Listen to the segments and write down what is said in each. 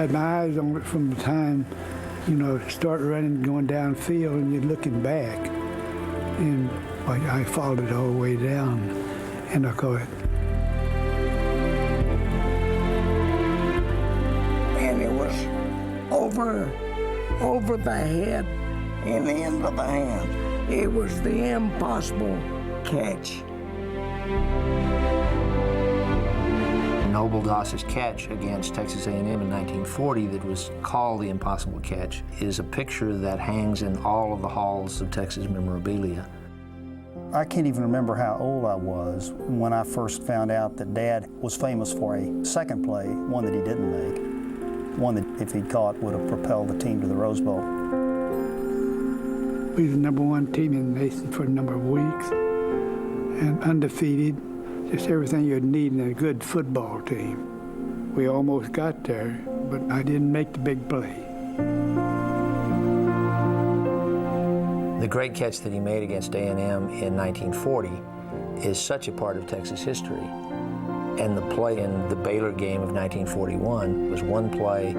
had my eyes on it from the time, start running, going downfield, and you're looking back. And I followed it all the way down, and I caught it. And it was over the head and into the hand. It was the impossible catch. Noble Goss's catch against Texas A&M in 1940 that was called the impossible catch is a picture that hangs in all of the halls of Texas memorabilia. I can't even remember how old I was when I first found out that Dad was famous for a second play, one that he didn't make, one that if he'd caught would have propelled the team to the Rose Bowl. We were the #1 team in the nation for a number of weeks, and undefeated. Just everything you'd need in a good football team. We almost got there, but I didn't make the big play. The great catch that he made against A&M in 1940 is such a part of Texas history. And the play in the Baylor game of 1941 was one play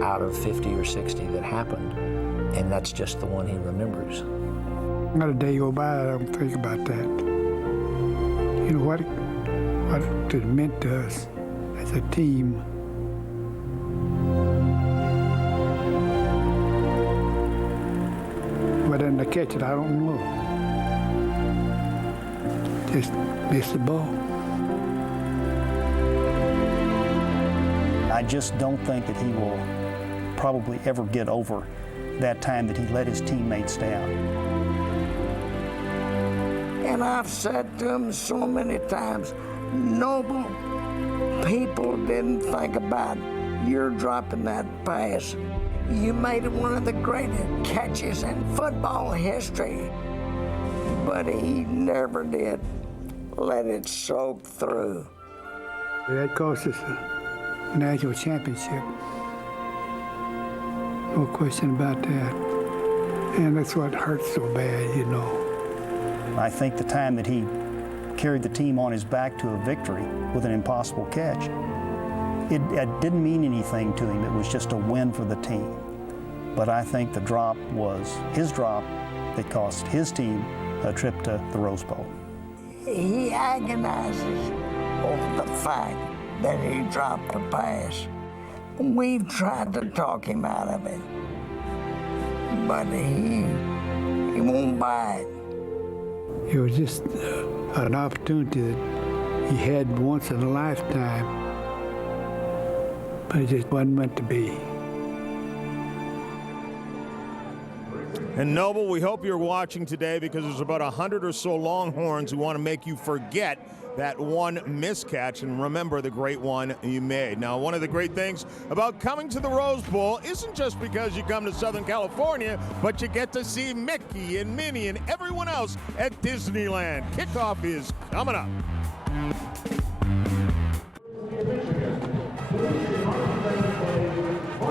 out of 50 or 60 that happened, and that's just the one he remembers. Not a day go by I don't think about that. What it meant to us as a team. Whether to catch it, I don't know. Just missed the ball. I just don't think that he will probably ever get over that time that he let his teammates down. And I've said to him so many times, Noble, people didn't think about you're dropping that pass. You made it one of the greatest catches in football history. But he never did let it soak through. That cost us a national championship. No question about that. And that's what hurts so bad, I think the time that he carried the team on his back to a victory with an impossible catch, it didn't mean anything to him. It was just a win for the team. But I think the drop was his drop that cost his team a trip to the Rose Bowl. He agonizes over the fact that he dropped the pass. We've tried to talk him out of it, but he won't buy it. It was just an opportunity that he had once in a lifetime, but it just wasn't meant to be. And Noble, we hope you're watching today because there's about 100 or so Longhorns who want to make you forget that one miscatch and remember the great one you made. Now, one of the great things about coming to the Rose Bowl isn't just because you come to Southern California, but you get to see Mickey and Minnie and everyone else at Disneyland. Kickoff is coming up.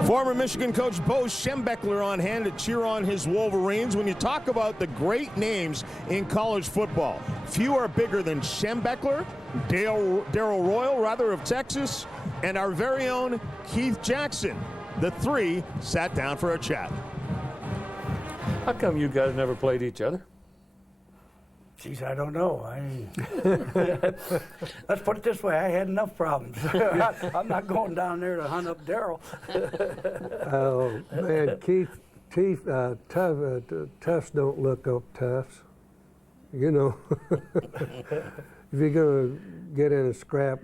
Former Michigan coach Bo Schembechler on hand to cheer on his Wolverines. When you talk about the great names in college football, few are bigger than Schembechler, Darrell Royal, rather, of Texas, and our very own Keith Jackson. The three sat down for a chat. How come you guys never played each other? Geez, I don't know. Let's put it this way, I had enough problems. I'm not going down there to hunt up Darrell. Oh, man, Tufts don't look up Tufts. If you're going to get in a scrap,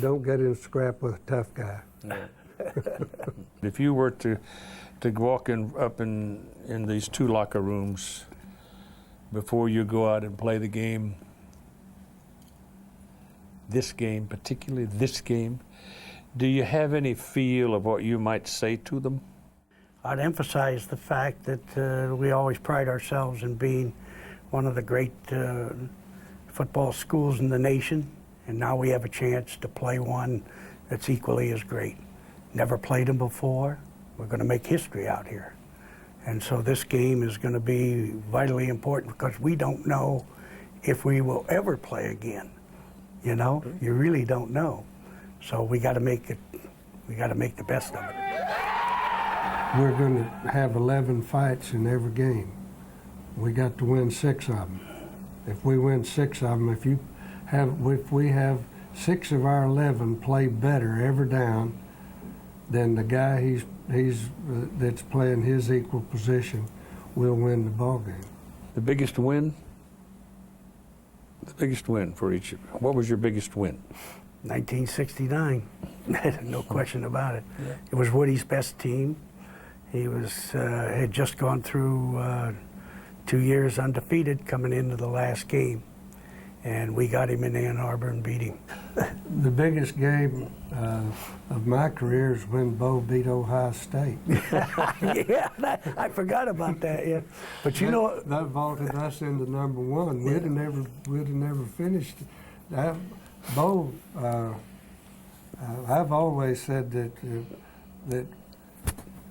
don't get in a scrap with a tough guy. Yeah. If you were to walk up in these two locker rooms before you go out and play the game, particularly this game, do you have any feel of what you might say to them? I'd emphasize the fact that we always pride ourselves in being one of the great football schools in the nation, and now we have a chance to play one that's equally as great. Never played them before. We're going to make history out here. And so this game is going to be vitally important because we don't know if we will ever play again. You really don't know. So we got to make it We got to make the best of it. We're going to have 11 fights in every game. We got to win 6 of them. If we win 6 of them, if we have 6 of our 11 play better every down than the guy that's playing his equal position, we'll win the ball game. The biggest win? The biggest win for each of you. What was your biggest win? 1969, no question about it. Yeah. It was Woody's best team. He had just gone through 2 years undefeated coming into the last game, and we got him in Ann Arbor and beat him. The biggest game of my career is when Bo beat Ohio State. Yeah, I forgot about that. Yeah, but that vaulted us into #1. We'd have never finished. Bo, I've always said that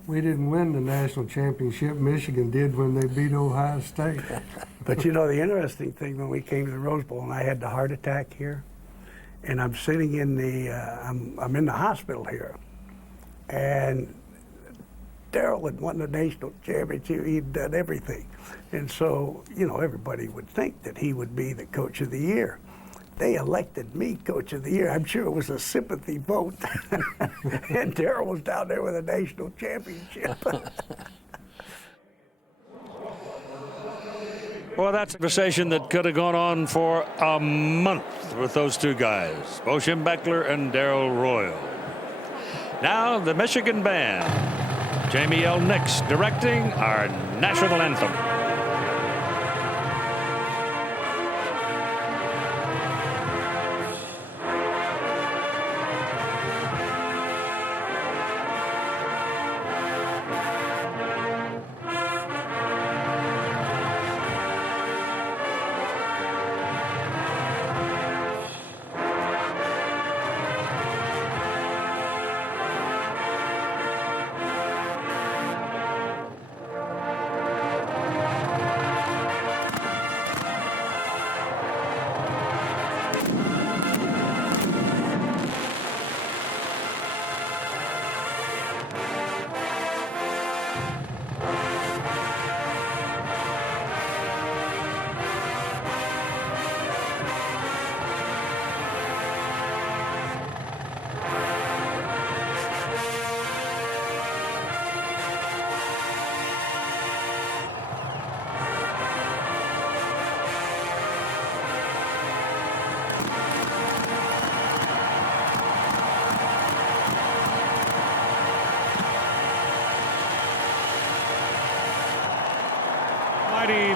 we didn't win the national championship. Michigan did when they beat Ohio State. But the interesting thing, when we came to the Rose Bowl and I had the heart attack here, and I'm sitting in I'm in the hospital here, and Darrell had won the national championship. He'd done everything, and so everybody would think that he would be the coach of the year. They elected me coach of the year. I'm sure it was a sympathy vote. And Darrell was down there with a national championship. Well, that's a conversation that could have gone on for a month with those two guys, Bo Schembechler and Darrell Royal. Now, the Michigan Band. Jamie L. Nix directing our national anthem.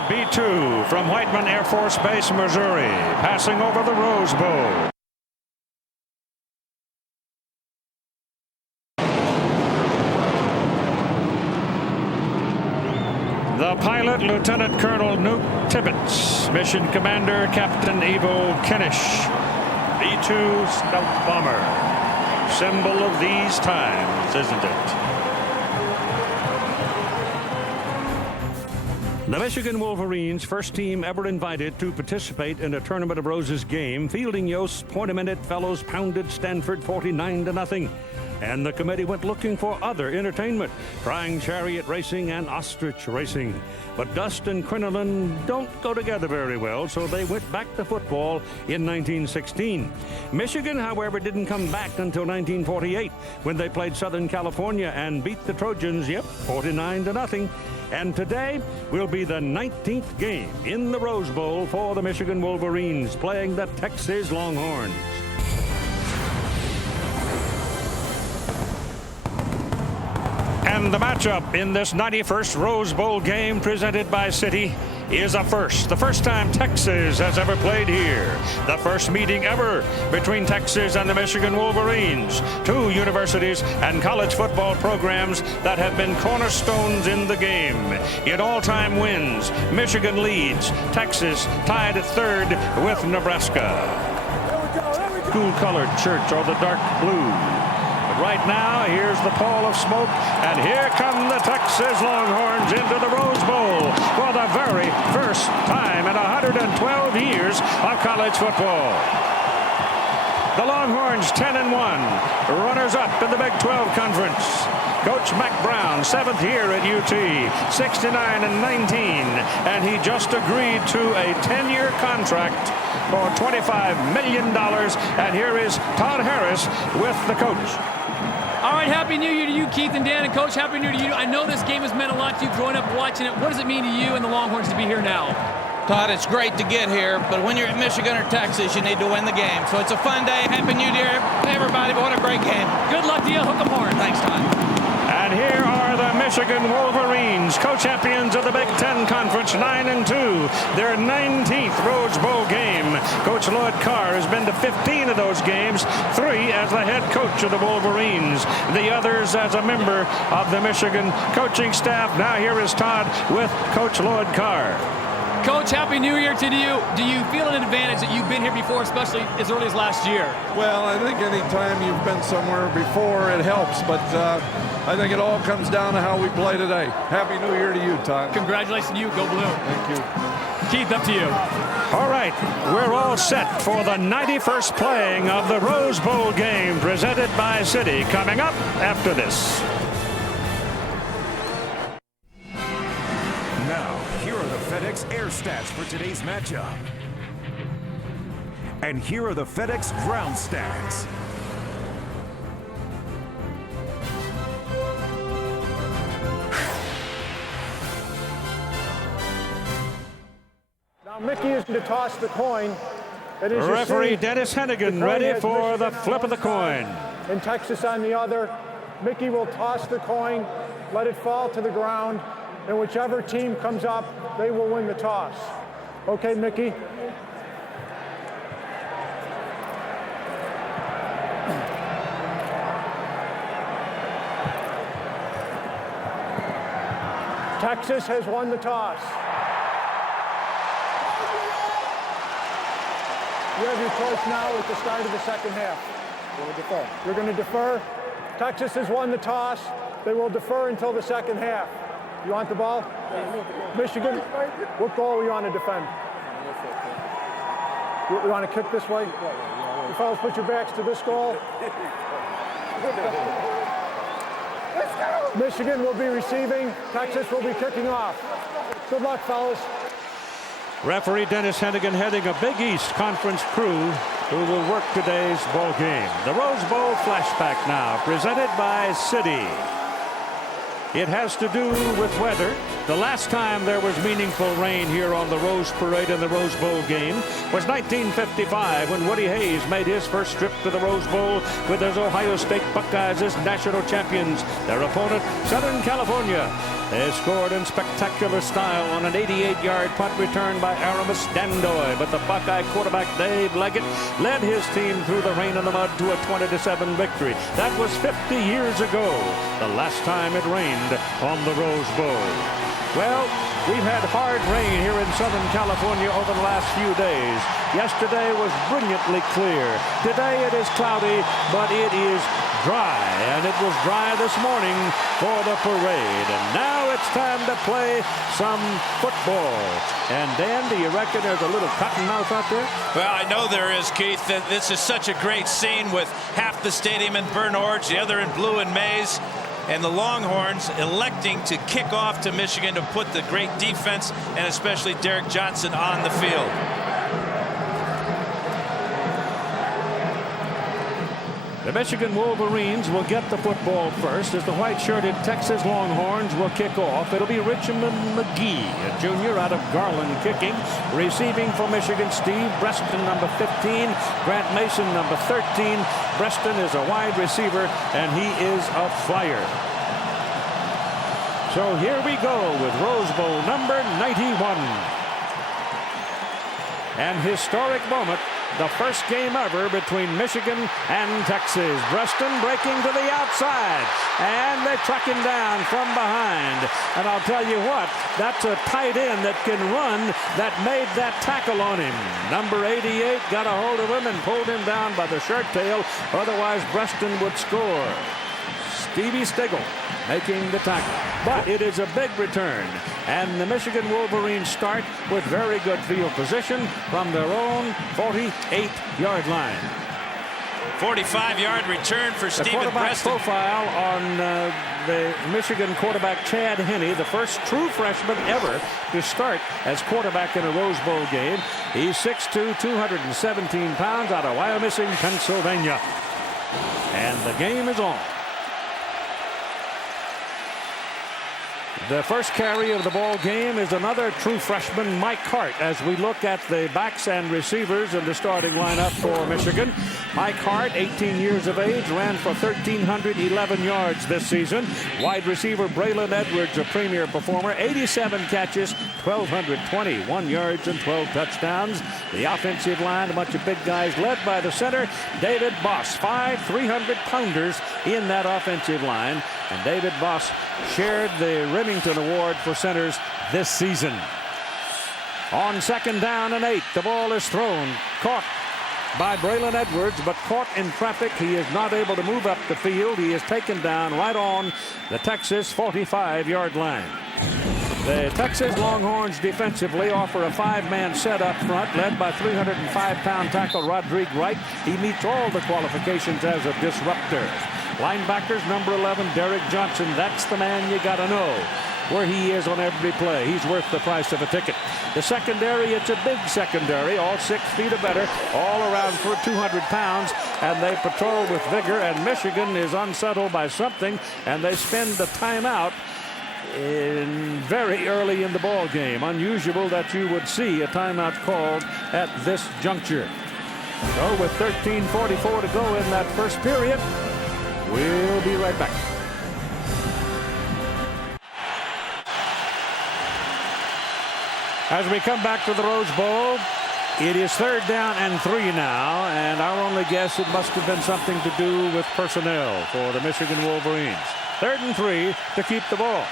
B-2 from Whiteman Air Force Base, Missouri, passing over the Rose Bowl. The pilot, Lieutenant Colonel Newt Tibbetts, mission commander, Captain Evo Kinish. B-2 stealth bomber, symbol of these times, isn't it? The Michigan Wolverines, first team ever invited to participate in a Tournament of Roses game, fielding Yost, Point-A-Minute Fellows pounded Stanford 49-0. And the committee went looking for other entertainment, trying chariot racing and ostrich racing. But dust and crinoline don't go together very well, so they went back to football in 1916. Michigan, however, didn't come back until 1948, when they played Southern California and beat the Trojans, 49-0. And today will be the 19th game in the Rose Bowl for the Michigan Wolverines, playing the Texas Longhorns. And the matchup in this 91st Rose Bowl game presented by Citi is a first. The first time Texas has ever played here. The first meeting ever between Texas and the Michigan Wolverines. Two universities and college football programs that have been cornerstones in the game. In all-time wins, Michigan leads. Texas tied at third with Nebraska. School-colored shirts are the dark blue. Right now, here's the pall of smoke, and here come the Texas Longhorns into the Rose Bowl for the very first time in 112 years of college football. The Longhorns 10-1, runners-up in the Big 12 Conference. Coach Mac Brown, 7th year at UT, 69-19, and he just agreed to a 10-year contract for $25 million. And here is Todd Harris with the coach. All right, Happy New Year to you, Keith and Dan, and Coach, Happy New Year to you. I know this game has meant a lot to you growing up watching it. What does it mean to you and the Longhorns to be here now? Todd, it's great to get here, but when you're at Michigan or Texas, you need to win the game. So it's a fun day. Happy New Year, everybody. What a great game. Good luck to you. Hook 'em horn. Thanks, Todd. And here are the Michigan Wolverines, co-champions of the Big Ten Conference, 9-2. Their 19th Rose Bowl game. Coach Lloyd Carr has been to 15 of those games, 3 as the head coach of the Wolverines, the others as a member of the Michigan coaching staff. Now here is Todd with Coach Lloyd Carr. Coach, Happy New Year to you. Do you feel an advantage that you've been here before, especially as early as last year? Well, I think any time you've been somewhere before, it helps, but I think it all comes down to how we play today. Happy New Year to you, Todd. Congratulations to you. Go Blue. Thank you. Keith, up to you. All right, we're all set for the 91st playing of the Rose Bowl game presented by Citi. Coming up after this. Now, here are the FedEx Air stats for today's matchup. And here are the FedEx Ground stats. Now Mickey is to toss the coin. Referee Dennis Hennigan ready for the flip of the coin. And Texas on the other. Mickey will toss the coin, let it fall to the ground, and whichever team comes up, they will win the toss. Okay, Mickey? Texas has won the toss. You have your choice now at the start of the second half. You're going to defer. Texas has won the toss. They will defer until the second half. You want the ball? Michigan, what goal you want to defend? You want to kick this way? You fellas put your backs to this goal. Michigan will be receiving. Texas will be kicking off. Good luck, fellas. Referee Dennis Hennigan heading a Big East Conference crew who will work today's ball game. The Rose Bowl flashback now, presented by Citi. It has to do with weather. The last time there was meaningful rain here on the Rose Parade in the Rose Bowl game was 1955 when Woody Hayes made his first trip to the Rose Bowl with his Ohio State Buckeyes as national champions. Their opponent, Southern California. They scored in spectacular style on an 88-yard punt return by Aramis Dandoy, but the Buckeye quarterback Dave Leggett led his team through the rain and the mud to a 20-7 victory. That was 50 years ago, the last time it rained on the Rose Bowl. Well, we've had hard rain here in Southern California over the last few days. Yesterday was brilliantly clear. Today it is cloudy, but it is dry, and it was dry this morning for the parade. And now it's time to play some football. And Dan, do you reckon there's a little cottonmouth out there? Well, I know there is, Keith. This is such a great scene with half the stadium in burnt orange, the other in blue and maize. And the Longhorns electing to kick off to Michigan to put the great defense and especially Derek Johnson on the field. The Michigan Wolverines will get the football first as the white-shirted Texas Longhorns will kick off. It'll be Richmond McGee, a junior out of Garland, kicking. Receiving for Michigan, Steve Breston, number 15. Grant Mason, number 13. Breston is a wide receiver, and he is a flyer. So here we go with Rose Bowl number 91. An historic moment. The first game ever between Michigan and Texas. Breston breaking to the outside, and they track him down from behind. And I'll tell you what, that's a tight end that can run that made that tackle on him. Number 88 got a hold of him and pulled him down by the shirt tail. Otherwise, Breston would score. Stevie Stigall making the tackle. But it is a big return. And the Michigan Wolverines start with very good field position from their own 48-yard line. 45-yard return for The Stephen quarterback Preston. profile on the Michigan quarterback Chad Henne, the first true freshman ever to start as quarterback in a Rose Bowl game. He's 6'2", 217 pounds, out of Wyomissing, Pennsylvania. And the game is on. The first carry of the ball game is another true freshman, Mike Hart, as we look at the backs and receivers in the starting lineup for Michigan. Mike Hart, 18 years of age, ran for 1,311 yards this season. Wide receiver Braylon Edwards, a premier performer, 87 catches, 1,221 yards and 12 touchdowns. The offensive line, a bunch of big guys led by the center, David Boss, 5 300-pounders in that offensive line. And David Boss shared the Remington Award for centers this season. On 2nd down and 8, the ball is thrown. Caught by Braylon Edwards, but caught in traffic. He is not able to move up the field. He is taken down right on the Texas 45-yard line. The Texas Longhorns defensively offer a 5-man set up front, led by 305-pound tackle Rodrigue Wright. He meets all the qualifications as a disruptor. Linebackers, number 11, Derek Johnson. That's the man you got to know where he is on every play. He's worth the price of a ticket. The secondary, it's a big secondary, all 6 feet or better, all around for 200 pounds, and they patrol with vigor, and Michigan is unsettled by something, and they spend the timeout very early in the ball game. Unusual that you would see a timeout called at this juncture. So with 13:44 to go in that first period, we'll be right back. As we come back to the Rose Bowl, it is 3rd down and 3 now, and our only guess, it must have been something to do with personnel for the Michigan Wolverines. 3rd and 3 to keep the ball.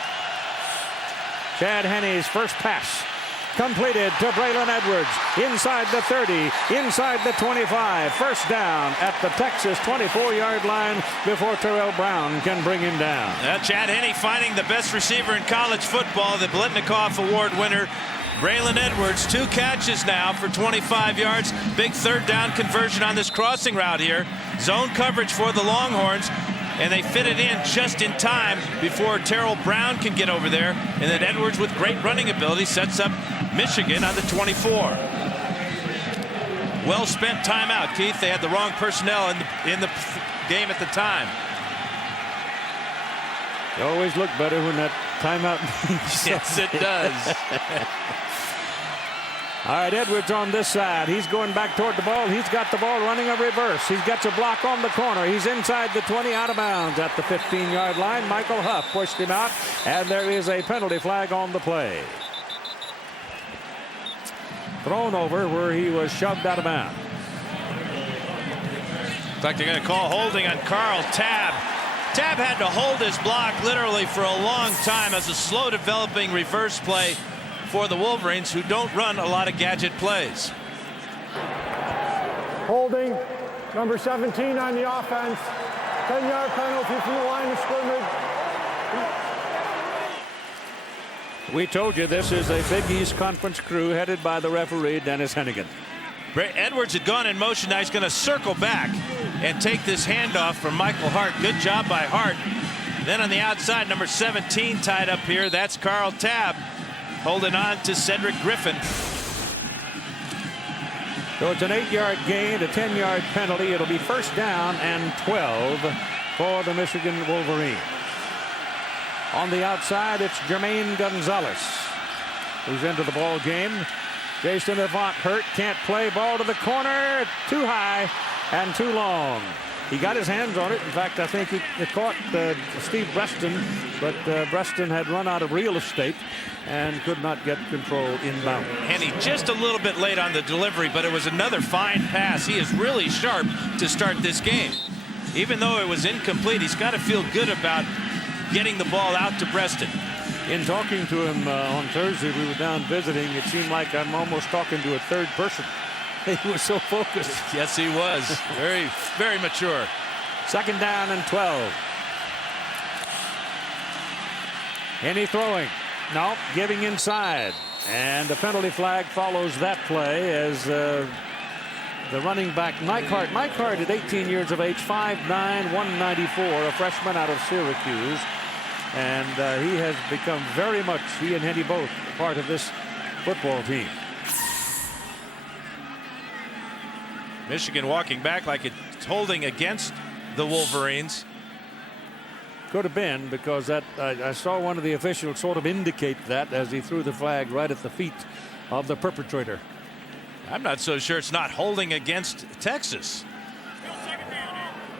Chad Henne's first pass completed to Braylon Edwards inside the 30, inside the 25. First down at the Texas 24-yard line before Terrell Brown can bring him down. Chad Henne finding the best receiver in college football, the Blitnikoff Award winner, Braylon Edwards. 2 catches now for 25 yards. Big 3rd down conversion on this crossing route here. Zone coverage for the Longhorns. And they fit it in just in time before Terrell Brown can get over there. And then Edwards, with great running ability, sets up Michigan on the 24. Well spent timeout, Keith. They had the wrong personnel in the game at the time. You always look better when that timeout means Yes, it does. All right, Edwards on this side. He's going back toward the ball. He's got the ball running a reverse. He gets a block on the corner. He's inside the 20, out of bounds at the 15-yard line. Michael Huff pushed him out, and there is a penalty flag on the play. Thrown over where he was shoved out of bounds. In fact, they're going to call holding on Carl Tabb. Tabb had to hold his block literally for a long time as a slow developing reverse play for the Wolverines, who don't run a lot of gadget plays. Holding, number 17 on the offense. 10-yard penalty from the line of scrimmage. We told you this is a Big East Conference crew headed by the referee, Dennis Hennigan. Edwards had gone in motion. Now he's going to circle back and take this handoff from Michael Hart. Good job by Hart. Then on the outside, number 17 tied up here. That's Carl Tabb holding on to Cedric Griffin. So it's an 8-yard gain, a 10-yard penalty. It'll be 1st down and 12 for the Michigan Wolverines. On the outside, it's Jermaine Gonzalez who's into the ball game. Jason Avant hurt, can't play. Ball to the corner, too high and too long. He got his hands on it. In fact, I think he caught Steve Breston, but Breston had run out of real estate and could not get control inbound. Henne just a little bit late on the delivery, but it was another fine pass. He is really sharp to start this game. Even though it was incomplete, he's got to feel good about getting the ball out to Breston. In talking to him on Thursday, we were down visiting. It seemed like I'm almost talking to a third person. He was so focused. Yes, he was. Very, very mature. 2nd down and 12. Henne throwing. No, giving inside. And the penalty flag follows that play as the running back, Nycart. Nycart at 18 years of age, 5'9", 194, a freshman out of Syracuse. And he has become very much, he and Henny both, part of this football team. Michigan walking back like it's holding against the Wolverines. Could have been, because that I saw one of the officials sort of indicate that as he threw the flag right at the feet of the perpetrator. I'm not so sure it's not holding against Texas.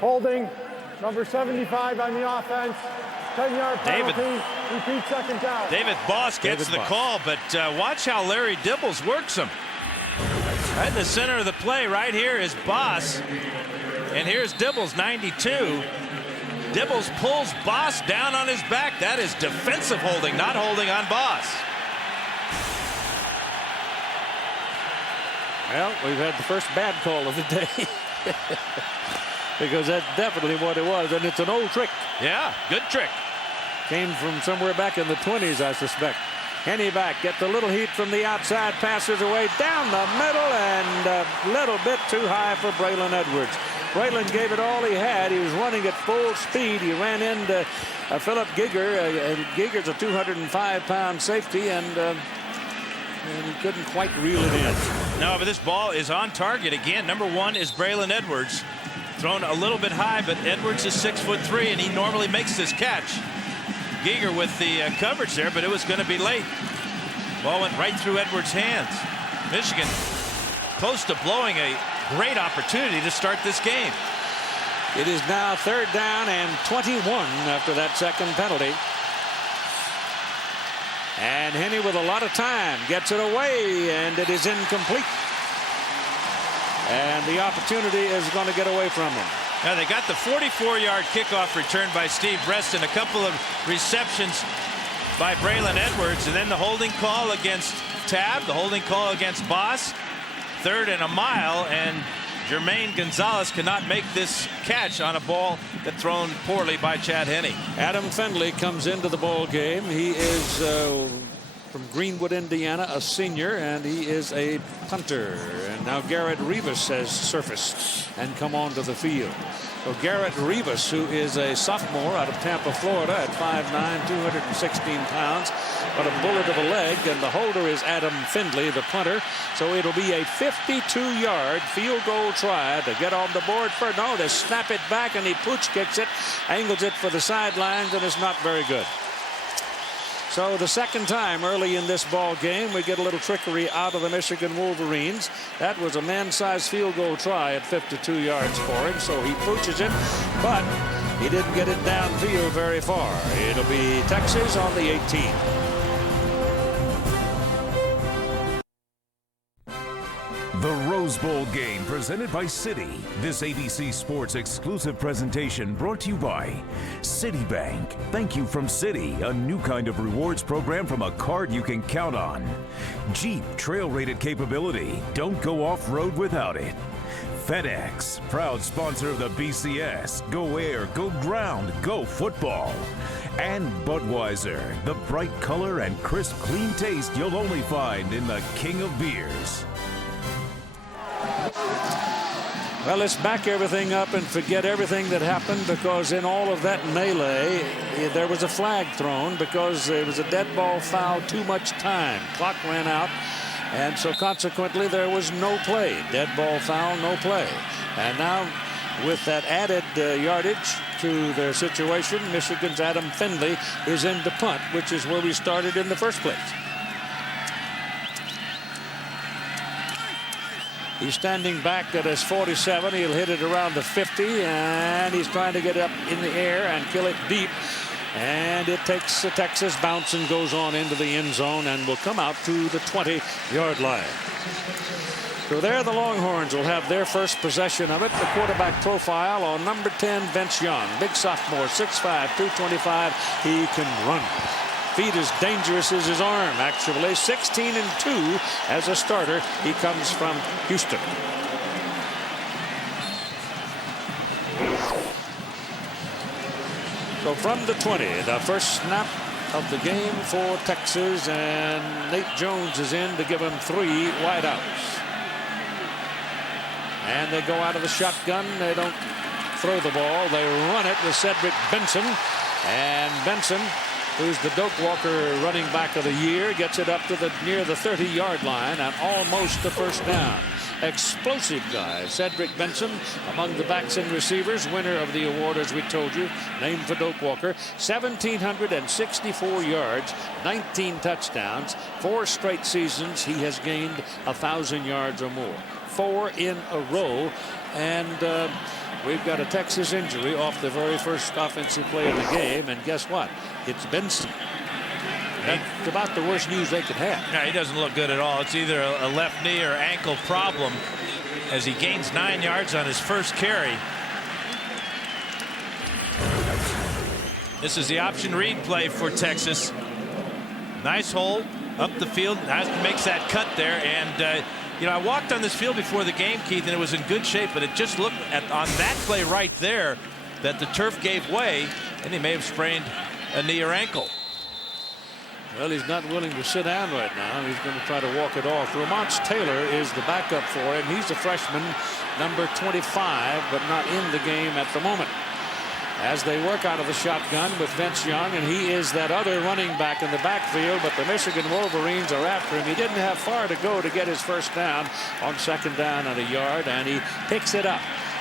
Holding, number 75 on the offense. 10-yard penalty. Repeat second down. David Boss gets the call, but watch how Larry Dibbles works him. Right in the center of the play right here is Boss. And here's Dibbles, 92. Dibbles pulls Boss down on his back. That is defensive holding, not holding on Boss. Well, we've had the first bad call of the day. Because that's definitely what it was, and it's an old trick. Yeah, good trick. Came from somewhere back in the 20s, I suspect. Henny back, gets a little heat from the outside, passes away down the middle, and a little bit too high for Braylon Edwards. Braylon gave it all he had. He was running at full speed. He ran into Philip Giger, and Giger's a 205-pound safety, and he couldn't quite reel it in. No, but this ball is on target again. Number 1 is Braylon Edwards. Thrown a little bit high, but Edwards is 6'3", and he normally makes this catch. Giger with the coverage there, but it was going to be late. Ball went right through Edwards' hands. Michigan close to blowing a great opportunity to start this game. It is now 3rd down and 21 after that second penalty. And Henny with a lot of time gets it away, and it is incomplete. And the opportunity is going to get away from him. Now they got the 44-yard kickoff return by Steve Breston, a couple of receptions by Braylon Edwards, and then the holding call against Tabb, the holding call against Boss. 3rd and a mile, and Jermaine Gonzalez cannot make this catch on a ball that's thrown poorly by Chad Henne. Adam Findlay comes into the ball game. He is from Greenwood, Indiana, a senior, and he is a punter. And now Garrett Rivas has surfaced and come onto the field. So Garrett Rivas, who is a sophomore out of Tampa, Florida, at 5'9", 216 pounds, but a bullet of a leg, and the holder is Adam Findlay, the punter. So it'll be a 52-yard field goal try to get on the board for, no, they snap it back, and he pooch kicks it, angles it for the sidelines, and it's not very good. So the second time early in this ball game, we get a little trickery out of the Michigan Wolverines. That was a man-sized field goal try at 52 yards for him, so he pooches it, but he didn't get it downfield very far. It'll be Texas on the 18. The Rose Bowl game presented by Citi. This ABC Sports exclusive presentation brought to you by Citibank. Thank you from Citi, a new kind of rewards program from a card you can count on. Jeep trail-rated capability. Don't go off-road without it. FedEx, proud sponsor of the BCS. Go air, go ground, go football. And Budweiser, the bright color and crisp, clean taste you'll only find in the king of beers. Well, let's back everything up and forget everything that happened, because in all of that melee, there was a flag thrown because there was a dead ball foul, too much time. Clock ran out, and so consequently there was no play. Dead ball foul, no play. And now with that added yardage to their situation, Michigan's Adam Findlay is in to punt, which is where we started in the first place. He's standing back at his 47. He'll hit it around the 50, and he's trying to get up in the air and kill it deep. And it takes a Texas bounce and goes on into the end zone and will come out to the 20-yard line. So there the Longhorns will have their first possession of it. The quarterback profile on number 10, Vince Young. Big sophomore, 6'5", 225. He can run. Feet as dangerous as his arm, actually. 16-2 as a starter. He comes from Houston. So from the 20, the first snap of the game for Texas, and Nate Jones is in to give him 3 wideouts. And they go out of the shotgun. They don't throw the ball. They run it with Cedric Benson. And Benson, who's the Doak Walker running back of the year, gets it up to near the 30-yard line and almost the first down. Explosive guy, Cedric Benson, among the backs and receivers, winner of the award, as we told you, named for Doak Walker. 1,764 yards, 19 touchdowns, 4 straight seasons he has gained 1,000 yards or more. 4 in a row. And we've got a Texas injury off the very first offensive play of the game. And guess what? It's Benson. That's about the worst news they could have. No, he doesn't look good at all. It's either a left knee or ankle problem as he gains 9 yards on his first carry. This is the option read play for Texas. Nice hole up the field. Makes that cut there. And, you know, I walked on this field before the game, Keith, and it was in good shape, but it just looked on that play right there that the turf gave way, and he may have sprained a knee or ankle. Well, he's not willing to sit down right now. He's going to try to walk it off. Ramonce Taylor is the backup for him. He's a freshman, number 25, but not in the game at the moment. As they work out of the shotgun with Vince Young, and he is that other running back in the backfield, but the Michigan Wolverines are after him. He didn't have far to go to get his first down on 2nd down and a yard, and he picks it up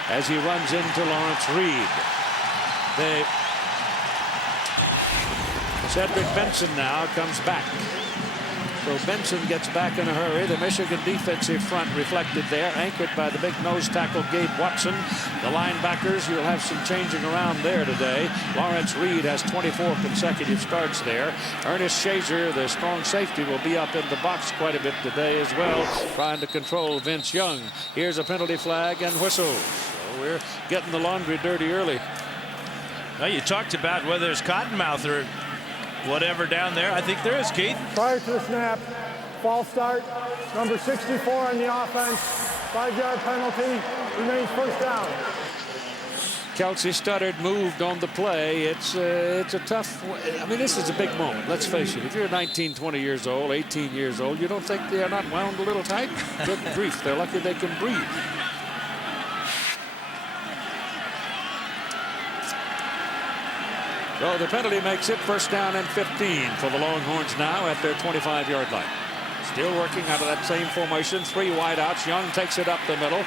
as he runs into Lawrence Reed. Cedric Benson now comes back. So Benson gets back in a hurry. The Michigan defensive front reflected there, anchored by the big nose tackle Gabe Watson. The linebackers, you'll have some changing around there today. Lawrence Reed has 24 consecutive starts there. Ernest Shazer, the strong safety, will be up in the box quite a bit today as well, trying to control Vince Young. Here's a penalty flag and whistle. So we're getting the laundry dirty early. Well, you talked about whether there's cottonmouth or whatever down there. I think there is, Keith. Prior to the snap, false start, number 64 on the offense, 5-yard penalty, remains first down. Kelsey stuttered, moved on the play. It's a tough. I mean, this is a big moment. Let's face it. If you're 19, 20 years old, 18 years old, you don't think they're not wound a little tight? Good grief. They're lucky they can breathe. So the penalty makes it first down and 15 for the Longhorns now at their 25-yard line. Still working out of that same formation. 3 wideouts. Young takes it up the middle.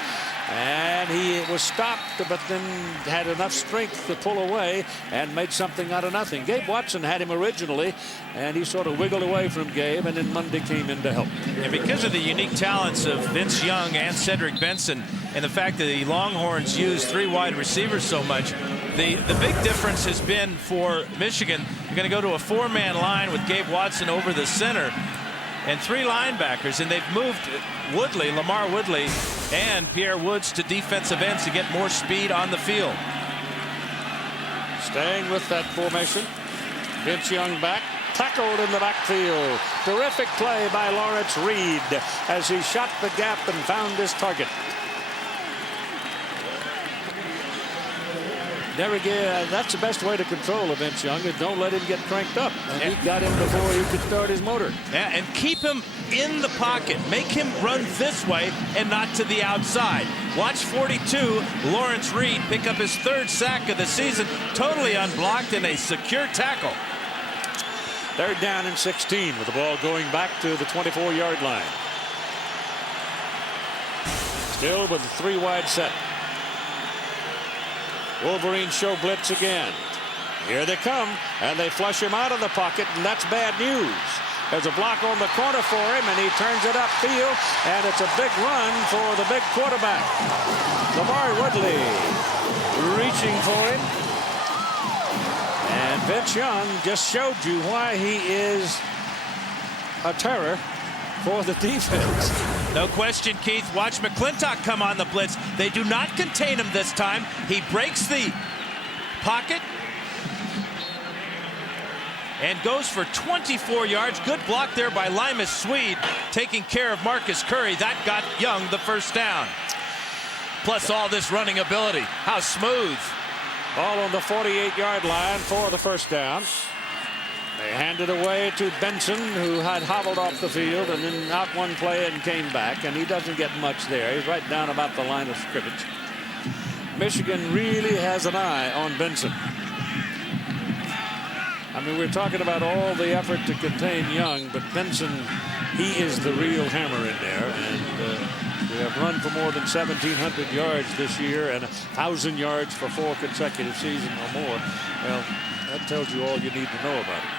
And he was stopped, but then had enough strength to pull away and made something out of nothing. Gabe Watson had him originally, and he sort of wiggled away from Gabe, and then Monday came in to help. And because of the unique talents of Vince Young and Cedric Benson, and the fact that the Longhorns use 3 wide receivers so much, the big difference has been for Michigan. You're going to go to a 4-man line with Gabe Watson over the center and 3 linebackers, and they've moved Woodley, Lamar Woodley, and Pierre Woods to defensive ends to get more speed on the field. Staying with that formation, Vince Young back, tackled in the backfield. Terrific play by Lawrence Reed as he shot the gap and found his target. Never get. That's the best way to control a Vince Young, is don't let him get cranked up. And he got him before he could start his motor. Yeah, and keep him in the pocket. Make him run this way and not to the outside. Watch 42, Lawrence Reed pick up his 3rd sack of the season, totally unblocked in a secure tackle. 3rd down and 16 with the ball going back to the 24-yard line. Still with the 3 wide set. Wolverines show blitz again. Here they come, and they flush him out of the pocket, and that's bad news. There's a block on the corner for him, and he turns it upfield, and it's a big run for the big quarterback. Lamar Woodley reaching for him. And Vince Young just showed you why he is a terror for the defense. No question, Keith. Watch McClintock come on the blitz. They do not contain him this time. He breaks the pocket and goes for 24 yards. Good block there by Limas Swede, taking care of Marcus Curry. That got Young the first down. Plus all this running ability. How smooth. Ball on the 48-yard line for the first down. They handed away to Benson, who had hobbled off the field and then out one play and came back, and he doesn't get much there. He's right down about the line of scrimmage. Michigan really has an eye on Benson. I mean, we're talking about all the effort to contain Young, but Benson, he is the real hammer in there, and we have run for more than 1,700 yards this year and 1,000 yards for 4 consecutive seasons or more. Well, that tells you all you need to know about it.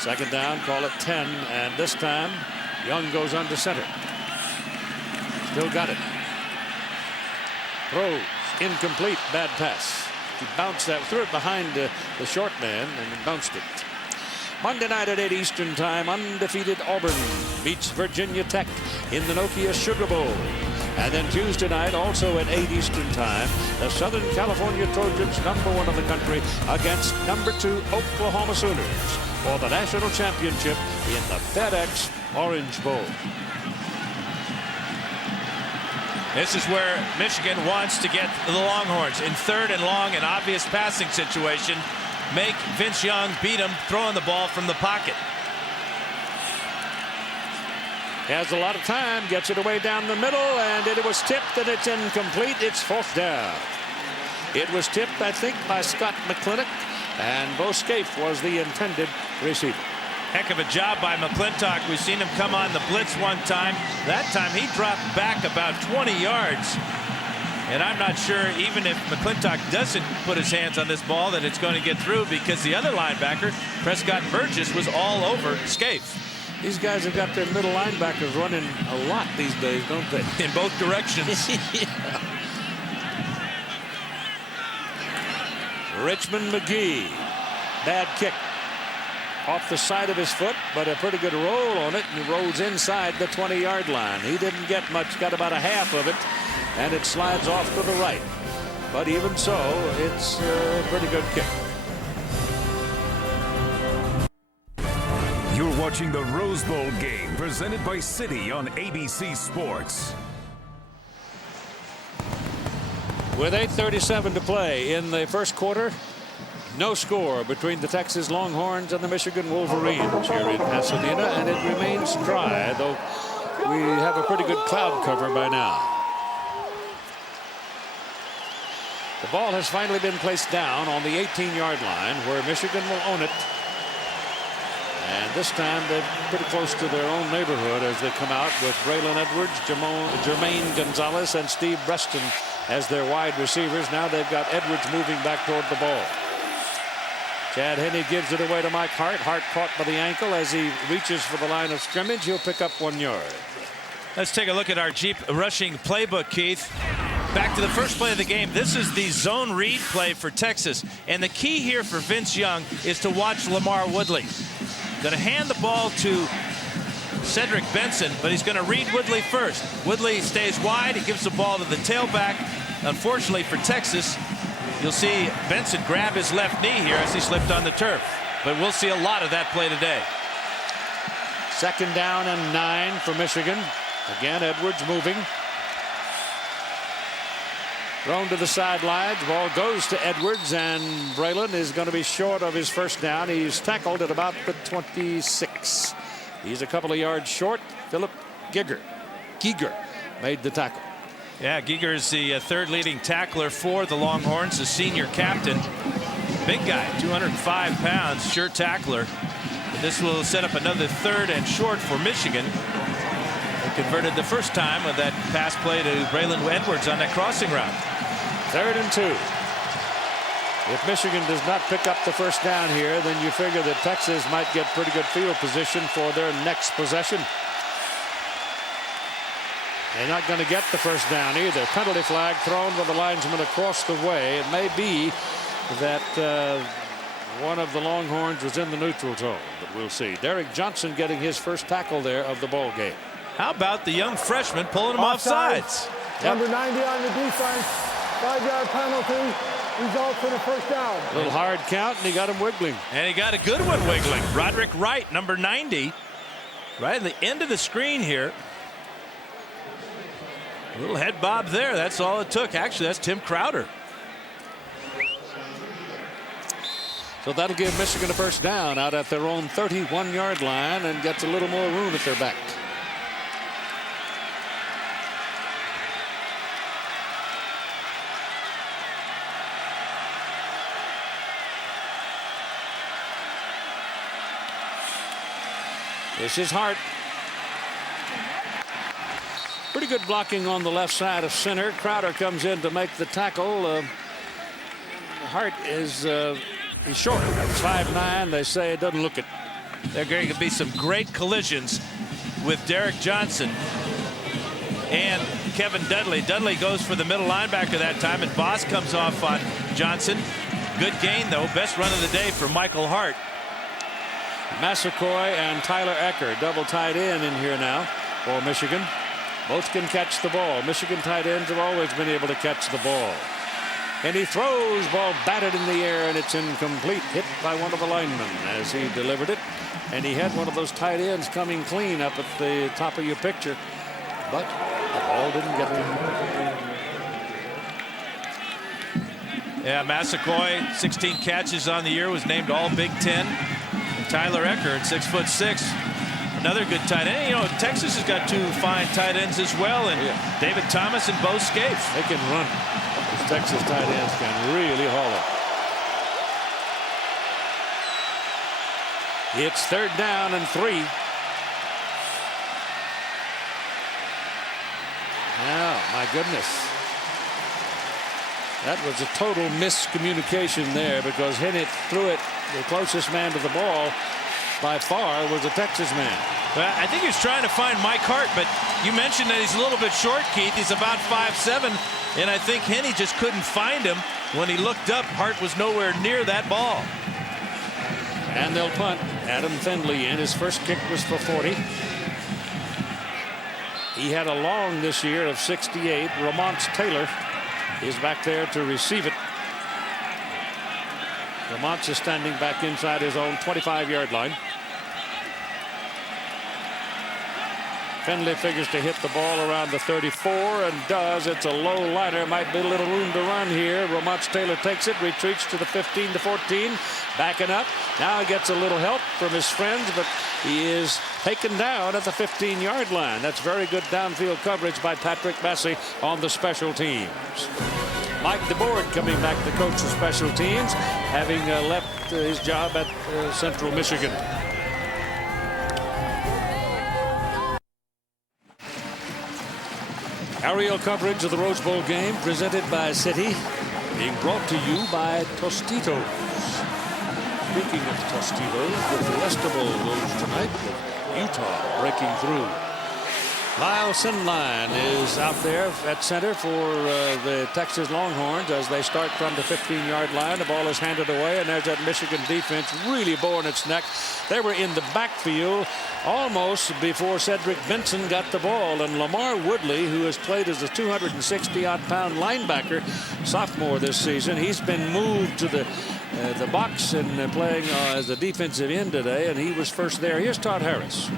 Second down, call it 10, and this time Young goes under center. Still got it. Throws, incomplete, bad pass. He bounced that, threw it behind the short man, and bounced it. Monday night at 8 Eastern Time, undefeated Auburn beats Virginia Tech in the Nokia Sugar Bowl. And then Tuesday night, also at 8 Eastern Time, the Southern California Trojans, #1 in the country, against #2 Oklahoma Sooners for the national championship in the FedEx Orange Bowl. This is where Michigan wants to get the Longhorns in 3rd and long, an obvious passing situation. Make Vince Young beat him throwing the ball from the pocket. Has a lot of time, gets it away down the middle, and it was tipped, and it's incomplete. It's 4th down. It was tipped, I think, by Scott McClintock, and Bo Scaife was the intended receiver. Heck of a job by McClintock. We've seen him come on the blitz one time. That time he dropped back about 20 yards. And I'm not sure, even if McClintock doesn't put his hands on this ball, that it's going to get through, because the other linebacker, Prescott Burgess, was all over Scaife. These guys have got their middle linebackers running a lot these days, don't they? In both directions. Yeah. Richmond McGee. Bad kick. Off the side of his foot, but a pretty good roll on it, and he rolls inside the 20-yard line. He didn't get much, got about a half of it, and it slides off to the right. But even so, it's a pretty good kick. You're watching the Rose Bowl game presented by Citi on ABC Sports. With 8:37 to play in the first quarter, no score between the Texas Longhorns and the Michigan Wolverines here in Pasadena, and it remains dry, though we have a pretty good cloud cover by now. The ball has finally been placed down on the 18-yard line, where Michigan will own it. And this time they're pretty close to their own neighborhood as they come out with Braylon Edwards, Jermaine Gonzalez, and Steve Breston as their wide receivers. Now they've got Edwards moving back toward the ball. Chad Henne gives it away to Mike Hart. Hart caught by the ankle as he reaches for the line of scrimmage. He'll pick up 1 yard. Let's take a look at our Jeep rushing playbook, Keith. Back to the first play of the game. This is the zone read play for Texas. And the key here for Vince Young is to watch Lamar Woodley. Going to hand the ball to Cedric Benson, but he's going to read Woodley first. Woodley stays wide. He gives the ball to the tailback. Unfortunately for Texas, you'll see Benson grab his left knee here as he slipped on the turf. But we'll see a lot of that play today. 2nd down and 9 for Michigan. Again, Edwards moving. Thrown to the sidelines. Ball goes to Edwards, and Braylon is going to be short of his first down. He's tackled at about the 26. He's a couple of yards short. Philip Giger made the tackle. Yeah, Giger is the 3rd leading tackler for the Longhorns, the senior captain. Big guy, 205 pounds, sure tackler. This will set up another 3rd and short for Michigan. They converted the first time with that pass play to Braylon Edwards on that crossing route. 3rd and 2. If Michigan does not pick up the first down here, then you figure that Texas might get pretty good field position for their next possession. They're not going to get the first down either. Penalty flag thrown with the linesman across the way. It may be that one of the Longhorns was in the neutral zone, but we'll see. Derek Johnson getting his first tackle there of the ball game. How about the young freshman pulling him off sides? Yep. Number 90 on the defense. 5-yard penalty. Results in a first down. A little hard count, and he got him wiggling. And he got a good one wiggling. Roderick Wright, number 90. Right at the end of the screen here. A little head bob there. That's all it took. Actually, that's Tim Crowder. So that'll give Michigan a first down out at their own 31-yard line and gets a little more room at their back. This is Hart. Pretty good blocking on the left side of center. Crowder comes in to make the tackle. Hart is he's short. 5'9". They say it doesn't look it. There are going to be some great collisions with Derek Johnson and Kevin Dudley. Dudley goes for the middle linebacker that time, and Voss comes off on Johnson. Good gain, though. Best run of the day for Michael Hart. Massaquoi and Tyler Ecker double tight end in here now for Michigan. Both can catch the ball. Michigan tight ends have always been able to catch the ball. And he throws, ball batted in the air, and it's incomplete. Hit by one of the linemen as he delivered it. And he had one of those tight ends coming clean up at the top of your picture. But the ball didn't get there. Yeah, Massaquoi, 16 catches on the year, was named All Big Ten. Tyler Ecker at 6'6", another good tight end. You know, Texas has got 2 fine tight ends as well, and David Thomas and Bo Scapes. They can run. Those Texas tight ends can really haul it. It's 3rd down and 3. Oh, my goodness. That was a total miscommunication there, because Hennett threw it. The closest man to the ball by far was a Texas man. Well, I think he was trying to find Mike Hart, but you mentioned that he's a little bit short, Keith. He's about 5'7", and I think Henney just couldn't find him. When he looked up, Hart was nowhere near that ball. And they'll punt. Adam Findlay in. His first kick was for 40. He had a long this year of 68. Ramonce Taylor is back there to receive it. Ramonce is standing back inside his own 25-yard line. Findlay figures to hit the ball around the 34 and does. It's a low liner. Might be a little room to run here. Ramonce Taylor takes it, retreats to the 15 to 14, backing up. Now he gets a little help from his friends, but he is taken down at the 15-yard line. That's very good downfield coverage by Patrick Massey on the special teams. Mike DeBoard coming back to coach the special teams, having left his job at Central Michigan. Aerial coverage of the Rose Bowl game presented by Citi, being brought to you by Tostitos. Speaking of Tostitos, the Fiesta Bowl goes tonight with Utah breaking through. Lyle Sinline is out there at center for the Texas Longhorns as they start from the 15-yard line. The ball is handed away, and there's that Michigan defense really boring its neck. They were in the backfield almost before Cedric Benson got the ball, and Lamar Woodley, who has played as a 260-odd-pound linebacker, sophomore this season, he's been moved to the box and playing as a defensive end today, and he was first there. Here's Todd Harris.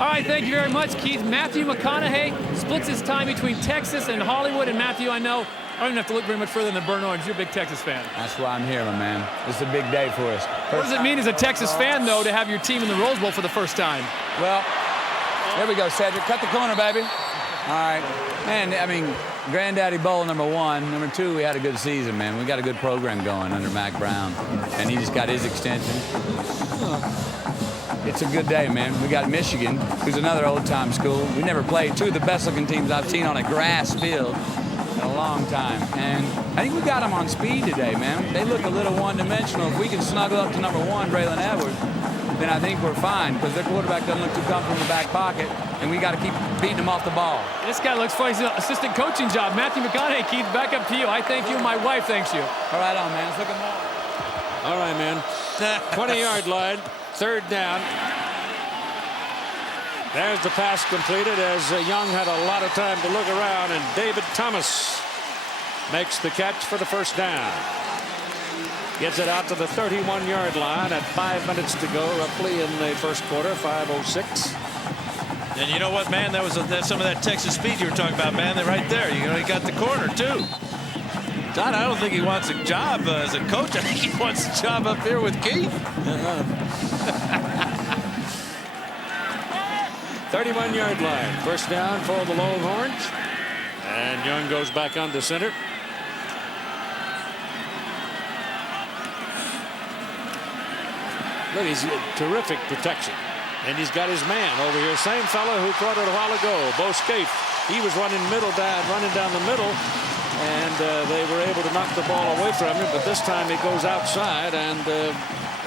All right, thank you very much, Keith. Matthew McConaughey splits his time between Texas and Hollywood. And Matthew, I know I don't even have to look very much further than Burn Orange. You're a big Texas fan. That's why I'm here, my man. This is a big day for us. What does it mean as a Texas fan, though, to have your team in the Rose Bowl for the first time? Well, there we go, Cedric. Cut the corner, baby. All right. Man, I mean, Granddaddy Bowl, number 1. Number 2, we had a good season, man. We got a good program going under Mac Brown. And he just got his extension. It's a good day, man. We got Michigan, who's another old-time school. We never played 2 of the best-looking teams I've seen on a grass field in a long time. And I think we got them on speed today, man. They look a little one-dimensional. If we can snuggle up to number 1, Braylon Edwards, then I think we're fine, because their quarterback doesn't look too comfortable in the back pocket, and we got to keep beating them off the ball. This guy looks funny. He's an assistant coaching job. Matthew McConaughey, Keith, back up to you. I thank you. My wife thanks you. All right on, man. It's looking more. All right, man. 20-yard line, 3rd down. There's the pass completed as Young had a lot of time to look around, and David Thomas makes the catch for the first down. Gets it out to the 31-yard line at 5 minutes to go, roughly in the first quarter, 5:06. And you know what, man? That's some of that Texas speed you were talking about, man. They're right there. You know, he got the corner, too. John, I don't think he wants a job as a coach. I think he wants a job up here with Keith. 31-yard line. First down for the Longhorns. And Young goes back under center. Look, he's terrific protection. And he's got his man over here. Same fellow who caught it a while ago, Bo Scaife. He was running down the middle. And they were able to knock the ball away from him. But this time it goes outside. And the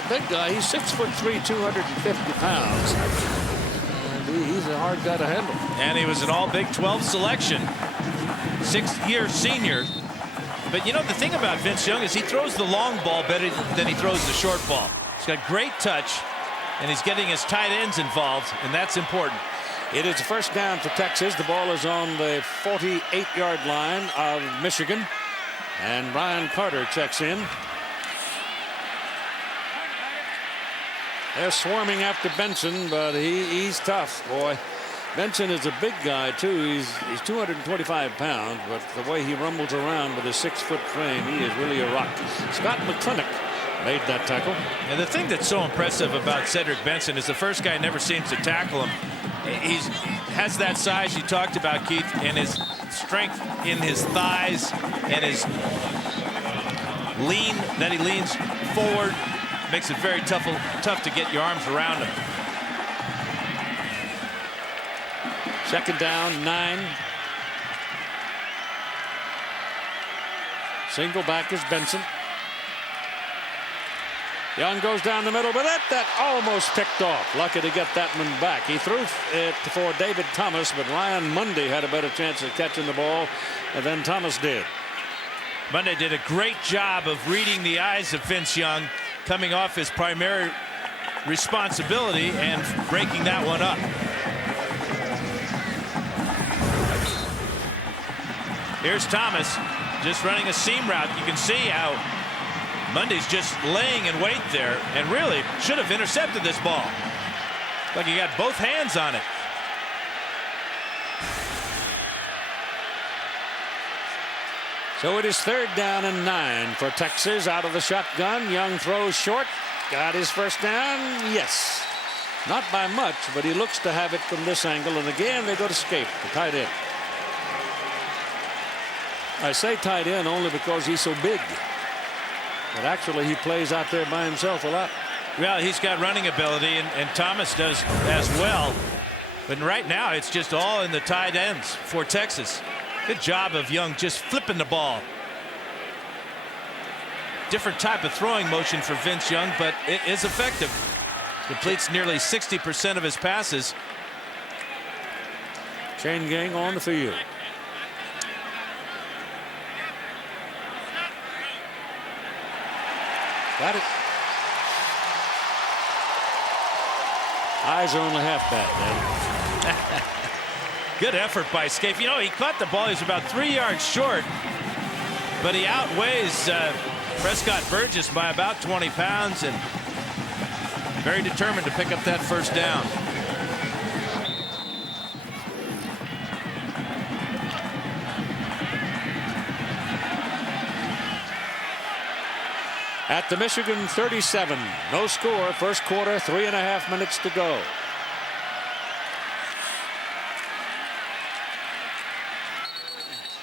big guy, he's 6'3", 250 pounds. And he's a hard guy to handle. And he was an all Big 12 selection. 6th-year senior. But you know, the thing about Vince Young is he throws the long ball better than he throws the short ball. He's got great touch, and he's getting his tight ends involved, and that's important. It is a first down for Texas. The ball is on the 48-yard line of Michigan, and Ryan Carter checks in. They're swarming after Benson, but he's tough, boy. Benson is a big guy, too. He's 225 pounds, but the way he rumbles around with his 6-foot frame, he is really a rock. Scott McClintock made that tackle. And the thing that's so impressive about Cedric Benson is the first guy never seems to tackle him. He has that size you talked about, Keith, and his strength in his thighs and his lean that he leans forward makes it very tough to get your arms around him. Second down, 9. Single back is Benson. Young goes down the middle, but that almost picked off. Lucky to get that one back. He threw it for David Thomas, but Ryan Mundy had a better chance of catching the ball than Thomas did. Mundy did a great job of reading the eyes of Vince Young, coming off his primary responsibility and breaking that one up. Here's Thomas just running a seam route. You can see how Mundy's just laying in wait there and really should have intercepted this ball. Like he got both hands on it. So it is third down and 9 for Texas out of the shotgun. Young throws short. Got his first down. Yes. Not by much, but he looks to have it from this angle. And again, they go to Scaife, the tight end. I say tight end only because he's so big. But actually, he plays out there by himself a lot. Well, he's got running ability, and Thomas does as well. But right now, it's just all in the tight ends for Texas. Good job of Young just flipping the ball. Different type of throwing motion for Vince Young, but it is effective. Completes nearly 60% of his passes. Chain gang on the field. Got it. Eyes are only half bad, man. Good effort by Scaife. You know, he caught the ball. He's about 3 yards short, but he outweighs Prescott Burgess by about 20 pounds and very determined to pick up that first down. At the Michigan 37, no score, first quarter, 3.5 minutes to go.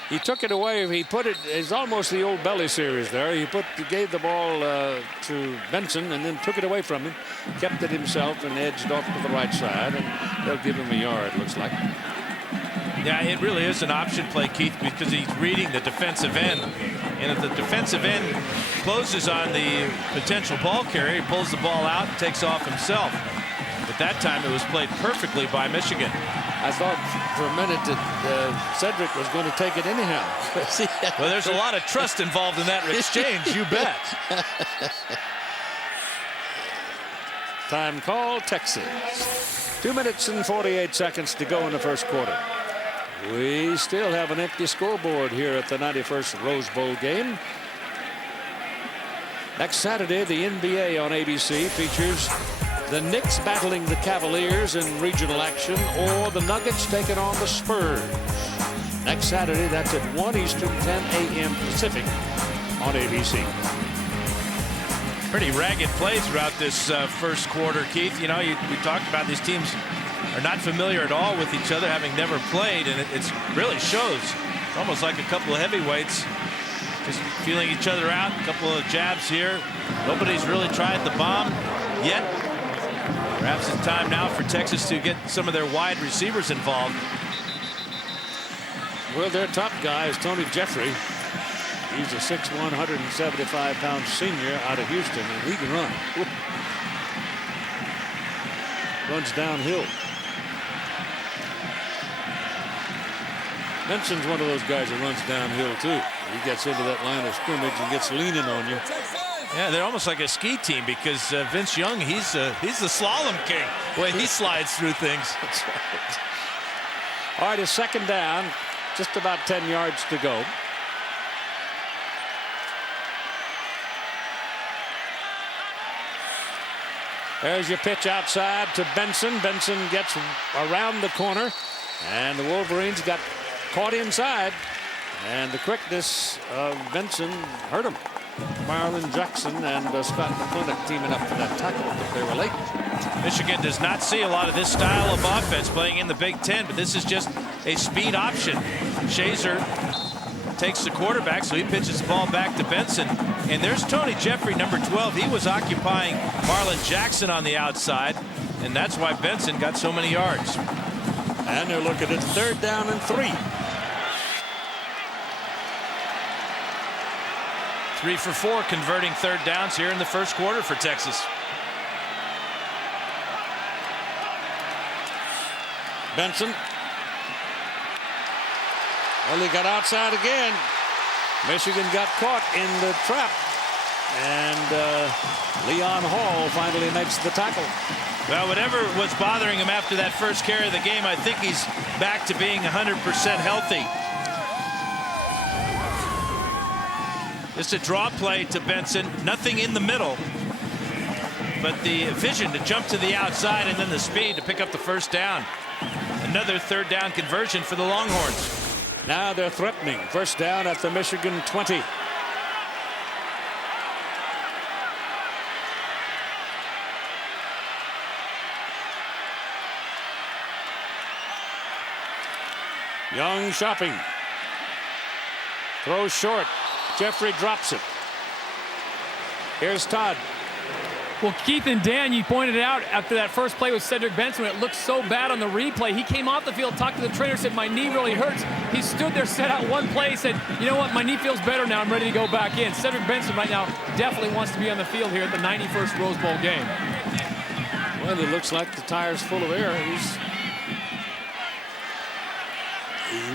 He took it away. He put it. It's almost the old Belly series there. He gave the ball to Benson and then took it away from him, kept it himself and edged off to the right side, and they'll give him a yard. Looks like. Yeah, it really is an option play, Keith, because he's reading the defensive end. And if the defensive end closes on the potential ball carrier, he pulls the ball out and takes off himself. But that time it was played perfectly by Michigan. I thought for a minute that Cedric was going to take it anyhow. Well, there's a lot of trust involved in that exchange, you bet. Time call, Texas. 2 minutes and 48 seconds to go in the first quarter. We still have an empty scoreboard here at the 91st Rose Bowl game. Next Saturday, the NBA on ABC features the Knicks battling the Cavaliers in regional action, or the Nuggets taking on the Spurs. Next Saturday, that's at 1 Eastern, 10 a.m. Pacific on ABC. Pretty ragged play throughout this first quarter, Keith. You know, we talked about these teams are not familiar at all with each other, having never played, and it really shows. It's almost like a couple of heavyweights just feeling each other out. A couple of jabs here. Nobody's really tried the bomb yet. Perhaps it's time now for Texas to get some of their wide receivers involved. Well, their top guy is Tony Jeffrey. He's a 6'1", 175-pound senior out of Houston, and he can run. Runs downhill. Benson's one of those guys that runs downhill, too. He gets into that line of scrimmage and gets leaning on you. Yeah, they're almost like a ski team because Vince Young, he's the slalom king. The way he slides through things. All right, it's second down. Just about 10 yards to go. There's your pitch outside to Benson. Benson gets around the corner, and the Wolverines got caught inside, and the quickness of Benson hurt him. Marlon Jackson and Scott McClintock teaming up for that tackle, but they were late. Michigan does not see a lot of this style of offense playing in the Big Ten, but this is just a speed option. Shazer takes the quarterback, so he pitches the ball back to Benson. And there's Tony Jeffrey, number 12. He was occupying Marlon Jackson on the outside, and that's why Benson got so many yards. And they're looking at third down and 3. 3 for 4 converting third downs here in the first quarter for Texas. Benson. Well, he got outside again. Michigan got caught in the trap. And Leon Hall finally makes the tackle. Well, whatever was bothering him after that first carry of the game, I think he's back to being 100% healthy. Just a draw play to Benson. Nothing in the middle. But the vision to jump to the outside and then the speed to pick up the first down. Another third down conversion for the Longhorns. Now they're threatening. First down at the Michigan 20. Young shopping. Throws short. Jeffrey drops it. Here's Todd. Well, Keith and Dan, you pointed out after that first play with Cedric Benson, it looked so bad on the replay. He came off the field, talked to the trainer, said, my knee really hurts. He stood there, set out one play, said, you know what, my knee feels better now. I'm ready to go back in. Cedric Benson right now definitely wants to be on the field here at the 91st Rose Bowl game. Well, it looks like the tire's full of air. He's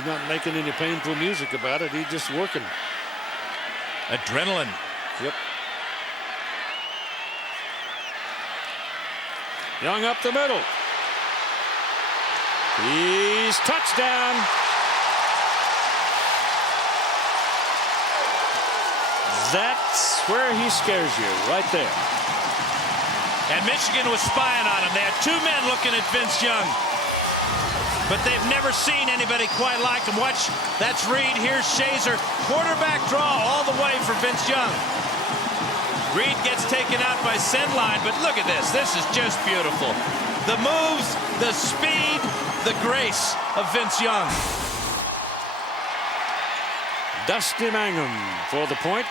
not making any painful music about it. He's just working. Adrenaline. Yep. Young up the middle. He's touchdown. That's where he scares you, right there. And Michigan was spying on him. They had 2 men looking at Vince Young. But they've never seen anybody quite like him. Watch, that's Reed. Here's Shazer. Quarterback draw all the way for Vince Young. Reed gets taken out by Sendline, but look at this. This is just beautiful. The moves, the speed, the grace of Vince Young. Dusty Mangum for the point.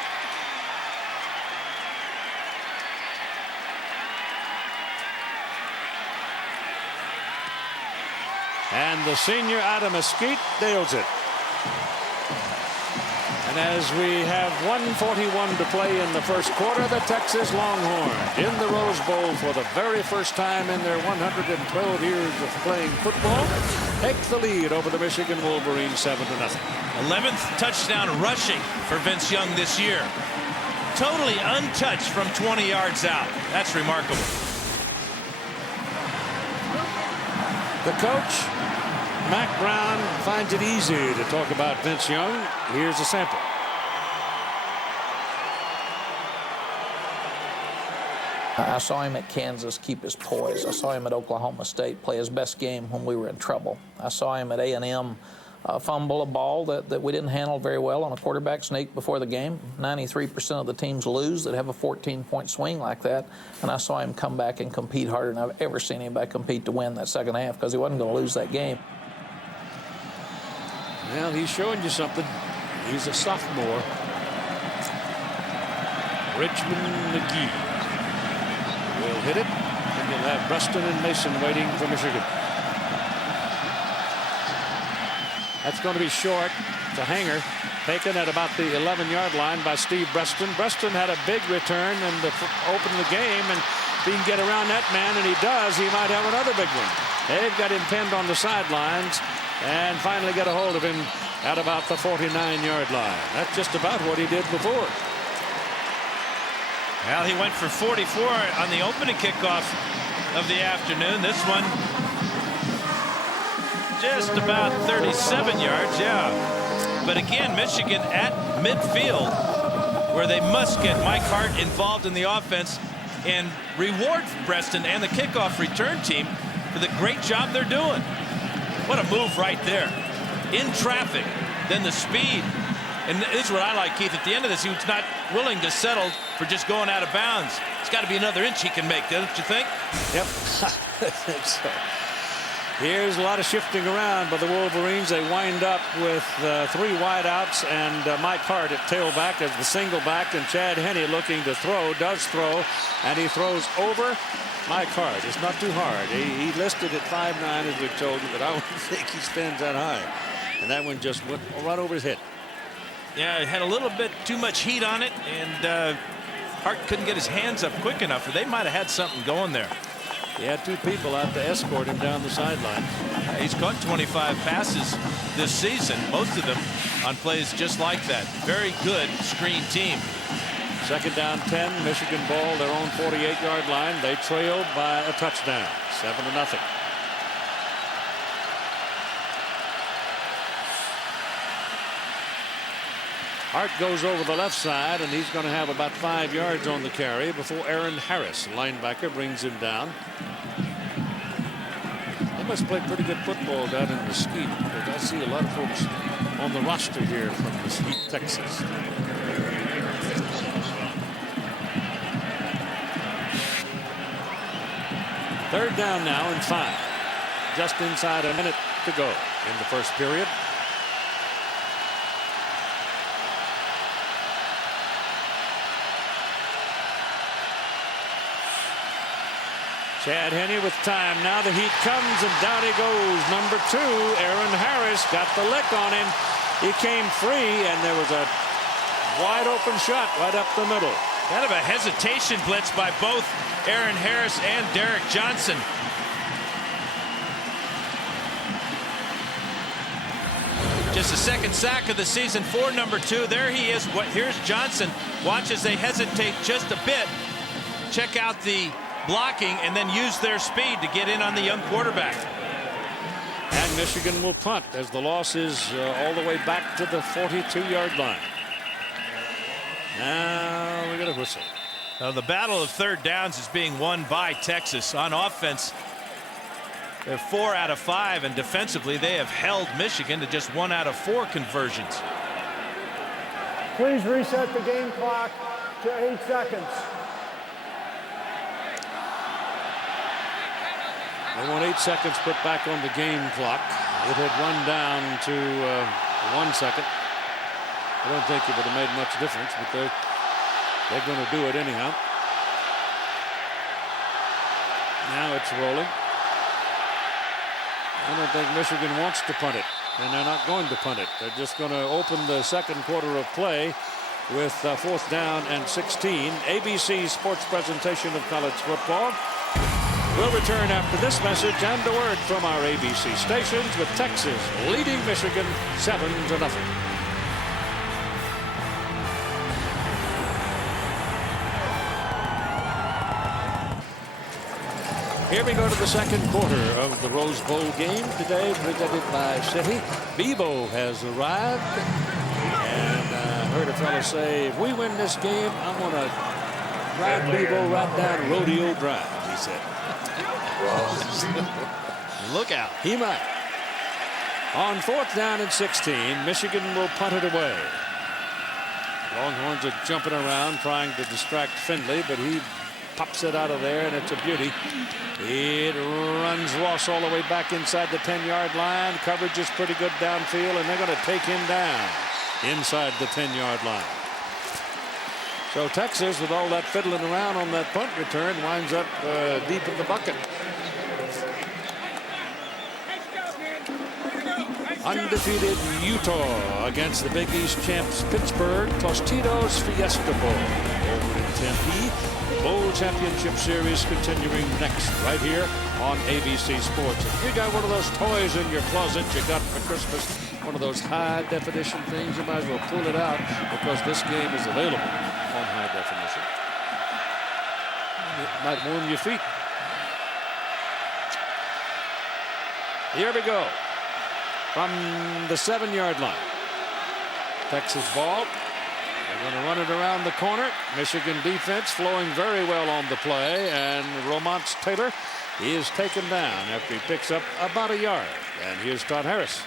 And the senior Adam Mesquite nails it. And as we have 1:41 to play in the first quarter, the Texas Longhorns in the Rose Bowl for the very first time in their 112 years of playing football take the lead over the Michigan Wolverines 7-0. 11th touchdown rushing for Vince Young this year. Totally untouched from 20 yards out. That's remarkable. The coach, Mac Brown, finds it easy to talk about Vince Young. Here's a sample. I saw him at Kansas keep his poise. I saw him at Oklahoma State play his best game when we were in trouble. I saw him at A&M fumble a ball that we didn't handle very well on a quarterback sneak before the game. 93% of the teams lose that have a 14-point swing like that. And I saw him come back and compete harder than I've ever seen anybody compete to win that second half because he wasn't going to lose that game. Well, he's showing you something. He's a sophomore. Richmond McGee will hit it, and you'll have Preston and Mason waiting for Michigan. That's going to be short. It's a hanger taken at about the 11-yard line by Steve Preston. Preston had a big return and open the game, and if he can get around that man, and he does, he might have another big one. They've got him pinned on the sidelines and finally get a hold of him at about the 49-yard line. That's just about what he did before. Well, he went for 44 on the opening kickoff of the afternoon. This one just about 37 yards, yeah. But again, Michigan at midfield, where they must get Mike Hart involved in the offense and reward Preston and the kickoff return team for the great job they're doing. What a move right there. In traffic, then the speed. And this is what I like, Keith. At the end of this, he was not willing to settle for just going out of bounds. It's got to be another inch he can make, don't you think? Yep, I think so. Here's a lot of shifting around by the Wolverines. They wind up with 3 wideouts and Mike Hart at tailback as the single back, and Chad Henne looking to throw, does throw, and he throws over Mike Hart. It's not too hard. He listed at 5'9", as we've told you, but I don't think he stands that high. And that one just went right over his head. Yeah, it had a little bit too much heat on it, and Hart couldn't get his hands up quick enough, or they might have had something going there. He had 2 people out to escort him down the sideline. He's caught 25 passes this season, most of them on plays just like that. Very good screen team. Second down 10, Michigan ball, their own 48-yard line. They trailed by a touchdown, 7-0. Hart goes over the left side, and he's going to have about 5 yards on the carry before Aaron Harris, linebacker, brings him down. They must play pretty good football down in Mesquite, because I see a lot of folks on the roster here from Mesquite, Texas. Third down now and 5. Just inside a minute to go in the first period. Chad Henne with time. Now the heat comes, and down he goes. Number 2, Aaron Harris, got the lick on him. He came free, and there was a wide open shot right up the middle. Kind of a hesitation blitz by both Aaron Harris and Derek Johnson. Just the second sack of the season for number 2. There he is. Here's Johnson. Watch as they hesitate just a bit. Check out the blocking and then use their speed to get in on the young quarterback. And Michigan will punt as the loss is all the way back to the 42-yard line. Now we got a whistle. Now the battle of third downs is being won by Texas. On offense, they're 4 out of 5, and defensively they have held Michigan to just 1 out of 4 conversions. Please reset the game clock to 8 seconds. They want 8 seconds put back on the game clock. It had run down to 1 second. I don't think it would have made much difference, but they're going to do it anyhow. Now it's rolling. I don't think Michigan wants to punt it, and they're not going to punt it. They're just going to open the second quarter of play with 4th down and 16. ABC Sports presentation of college football. We'll return after this message and a word from our ABC stations with Texas leading Michigan 7-0. Here we go to the second quarter of the Rose Bowl game today, presented by City. Bebo has arrived, and I heard a fellow say, if we win this game, I'm going to ride Bebo right down Rodeo Drive, he said. Look out. He might. On 4th down and 16, Michigan will punt it away. Longhorns are jumping around trying to distract Findlay, but he pops it out of there, and it's a beauty. It runs Ross all the way back inside the 10-yard line. Coverage is pretty good downfield, and they're going to take him down inside the 10-yard line. So Texas, with all that fiddling around on that punt return, winds up deep in the bucket. Undefeated Utah against the Big East champs Pittsburgh Tostitos Fiesta Bowl over in Tempe. Bowl Championship Series continuing next right here on ABC Sports. If you got one of those toys in your closet you got for Christmas, one of those high definition things, you might as well pull it out, because this game is available on high definition. It might warm your feet. Here we go. From the 7-yard line. Texas ball. They're going to run it around the corner. Michigan defense flowing very well on the play. And Romance Taylor is taken down after he picks up about a yard. And here's Todd Harris.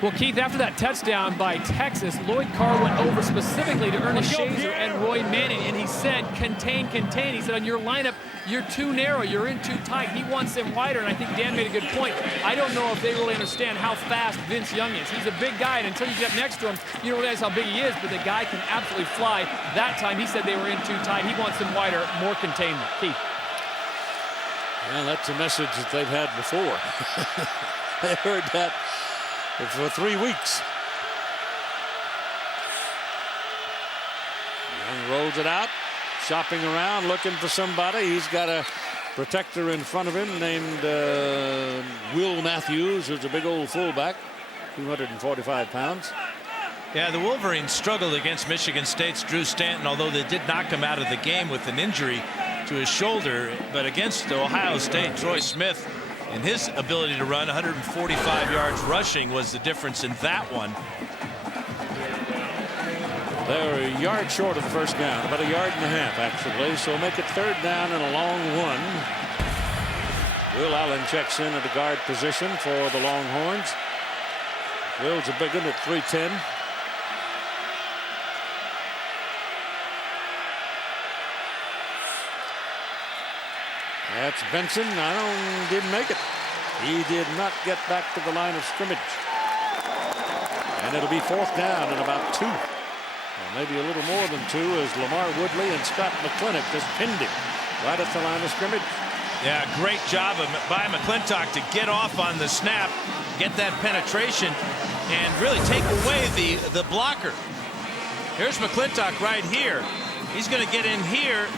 Well, Keith, after that touchdown by Texas, Lloyd Carr went over specifically to Ernest Shazer and Roy Manning, and he said, contain, contain. He said, on your lineup, you're too narrow, you're in too tight. He wants them wider, and I think Dan made a good point. I don't know if they really understand how fast Vince Young is. He's a big guy, and until you get up next to him, you don't realize how big he is, but the guy can absolutely fly. That time, he said they were in too tight. He wants them wider, more containment. Keith. Well, that's a message that they've had before. They heard that for 3 weeks. Young rolls it out, shopping around, looking for somebody. He's got a protector in front of him named Will Matthews, who's a big old fullback, 245 pounds. Yeah, the Wolverines struggled against Michigan State's Drew Stanton, although they did knock him out of the game with an injury to his shoulder. But against Ohio State, Troy Smith, and his ability to run 145 yards rushing was the difference in that one. They're a yard short of the first down, about a yard and a half, actually. So make it 3rd down and a long one. Will Allen checks in at the guard position for the Longhorns. Will's a big one at 310. That's Benson. Didn't make it. He did not get back to the line of scrimmage. And it'll be 4th down and about 2. Or maybe a little more than 2, as Lamar Woodley and Scott McClintock just pinned him right at the line of scrimmage. Yeah, great job by McClintock to get off on the snap, get that penetration, and really take away the blocker. Here's McClintock right here. He's going to get in here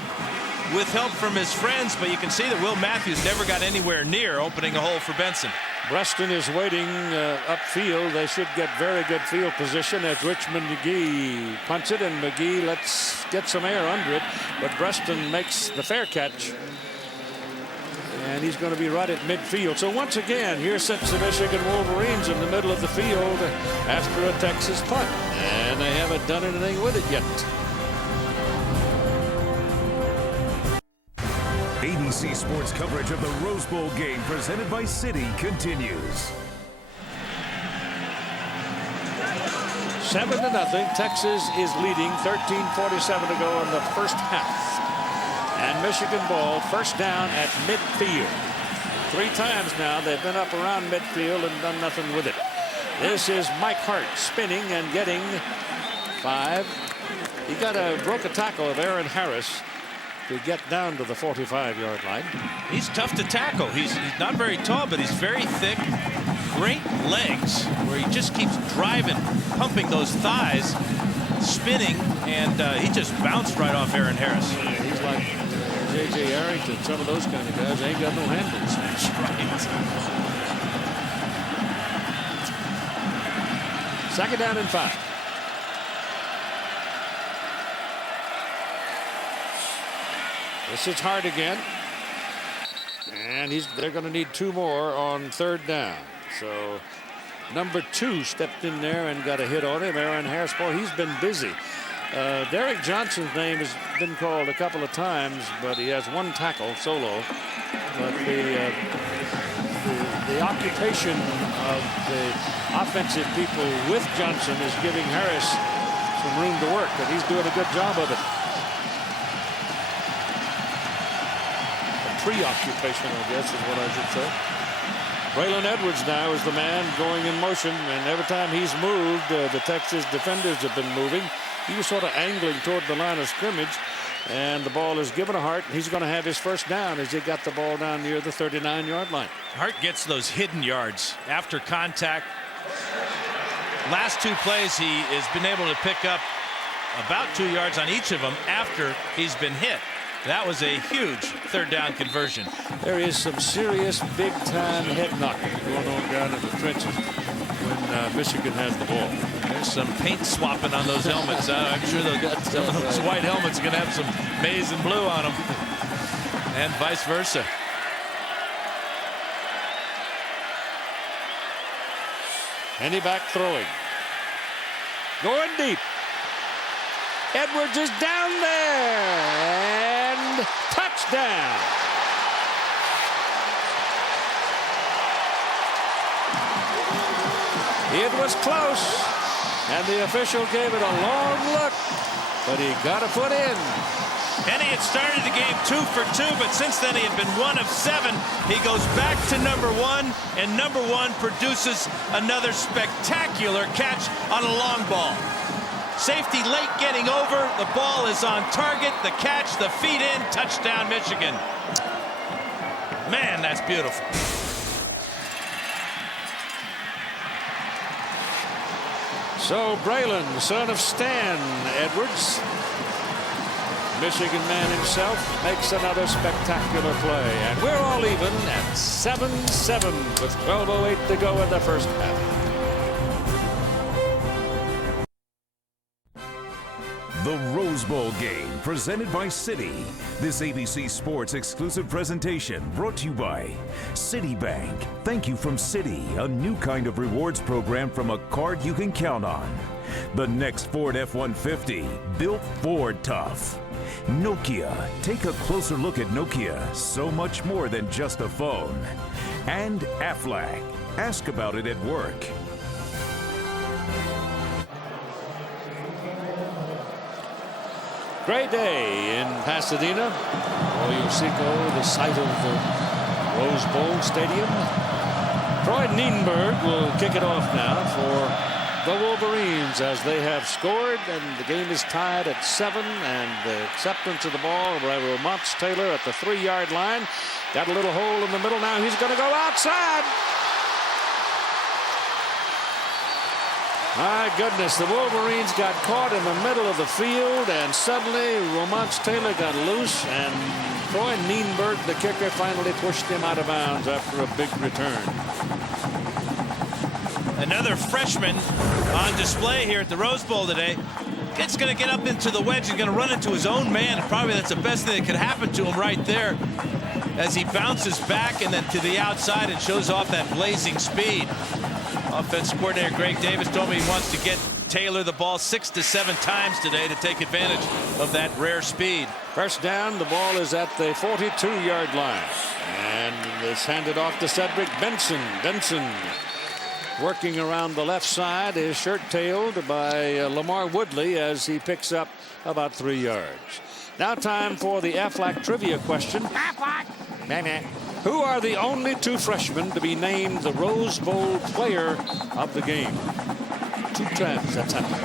with help from his friends, but you can see that Will Matthews never got anywhere near opening a hole for Benson. Preston is waiting upfield. They should get very good field position as Richmond McGee punts it, and McGee lets get some air under it, but Preston makes the fair catch, and he's going to be right at midfield. So once again, here sits the Michigan Wolverines in the middle of the field after a Texas punt, and they haven't done anything with it yet. ABC Sports coverage of the Rose Bowl game presented by Citi continues. 7-0. Texas is leading. 13:47 to go in the first half. And Michigan ball, 1st down at midfield. 3 times now they've been up around midfield and done nothing with it. This is Mike Hart spinning and getting 5. He broke a tackle of Aaron Harris to get down to the 45-yard line. He's tough to tackle. He's not very tall, but he's very thick. Great legs, where he just keeps driving, pumping those thighs, spinning, and he just bounced right off Aaron Harris. Yeah, he's like J.J. Arrington, some of those kind of guys. They ain't got no handles. That's right. 2nd down and 5. This is Hart again, and they're going to need 2 more on 3rd down. So number 2 stepped in there and got a hit on him. Aaron Harris, boy, he's been busy. Derek Johnson's name has been called a couple of times, but he has 1 tackle solo. But the the occupation of the offensive people with Johnson is giving Harris some room to work, and he's doing a good job of it. A preoccupation, I guess, is what I should say. Braylon Edwards now is the man going in motion, and every time he's moved, the Texas defenders have been moving. He was sort of angling toward the line of scrimmage, and the ball is given to Hart. He's going to have his first down as he got the ball down near the 39-yard line. Hart gets those hidden yards after contact. Last two plays, he has been able to pick up about 2 yards on each of them after he's been hit. That was a huge third down conversion. There is some serious big-time head knocking going on down in the trenches when Michigan has the ball. There's some paint swapping on those helmets. I'm sure those white helmets are going to have some maize and blue on them, and vice versa. Henny back throwing. Going deep. Edwards is down there, and touchdown. It was close, and the official gave it a long look, but he got a foot in. Henny had started the game 2 for 2, but since then he had been 1 of 7. He goes back to number 1, and number 1 produces another spectacular catch on a long ball. Safety late getting over. The ball is on target. The catch, the feet in, touchdown Michigan. Man, that's beautiful. So Braylon, son of Stan Edwards, Michigan man himself, makes another spectacular play. And we're all even at 7-7 with 12:08 to go in the first half. The Rose Bowl game, presented by Citi. This ABC Sports exclusive presentation brought to you by Citibank. Thank you from Citi, a new kind of rewards program from a card you can count on. The next Ford F-150, built Ford tough. Nokia, take a closer look at Nokia, so much more than just a phone. And Aflac, ask about it at work. Great day in Pasadena. Arroyo Seco, the site of the Rose Bowl Stadium. Troy Nienberg will kick it off now for the Wolverines as they have scored, and the game is tied at 7, and the acceptance of the ball by Romonts Taylor at the 3-yard line. Got a little hole in the middle now. He's going to go outside. My goodness, the Wolverines got caught in the middle of the field, and suddenly Romonts Taylor got loose, and Troy Nienberg, the kicker, finally pushed him out of bounds after a big return. Another freshman on display here at the Rose Bowl today. It's going to get up into the wedge. He's going to run into his own man. Probably that's the best thing that could happen to him right there as he bounces back and then to the outside and shows off that blazing speed. Offensive coordinator Greg Davis told me he wants to get Taylor the ball 6 to 7 times today to take advantage of that rare speed. First down, the ball is at the 42-yard line. And it's handed off to Cedric Benson. Benson working around the left side is shirt-tailed by Lamar Woodley as he picks up about 3 yards. Now time for the Aflac trivia question. Who are the only 2 freshmen to be named the Rose Bowl player of the game? 2 times that's happened.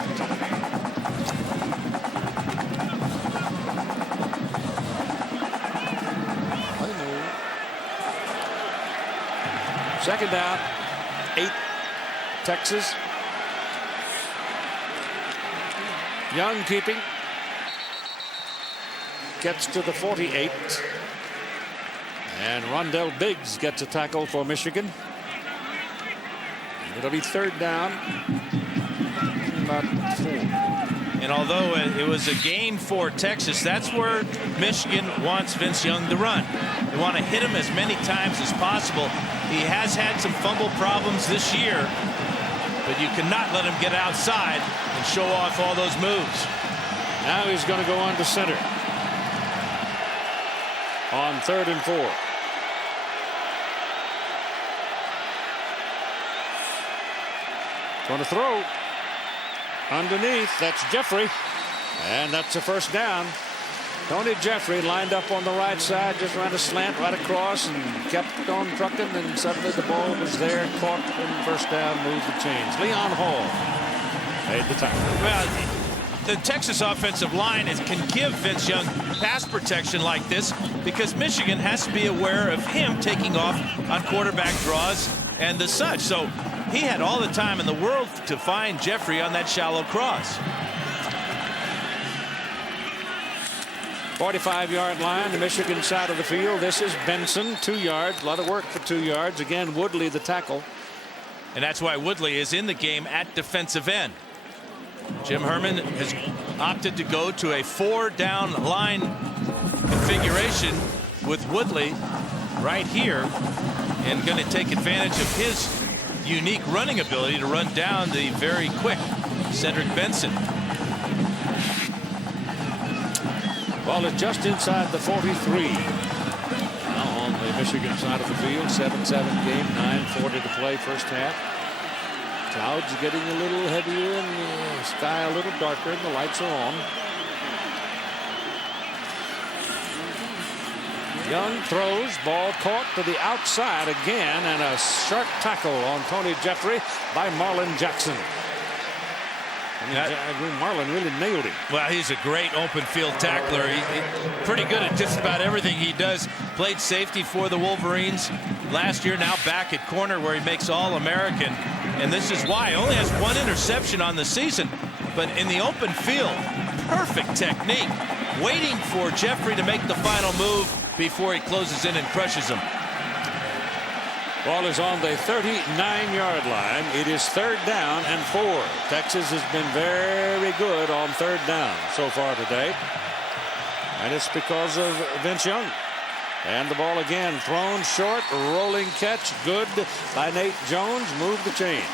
Second down, 8, Texas. Young keeping. Gets to the 48. And Rondell Biggs gets a tackle for Michigan. It'll be third down. About 4. And although it was a gain for Texas, that's where Michigan wants Vince Young to run. They want to hit him as many times as possible. He has had some fumble problems this year, but you cannot let him get outside and show off all those moves. Now he's going to go on to center on 3rd and 4. Going to throw. Underneath, that's Jeffrey. And that's a first down. Tony Jeffrey lined up on the right side, just ran a slant right across and kept on trucking, and suddenly the ball was there, caught, and first down, moved the chains. Leon Hall made the tackle. Well, the Texas offensive line can give Vince Young pass protection like this because Michigan has to be aware of him taking off on quarterback draws and the such. So he had all the time in the world to find Jeffrey on that shallow cross. 45-yard line, the Michigan side of the field. This is Benson, 2 yards. A lot of work for 2 yards. Again, Woodley the tackle. And that's why Woodley is in the game at defensive end. Jim Herman has opted to go to a 4-down line configuration with Woodley right here and going to take advantage of his unique running ability to run down the very quick Cedric Benson. Ball is just inside the 43. Now on the Michigan side of the field, 7-7 game, 9:40 to play first half. Clouds getting a little heavier and the sky a little darker and the lights are on. Young throws, ball caught to the outside again, and a sharp tackle on Tony Jeffrey by Marlon Jackson. Marlon really nailed him. Well, he's a great open field tackler. He's pretty good at just about everything he does. Played safety for the Wolverines last year, now back at corner where he makes All-American. And this is why. He only has 1 interception on the season, but in the open field, perfect technique. Waiting for Jeffrey to make the final move before he closes in and crushes him. Ball is on the 39-yard line. It is 3rd down and 4. Texas has been very good on 3rd down so far today. And it's because of Vince Young. And the ball again thrown short, rolling catch, good by Nate Jones, moved the chains.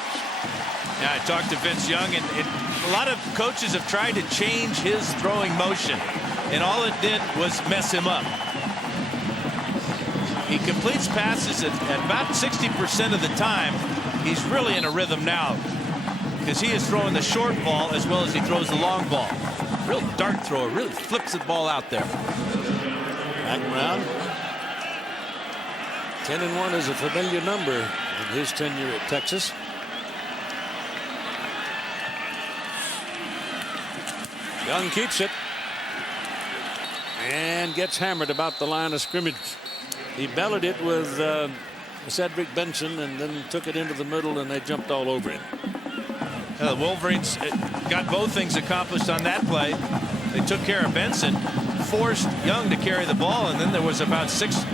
Yeah, I talked to Vince Young, and a lot of coaches have tried to change his throwing motion, and all it did was mess him up. He completes passes at about 60% of the time. He's really in a rhythm now because he is throwing the short ball as well as he throws the long ball. Real dart thrower, really flips the ball out there. Mack Brown. 10-1 is a familiar number in his tenure at Texas. Young keeps it and gets hammered about the line of scrimmage. He bellied it with Cedric Benson and then took it into the middle, and they jumped all over him. The Wolverines got both things accomplished on that play. They took care of Benson, forced Young to carry the ball, and then there was about 6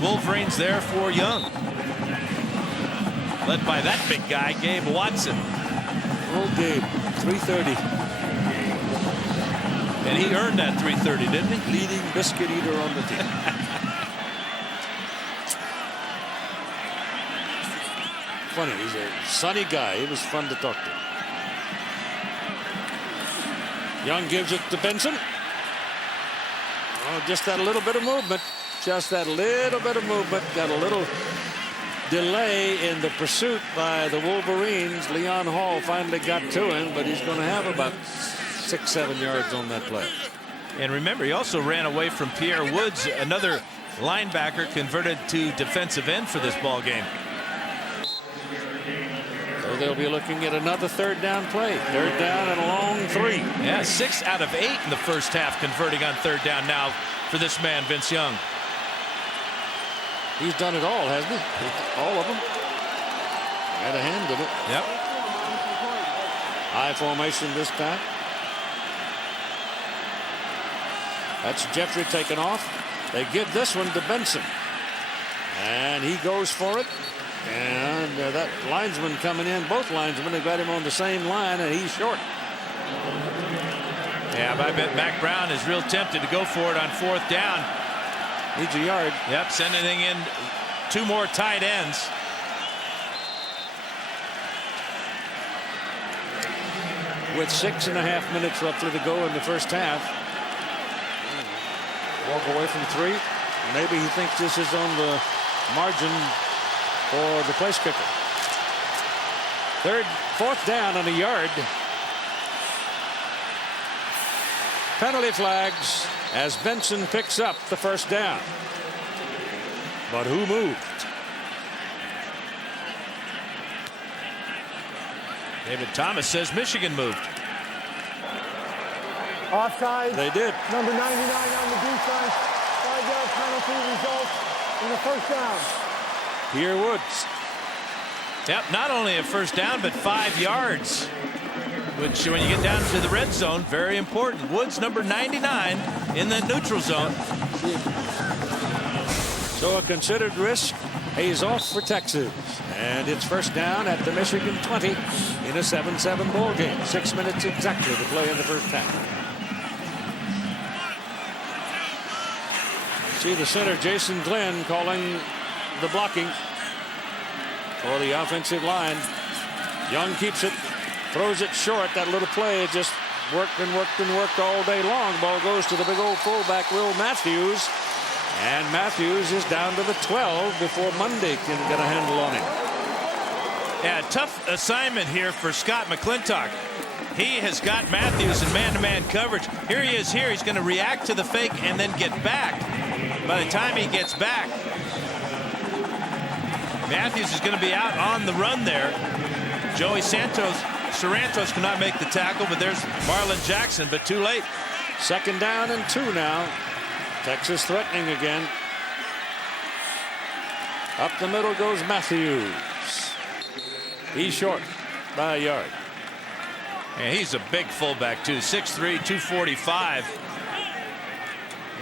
Wolverines there for Young. Led by that big guy, Gabe Watson. Old Gabe, 330. And he earned that 330, didn't he? Leading biscuit eater on the team. Funny, he's a sunny guy. He was fun to talk to. Young gives it to Benson. Oh, just that little bit of movement. Just that little bit of movement. Got a little delay in the pursuit by the Wolverines. Leon Hall finally got to him, but he's going to have about 6-7 yards on that play. And remember, he also ran away from Pierre Woods, another linebacker converted to defensive end for this ball game. So they'll be looking at another 3rd down play. 3rd down and a long 3. Yeah, 6 out of 8 in the first half converting on 3rd down now for this man, Vince Young. He's done it all, hasn't he? All of them. Had a hand in it. Yep. High formation this time. That's Jeffrey taken off. They give this one to Benson. And he goes for it. And that linesman coming in, both linesmen have got him on the same line, and he's short. Yeah, but I bet Mack Brown is real tempted to go for it on 4th down. Needs a yard. Yep, sending in 2 more tight ends. With 6.5 minutes roughly to go in the first half. Walk away from 3. Maybe he thinks this is on the margin for the place kicker. Fourth down and a yard. Penalty flags as Benson picks up the first down. But who moved? David Thomas says Michigan moved. Offside. They did. Number 99 on the defense. 5-yard penalty results in a first down. Pierre Woods. Yep, not only a first down, but 5 yards, which when you get down to the red zone, very important. Woods, number 99, in the neutral zone. So a considered risk pays off for Texas. And it's first down at the Michigan 20 in a 7-7 ball game. 6 minutes exactly to play in the first half. See the center, Jason Glenn, calling the blocking for the offensive line. Young keeps it, throws it short. That little play just worked and worked and worked all day long. Ball goes to the big old fullback, Will Matthews. And Matthews is down to the 12 before Monday can get a handle on him. Yeah, tough assignment here for Scott McClintock. He has got Matthews in man-to-man coverage. Here he is here. He's going to react to the fake and then get back. By the time he gets back, Matthews is going to be out on the run there. Joey Sarantos cannot make the tackle, but there's Marlon Jackson, but too late. Second down and 2 now. Texas threatening again. Up the middle goes Matthews. He's short by a yard. And he's a big fullback too, 6'3", 245.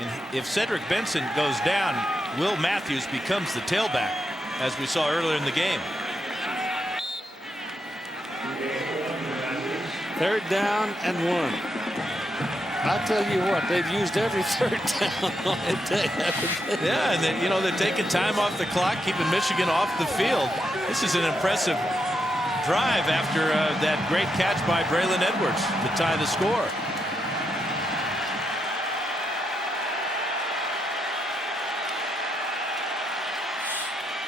And if Cedric Benson goes down, Will Matthews becomes the tailback, as we saw earlier in the game. Third down and 1. I'll tell you what, they've used every third down all day. Yeah, and then, they're taking time off the clock, keeping Michigan off the field. This is an impressive drive after that great catch by Braylon Edwards to tie the score.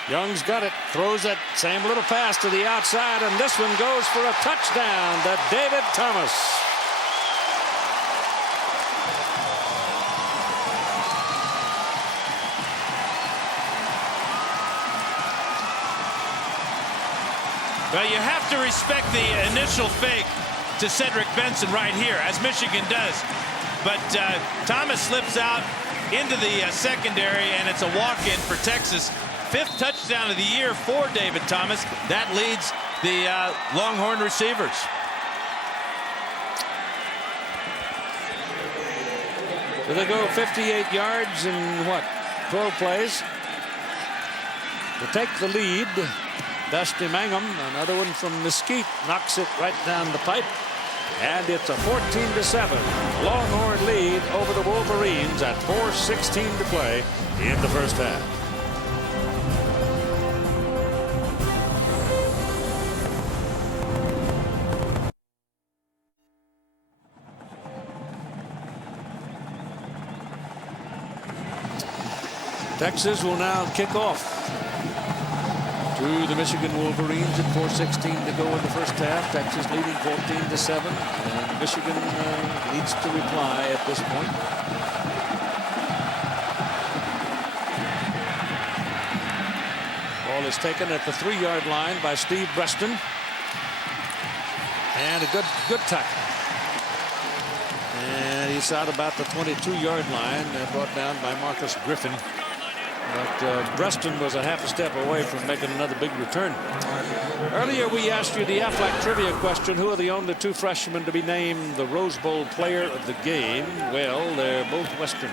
Young's got it, throws that same little pass to the outside, and this one goes for a touchdown to David Thomas. Well, you have to respect the initial fake to Cedric Benson right here, as Michigan does. But Thomas slips out into the secondary, and it's a walk-in for Texas. 5th touchdown of the year for David Thomas. That leads the Longhorn receivers. So they go 58 yards in 12 plays to take the lead. Dusty Mangum, another one from Mesquite, knocks it right down the pipe. And it's a 14-7 Longhorn lead over the Wolverines at 4:16 to play in the first half. Texas will now kick off to the Michigan Wolverines at 4:16 to go in the first half. Texas leading 14-7, and Michigan needs to reply at this point. Ball is taken at the 3-yard line by Steve Breaston, and a good tackle. And he's out about the 22-yard line, brought down by Marcus Griffin. But Breaston was a half a step away from making another big return. Earlier we asked you the Aflac trivia question, who are the only 2 freshmen to be named the Rose Bowl player of the game? Well, they're both Westerners.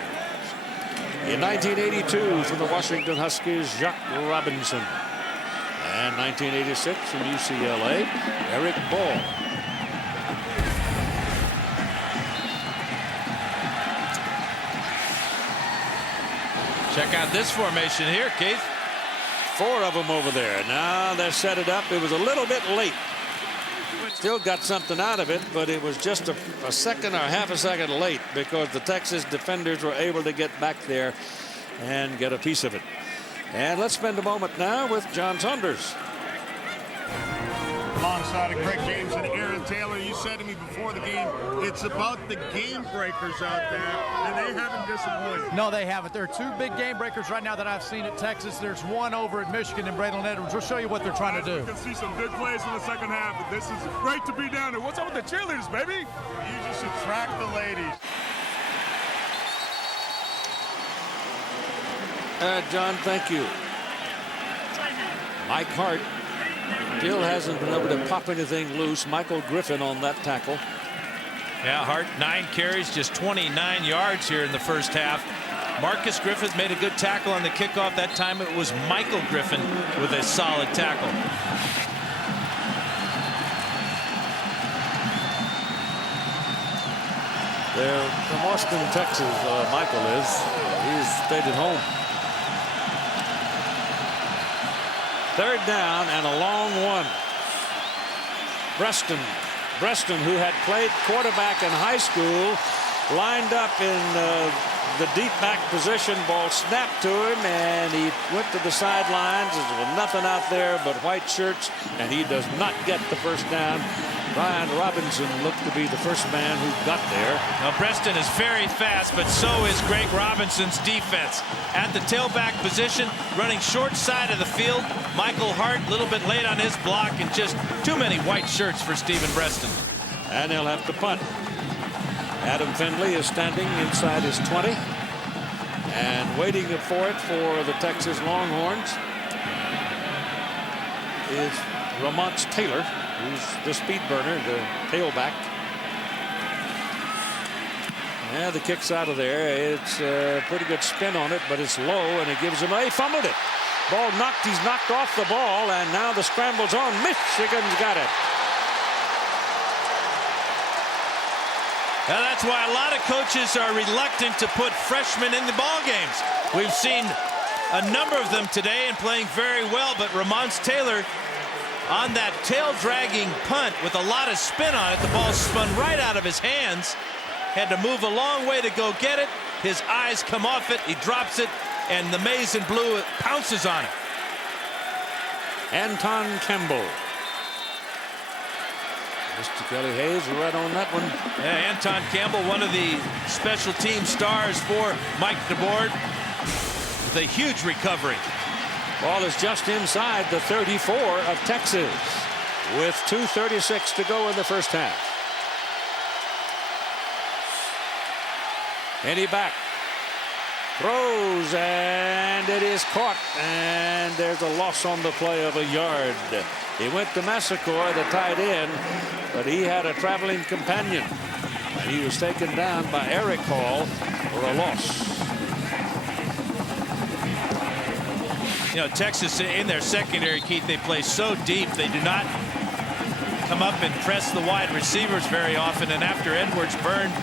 In 1982 from the Washington Huskies, Jacques Robinson. And 1986 from UCLA, Eric Ball. Check out this formation here, Keith. 4 of them over there. Now they're set it up. It was a little bit late. Still got something out of it, but it was just a second or half a second late because the Texas defenders were able to get back there and get a piece of it. And let's spend a moment now with John Saunders. alongside of Greg James and Aaron Taylor. You said to me before the game, it's about the game breakers out there, and they haven't disappointed. No, they haven't. There are two big game breakers right now that I've seen at Texas. There's one over at Michigan and Braylon Edwards. We'll show you what they're trying to do. You can see some good plays in the second half, but this is great to be down there. What's up with the cheerleaders, baby? You just attract the ladies. John, thank you. Mike Hart still hasn't been able to pop anything loose. Michael Griffin on that tackle. Yeah, Hart 9 carries, just 29 yards here in the first half. Marcus Griffith made a good tackle on the kickoff. That time it was Michael Griffin with a solid tackle. They're from Austin, Texas. Michael is. He's stayed at home. Third down and a long one. Preston, who had played quarterback in high school, lined up in the deep back position. Ball snapped to him, and he went to the sidelines. There was nothing out there but white shirts, and he does not get the first down. Brian Robinson looked to be the first man who got there. Now Preston is very fast, but so is Greg Robinson's defense. At the tailback position, running short side of the field. Michael Hart a little bit late on his block, and just too many white shirts for Stephen Preston. And he'll have to punt. Adam Findlay is standing inside his 20 and waiting for it for the Texas Longhorns is Ramont Taylor, who's the speed burner, the tailback. Yeah, the kick's out of there. It's a pretty good spin on it, but it's low, and it gives him he fumbled it. Ball knocked. He's knocked off the ball, and now the scramble's on. Michigan's got it. Now that's why a lot of coaches are reluctant to put freshmen in the ball games. We've seen a number of them today and playing very well, but Ramont Taylor on that tail-dragging punt with a lot of spin on it. The ball spun right out of his hands. Had to move a long way to go get it. His eyes come off it. He drops it, and the maize and blue pounces on it. Anton Campbell. Mr. Kelly Hayes right on that one. Yeah, Anton Campbell, one of the special team stars for Mike DeBoer, with a huge recovery. Ball is just inside the 34 of Texas with 2:36 to go in the first half. Henny back. Throws, and it is caught, and there's a loss on the play of a yard. He went to Massacor, the tight end, but he had a traveling companion, and he was taken down by Eric Hall for a loss. You know, Texas in their secondary, Keith, they play so deep. They do not come up and press the wide receivers very often, and after Edwards burned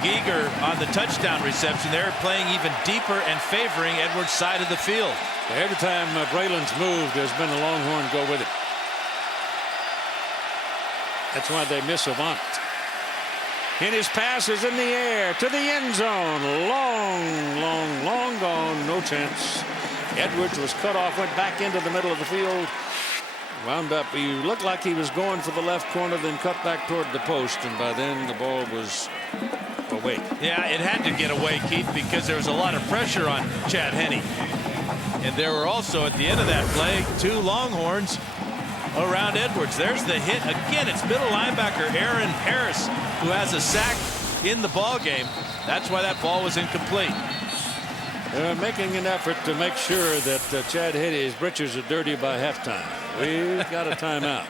Giger on the touchdown reception, they're playing even deeper and favoring Edwards' side of the field. Every time Braylon's moved, there's been a Longhorn go with it. That's why they miss Avant. And his pass is in the air to the end zone. Long gone. No chance. Edwards was cut off, went back into the middle of the field. Wound up. He looked like he was going for the left corner, then cut back toward the post, and by then the ball was away. Yeah, it had to get away, Keith, because there was a lot of pressure on Chad Henne. And there were also, at the end of that play, 2 Longhorns around Edwards. There's the hit. Again, it's middle linebacker Aaron Harris who has a sack in the ball game. That's why that ball was incomplete. They're making an effort to make sure that Chad Henne's britches are dirty by halftime. We've got a timeout.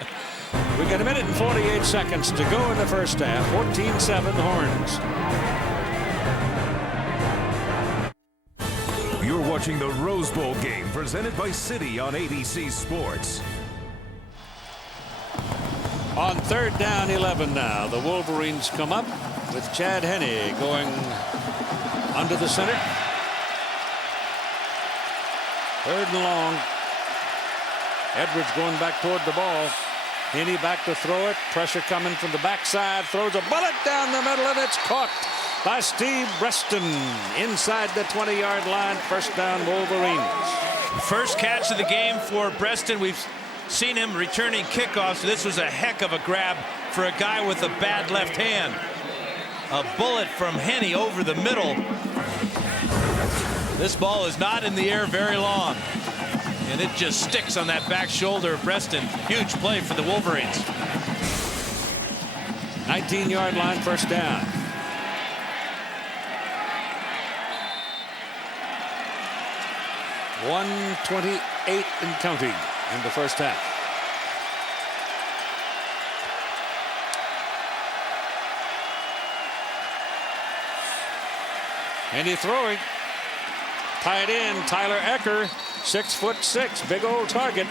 We've got 1 minute and 48 seconds to go in the first half. 14-7 Horns. You're watching the Rose Bowl game presented by City on ABC Sports. On 3rd down 11 now, the Wolverines come up with Chad Henne going under the center. 3rd and long. Edwards going back toward the ball. Henne back to throw it. Pressure coming from the backside. Throws a bullet down the middle, and it's caught by Steve Breaston inside the 20-yard line. First down, Wolverines. First catch of the game for Breaston. We've seen him returning kickoffs. This was a heck of a grab for a guy with a bad left hand. A bullet from Henne over the middle. This ball is not in the air very long, and it just sticks on that back shoulder of Preston. Huge play for the Wolverines. 19-yard line, first down. .128 and counting in the first half. And he's throwing. Tight end Tyler Ecker, 6'6", big old target,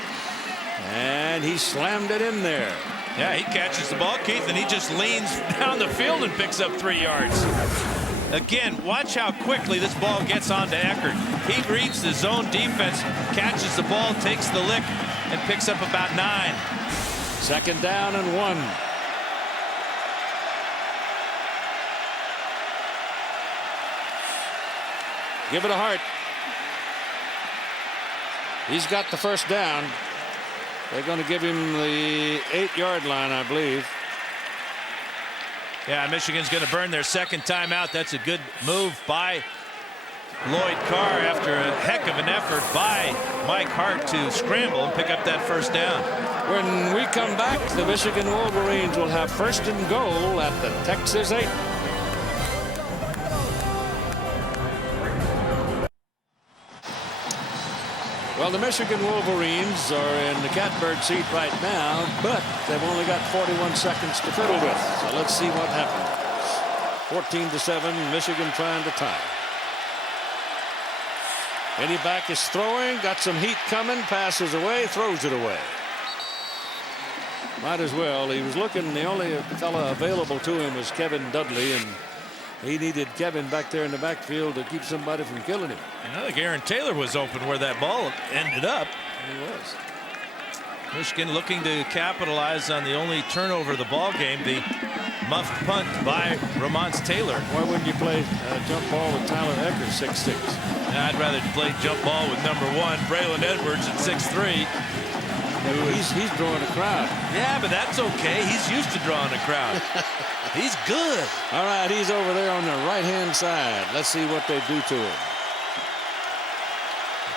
and he slammed it in there. Yeah, he catches the ball, Keith, and he just leans down the field and picks up 3 yards. Again, watch how quickly this ball gets onto Eckert. He reads the zone defense, catches the ball, takes the lick, and picks up about 9. Second down and 1. Give it a Hart. He's got the first down. They're going to give him the 8-yard line, I believe. Yeah, Michigan's going to burn their second timeout. That's a good move by Lloyd Carr after a heck of an effort by Mike Hart to scramble and pick up that first down. When we come back, the Michigan Wolverines will have first and goal at the Texas 8. Well, the Michigan Wolverines are in the catbird seat right now, but they've only got 41 seconds to fiddle with. So let's see what happens. 14-7, Michigan trying to tie. Any back is throwing, got some heat coming, passes away, throws it away. Might as well. He was looking, the only fella available to him was Kevin Dudley, and he needed Kevin back there in the backfield to keep somebody from killing him. I think Aaron Taylor was open where that ball ended up. He was. Michigan looking to capitalize on the only turnover of the ball game, the muffed punt by Ramons Taylor. Why wouldn't you play jump ball with Tyler Ecker, 6'6"? I'd rather play jump ball with number 1, Braylon Edwards at 6'3". He's drawing a crowd. Yeah, but that's okay. He's used to drawing a crowd. He's good. All right, he's over there on the right-hand side. Let's see what they do to him.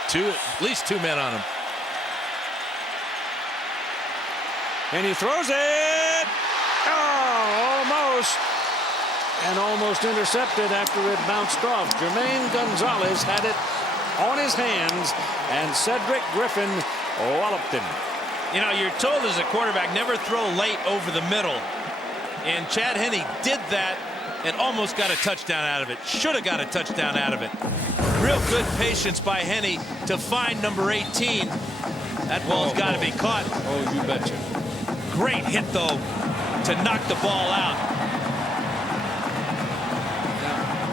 At least 2 men on him. And he throws it. Oh, almost. And almost intercepted after it bounced off. Jermaine Gonzalez had it on his hands, and Cedric Griffin walloped him. You know, you're told as a quarterback, never throw late over the middle. And Chad Henne did that and almost got a touchdown out of it. Should have got a touchdown out of it. Real good patience by Henne to find number 18. That ball's got to be caught. Oh, you betcha. Great hit, though, to knock the ball out.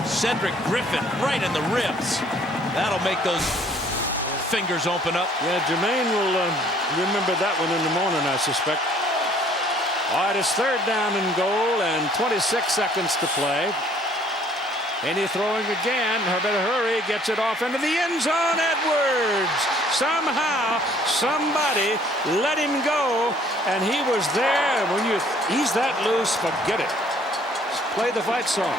Cedric Griffin right in the ribs. That'll make those fingers open up. Yeah, Jermaine will remember that one in the morning, I suspect. All right, it's third down and goal and 26 seconds to play. And he's throwing again. Better hurry, gets it off into the end zone. Edwards. Somehow, somebody let him go, and he was there. When he's that loose, forget it. Play the fight song.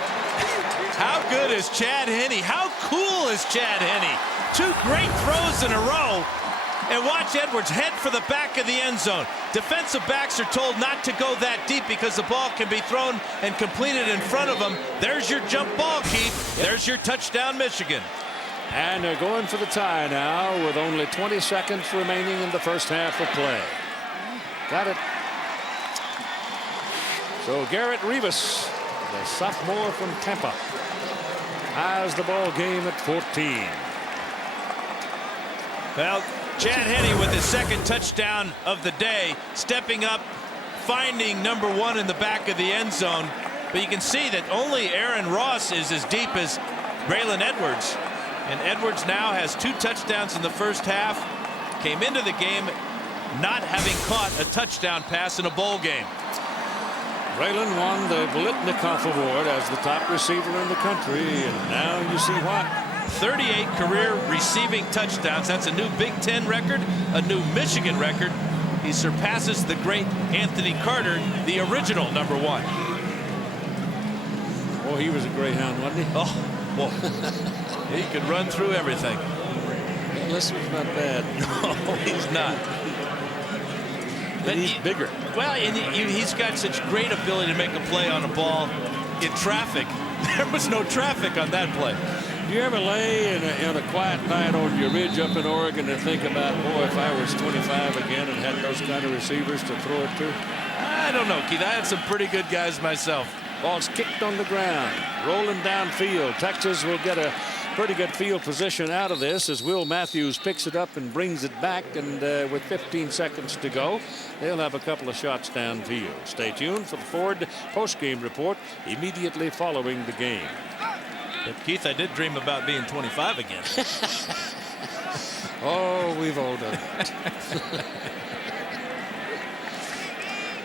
How good is Chad Henne? How cool is Chad Henne? 2 great throws in a row. And watch Edwards head for the back of the end zone. Defensive backs are told not to go that deep because the ball can be thrown and completed in front of them. There's your jump ball, Keith. There's your touchdown, Michigan. And they're going for the tie now with only 20 seconds remaining in the first half of play. Got it. So Garrett Rivas, the sophomore from Tampa, has the ball game at 14. Well, Chad Henne with his second touchdown of the day, stepping up, finding number 1 in the back of the end zone. But you can see that only Aaron Ross is as deep as Braylon Edwards. And Edwards now has 2 touchdowns in the first half. Came into the game not having caught a touchdown pass in a bowl game. Braylon won the Biletnikoff Award as the top receiver in the country, and now you see why. 38 career receiving touchdowns. That's a new Big Ten record, a new Michigan record. He surpasses the great Anthony Carter, the original #1. Oh, he was a greyhound, wasn't he? Oh, well, he could run through everything. This was not bad. No, he's not. But he's bigger. Well, and he's got such great ability to make a play on a ball in traffic. There was no traffic on that play. Do you ever lay in a quiet night on your ridge up in Oregon and think about, boy, if I was 25 again and had those kind of receivers to throw it to? I don't know, Keith. I had some pretty good guys myself. Ball's kicked on the ground, rolling downfield. Texas will get a pretty good field position out of this as Will Matthews picks it up and brings it back. And with 15 seconds to go, they'll have a couple of shots downfield. Stay tuned for the Ford postgame report immediately following the game. But Keith, I did dream about being 25 again. Oh, we've all done it.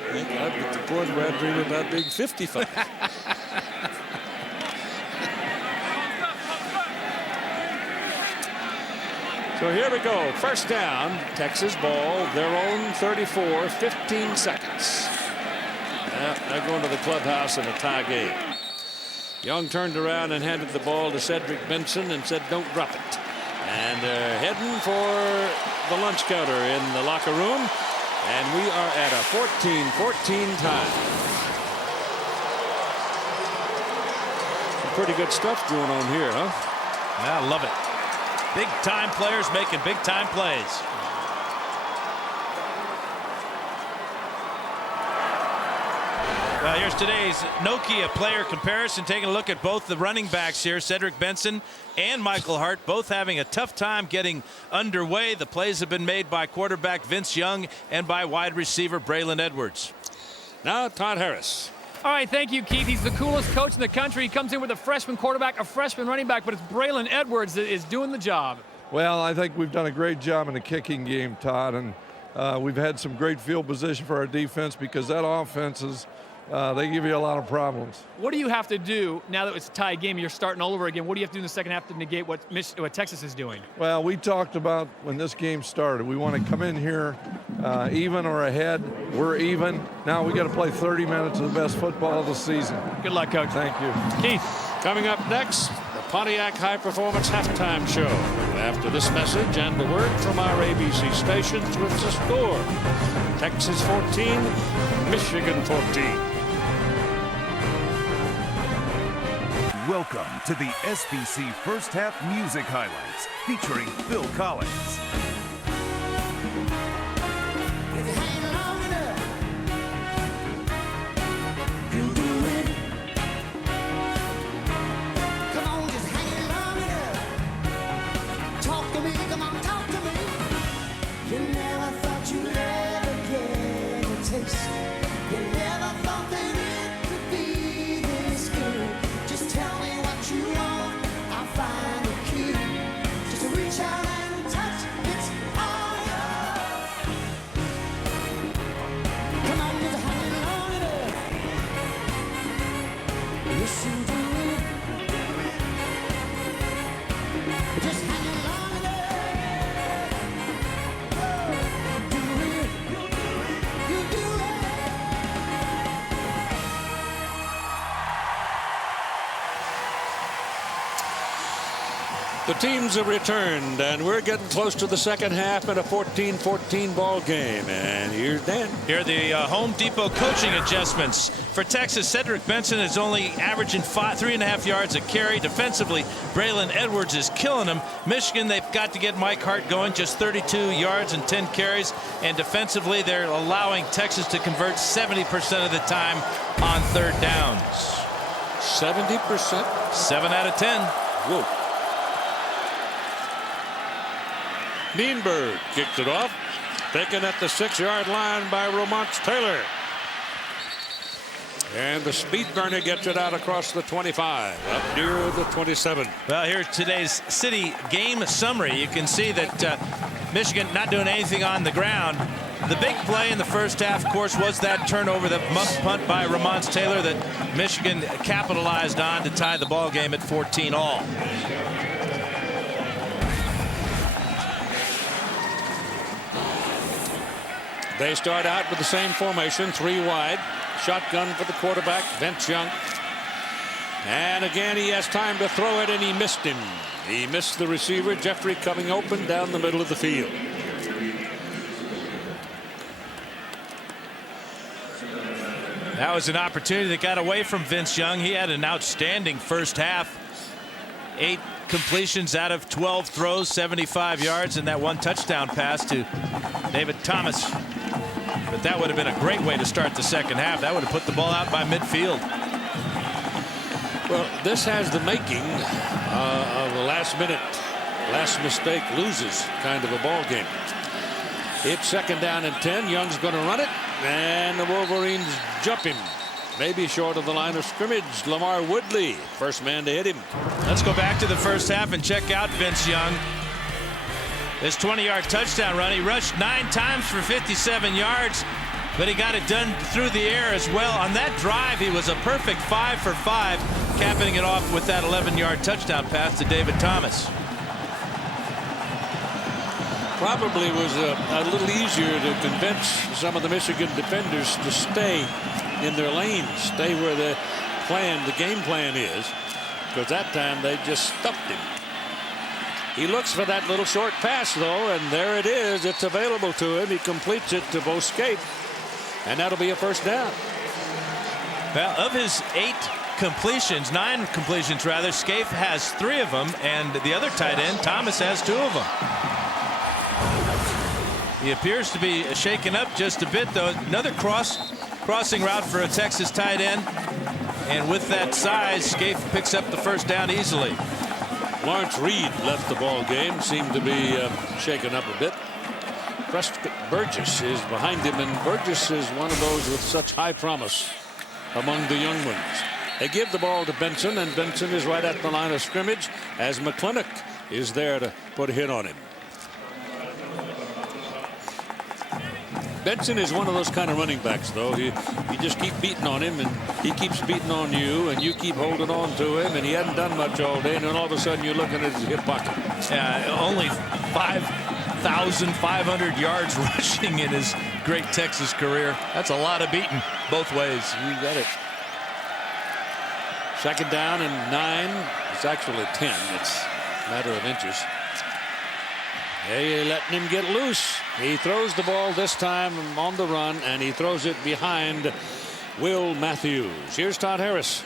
I'm at the point where I dream about being 55. So here we go. First down. Texas ball. Their own 34. 15 seconds. They're going to the clubhouse in a tie game. Young turned around and handed the ball to Cedric Benson and said, don't drop it. And they're heading for the lunch counter in the locker room. And we are at a 14-14 tie. Some pretty good stuff going on here, huh? I love it. Big time players making big time plays. Well, here's today's Nokia player comparison, taking a look at both the running backs here, Cedric Benson and Michael Hart, both having a tough time getting underway. The plays have been made by quarterback Vince Young and by wide receiver Braylon Edwards. Now Todd Harris. All right, thank you, Keith. He's the coolest coach in the country. He comes in with a freshman quarterback, a freshman running back, but it's Braylon Edwards that is doing the job. Well, I think we've done a great job in the kicking game, Todd, and we've had some great field position for our defense because that offense is they give you a lot of problems. What do you have to do now that it's a tie game and you're starting all over again? What do you have to do in the second half to negate what Texas is doing? Well, we talked about when this game started. We want to come in here even or ahead. We're even. Now we got to play 30 minutes of the best football of the season. Good luck, Coach. Thank you. Keith. Coming up next, the Pontiac High Performance Halftime Show. After this message and the word from our ABC stations with the score. Texas 14, Michigan 14. Welcome to the SBC First Half Music Highlights featuring Phil Collins. The teams have returned, and we're getting close to the second half in a 14-14 ball game. And here's Dan. Here are the Home Depot coaching adjustments. For Texas, Cedric Benson is only averaging 3.5 yards a carry. Defensively, Braylon Edwards is killing them. Michigan, they've got to get Mike Hart going, just 32 yards and 10 carries. And defensively, they're allowing Texas to convert 70% of the time on third downs. 70%? 7 out of 10. Whoa. Nienberg kicked it off. Taken at the 6-yard line by Romance Taylor. And the speed burner gets it out across the 25, up near the 27. Well, here's today's city game summary. You can see that Michigan not doing anything on the ground. The big play in the first half, of course, was that turnover, the muff punt by Romance Taylor that Michigan capitalized on to tie the ball game at 14-all. They start out with the same formation, 3 wide. Shotgun for the quarterback, Vince Young. And again, he has time to throw it, and he missed him. He missed the receiver, Jeffrey, coming open down the middle of the field. That was an opportunity that got away from Vince Young. He had an outstanding first half. 8 completions out of 12 throws, 75 yards, and that 1 touchdown pass to David Thomas. But that would have been a great way to start the second half. That would have put the ball out by midfield. Well, this has the making of a last mistake loses kind of a ball game. It's 2nd down and 10. Young's going to run it, and the Wolverines jump him. Maybe short of the line of scrimmage. Lamar Woodley, first man to hit him. Let's go back to the first half and check out Vince Young. This 20-yard touchdown run. He rushed 9 times for 57 yards, but he got it done through the air as well. On that drive, he was a perfect 5 for 5, capping it off with that 11-yard touchdown pass to David Thomas. Probably was a little easier to convince some of the Michigan defenders to stay in their lanes, stay where the game plan is, because that time they just stuffed him. He looks for that little short pass, though, and there it is. It's available to him. He completes it to Bo Scaife, and that'll be a first down. Well, of his 9 completions rather, Scaife has 3 of them, and the other tight end, Thomas, has 2 of them. He appears to be shaken up just a bit, though. Another crossing route for a Texas tight end, and with that size, Scaife picks up the first down easily. Lawrence Reed left the ball game, seemed to be shaken up a bit. Prescott Burgess is behind him, and Burgess is one of those with such high promise among the young ones. They give the ball to Benson, and Benson is right at the line of scrimmage as McClintock is there to put a hit on him. Benson is one of those kind of running backs, though. You just keep beating on him, and he keeps beating on you, and you keep holding on to him, and he hadn't done much all day, and then all of a sudden you're looking at his hip pocket. Yeah, only 5,500 yards rushing in his great Texas career. That's a lot of beating both ways. You got it. 2nd down and 9. It's actually 10. It's a matter of inches. Hey, letting him get loose. He throws the ball this time on the run, and he throws it behind Will Matthews. Here's Todd Harris.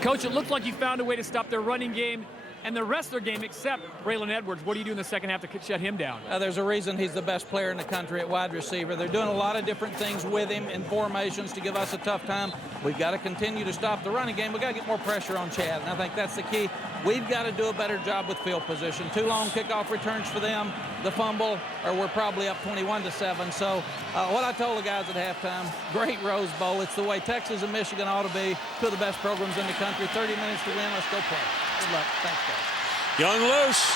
Coach, it looked like you found a way to stop their running game and the rest of their game except Braylon Edwards. What do you do in the second half to shut him down? There's a reason he's the best player in the country at wide receiver. They're doing a lot of different things with him in formations to give us a tough time. We've got to continue to stop the running game. We've got to get more pressure on Chad, and I think that's the key. We've got to do a better job with field position. 2 long kickoff returns for them, the fumble, or we're probably up 21-7. So what I told the guys at halftime, great Rose Bowl. It's the way Texas and Michigan ought to be. 2 of the best programs in the country. 30 minutes to win. Let's go play. Good luck. Thanks, guys. Young loose.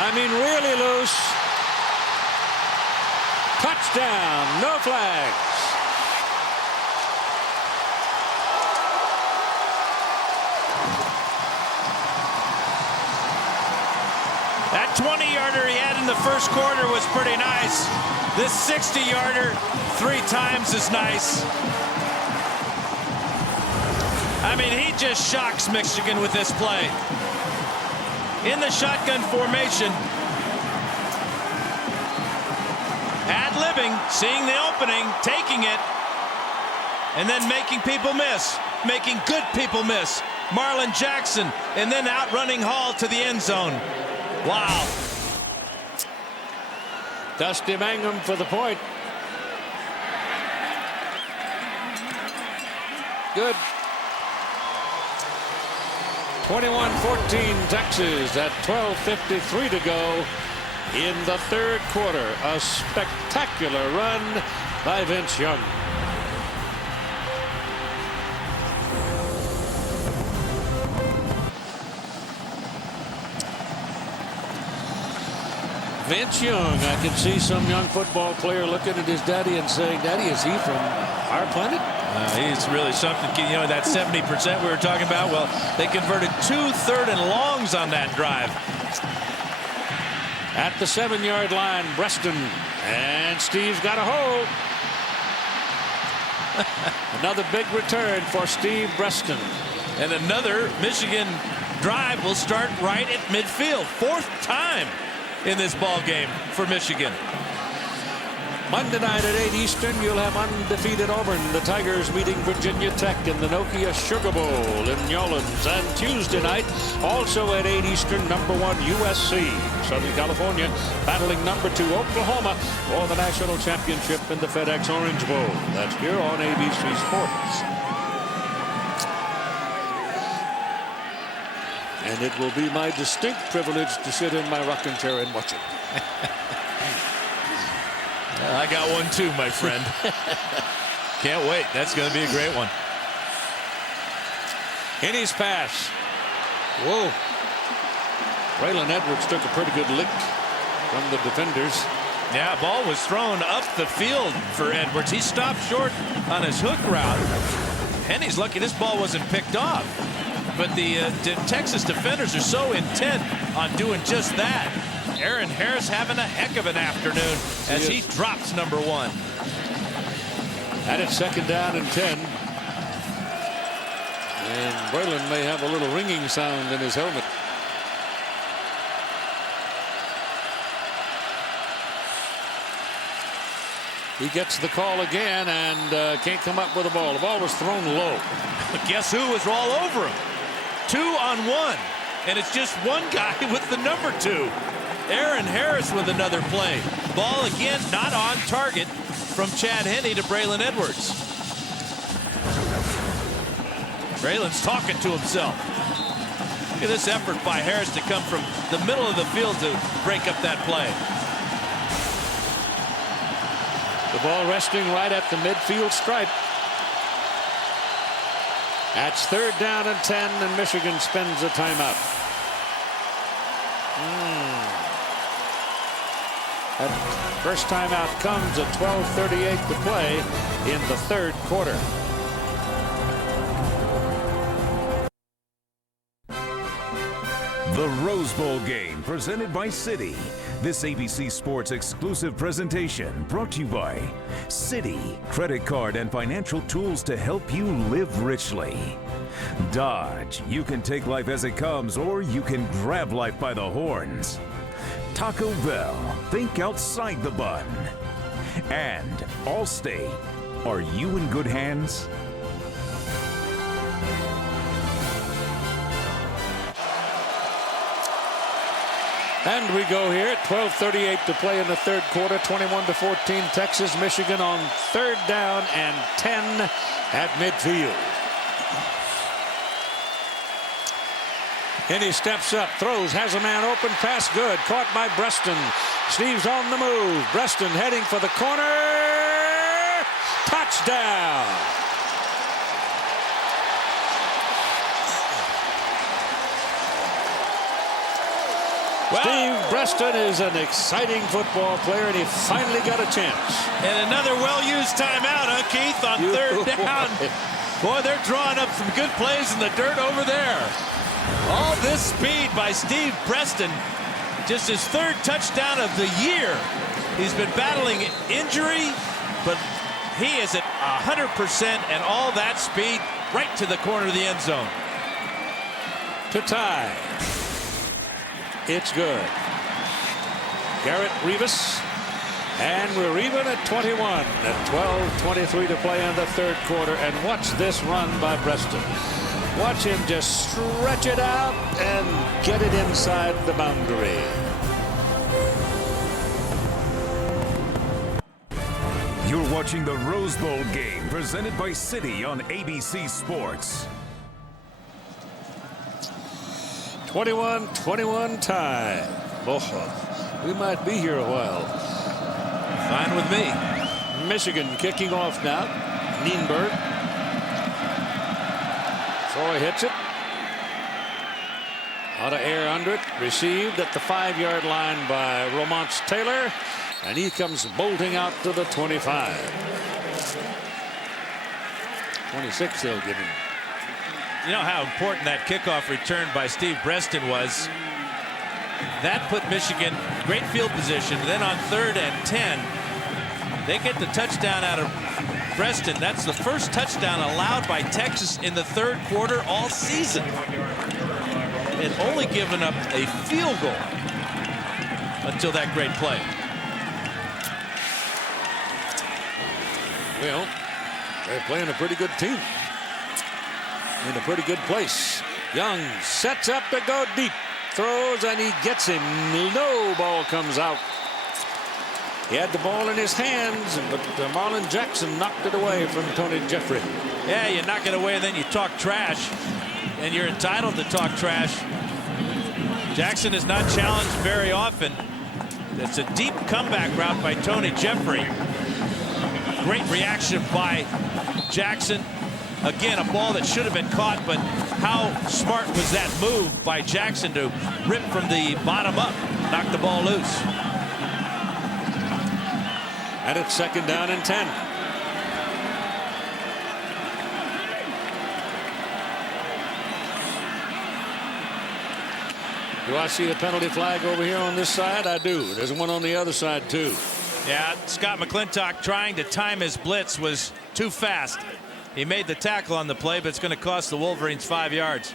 I mean, really loose. Touchdown. No flags. That 20-yarder he had in the first quarter was pretty nice. This 60-yarder 3 times as nice. I mean, he just shocks Michigan with this play. In the shotgun formation. Ad-libbing, seeing the opening, taking it, and then making people miss. Making good people miss. Marlon Jackson, and then outrunning Hall to the end zone. Wow. Dusty Mangum for the point. Good. 21-14 Texas at 12:53 to go in the 3rd quarter. A spectacular run by Vince Young. Vince Young, I can see some young football player looking at his daddy and saying, "Daddy, is he from our planet?" He's really something. You know, that 70% we were talking about, well, they converted 2 3rd and longs on that drive. At the 7-yard line, Breaston. And Steve's got a hold. Another big return for Steve Breaston. And another Michigan drive will start right at midfield. 4th time in this ball game for Michigan. Monday night at 8 Eastern, you'll have undefeated Auburn. The Tigers meeting Virginia Tech in the Nokia Sugar Bowl in New Orleans. And Tuesday night, also at 8 Eastern, #1 USC. Southern California battling #2 Oklahoma for the national championship in the FedEx Orange Bowl. That's here on ABC Sports. And it will be my distinct privilege to sit in my rocking chair and watch it. I got one too, my friend. Can't wait. That's going to be a great one. In his pass. Whoa. Braylon Edwards took a pretty good lick from the defenders. Yeah, ball was thrown up the field for Edwards. He stopped short on his hook route. Henny's lucky this ball wasn't picked off. But the Texas defenders are so intent on doing just that. Aaron Harris having a heck of an afternoon as he drops #1. And it's 2nd down and 10. And Braylon may have a little ringing sound in his helmet. He gets the call again and can't come up with the ball. The ball was thrown low. But guess who was all over him? 2 on 1. And it's just one guy with the #2. Aaron Harris with another play. Ball again not on target from Chad Henne to Braylon Edwards. Braylon's talking to himself. Look at this effort by Harris to come from the middle of the field to break up that play. The ball resting right at the midfield stripe. That's 3rd down and 10, and Michigan spends a timeout. That first timeout comes at 12:38 to play in the 3rd quarter. The Rose Bowl game presented by Citi. This ABC Sports exclusive presentation brought to you by Citi. Credit card and financial tools to help you live richly. Dodge. You can take life as it comes, or you can grab life by the horns. Taco Bell. Think outside the bun. And Allstate. Are you in good hands? And we go here at 12:38 to play in the 3rd quarter. 21-14 Texas. Michigan on 3rd down and 10 at midfield. And he steps up, throws, has a man open, pass good, caught by Breaston. Steve's on the move. Breaston heading for the corner. Touchdown. Well, Steve Breaston is an exciting football player, and he finally got a chance. And another well-used timeout, huh, Keith, on 3rd down. Boy, they're drawing up some good plays in the dirt over there. All this speed by Steve Breaston. Just his 3rd touchdown of the year. He's been battling injury, but he is at 100%, and all that speed right to the corner of the end zone. To tie. It's good. Garrett Rivas. And we're even at 21 at 12:23 to play in the 3rd quarter. And watch this run by Breaston. Watch him just stretch it out and get it inside the boundary. You're watching the Rose Bowl game presented by Citi on ABC Sports. 21-21 tie. Oh, we might be here a while. Fine with me. Michigan kicking off now. Nienberg. Troy hits it. Out of air under it. Received at the 5-yard line by Romance Taylor. And he comes bolting out to the 25. 26 they'll give him. You know how important that kickoff return by Steve Breaston was. That put Michigan great field position. Then on 3rd and 10, they get the touchdown out of Preston. That's the first touchdown allowed by Texas in the 3rd quarter all season. And only given up a field goal until that great play. Well, they're playing a pretty good team in a pretty good place. Young sets up to go deep, throws, and he gets him. No ball comes out. He had the ball in his hands, but Marlon Jackson knocked it away from Tony Jeffrey. Yeah, you knock it away and then you talk trash, and you're entitled to talk trash. Jackson is not challenged very often. It's a deep comeback route by Tony Jeffrey. Great reaction by Jackson. Again, a ball that should have been caught, but how smart was that move by Jackson to rip from the bottom up, knock the ball loose. And it's 2nd down and 10. Do I see the penalty flag over here on this side? I do. There's one on the other side, too. Yeah, Scott McClintock trying to time his blitz was too fast. He made the tackle on the play, but it's going to cost the Wolverines 5 yards.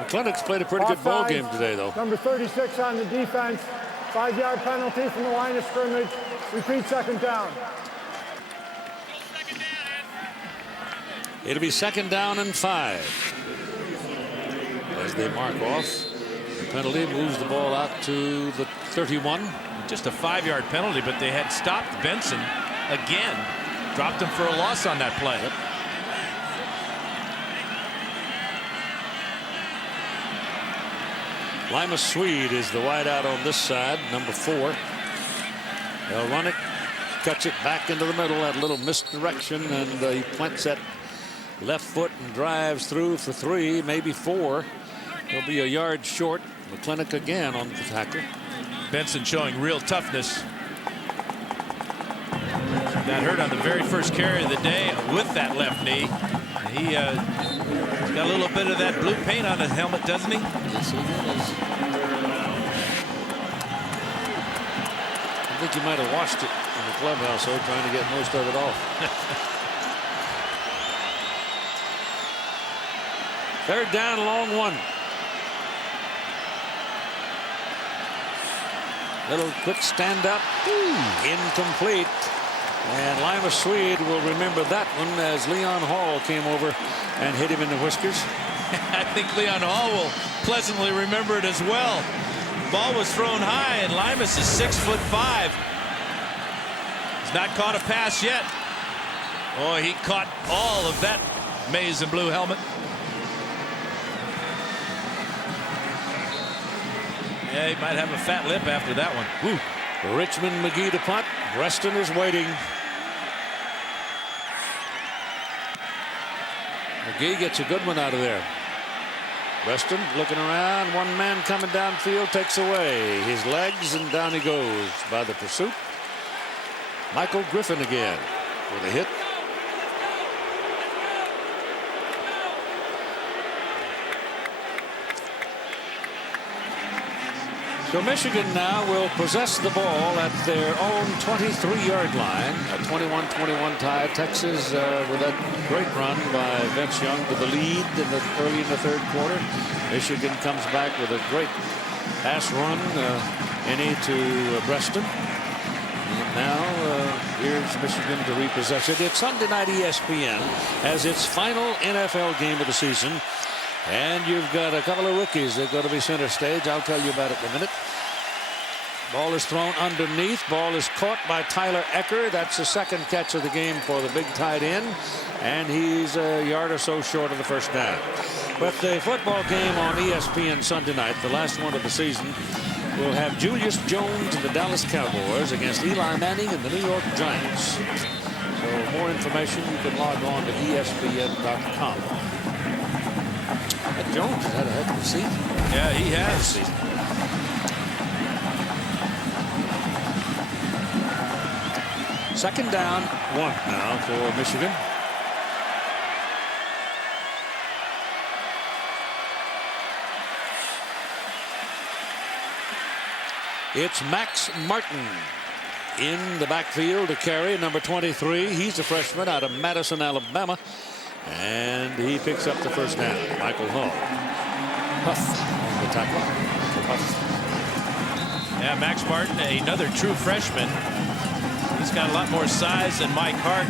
McClintock's played a pretty good ball game today, though. Number 36 on the defense. 5-yard penalty from the line of scrimmage. Repeat 2nd down. It'll be 2nd down and 5. As they mark off, the penalty moves the ball out to the 31. Just a 5-yard penalty, but they had stopped Benson again. Dropped him for a loss on that play. Yep. Lima Swede is the wideout on this side, number 4. They'll run it, cuts it back into the middle, that little misdirection, and he plants that left foot and drives through for 3, maybe 4. He'll be a yard short. McClintock again on the tackle. Benson showing real toughness. Got hurt on the very first carry of the day with that left knee. He's got a little bit of that blue paint on his helmet, doesn't he? Yes, he does. I think you might have watched it in the clubhouse, though, trying to get most of it off. 3rd down, long one. Little quick stand up. Incomplete. And Lima Swede will remember that one as Leon Hall came over and hit him in the whiskers. I think Leon Hall will pleasantly remember it as well. Ball was thrown high, and Limas is 6'5". He's not caught a pass yet. Oh, he caught all of that maize and blue helmet. Yeah, he might have a fat lip after that one. Woo. Richmond McGee to punt. Preston is waiting. McGee gets a good one out of there. Preston looking around. One man coming downfield, takes away his legs, and down he goes by the pursuit. Michael Griffin again with a hit. So Michigan now will possess the ball at their own 23-yard line. A 21-21 tie. Texas with that great run by Vince Young to the lead early in the 3rd quarter. Michigan comes back with a great pass run to Preston. And now here's Michigan to repossess it. It's Sunday night. ESPN as its final NFL game of the season. And you've got a couple of rookies that are going to be center stage. I'll tell you about it in a minute. Ball is thrown underneath. Ball is caught by Tyler Ecker. That's the 2nd catch of the game for the big tight end. And he's a yard or so short of the first down. But the football game on ESPN Sunday night, the last one of the season, will have Julius Jones and the Dallas Cowboys against Eli Manning and the New York Giants. So more information, you can log on to ESPN.com. Jones has had a heck of a season. Yeah, he has. 2nd down, 1 now for Michigan. It's Max Martin in the backfield to carry, number 23. He's a freshman out of Madison, Alabama. And he picks up the first down. Michael Hall. Huff on the tackle. Yeah, Max Martin, another true freshman. He's got a lot more size than Mike Hart.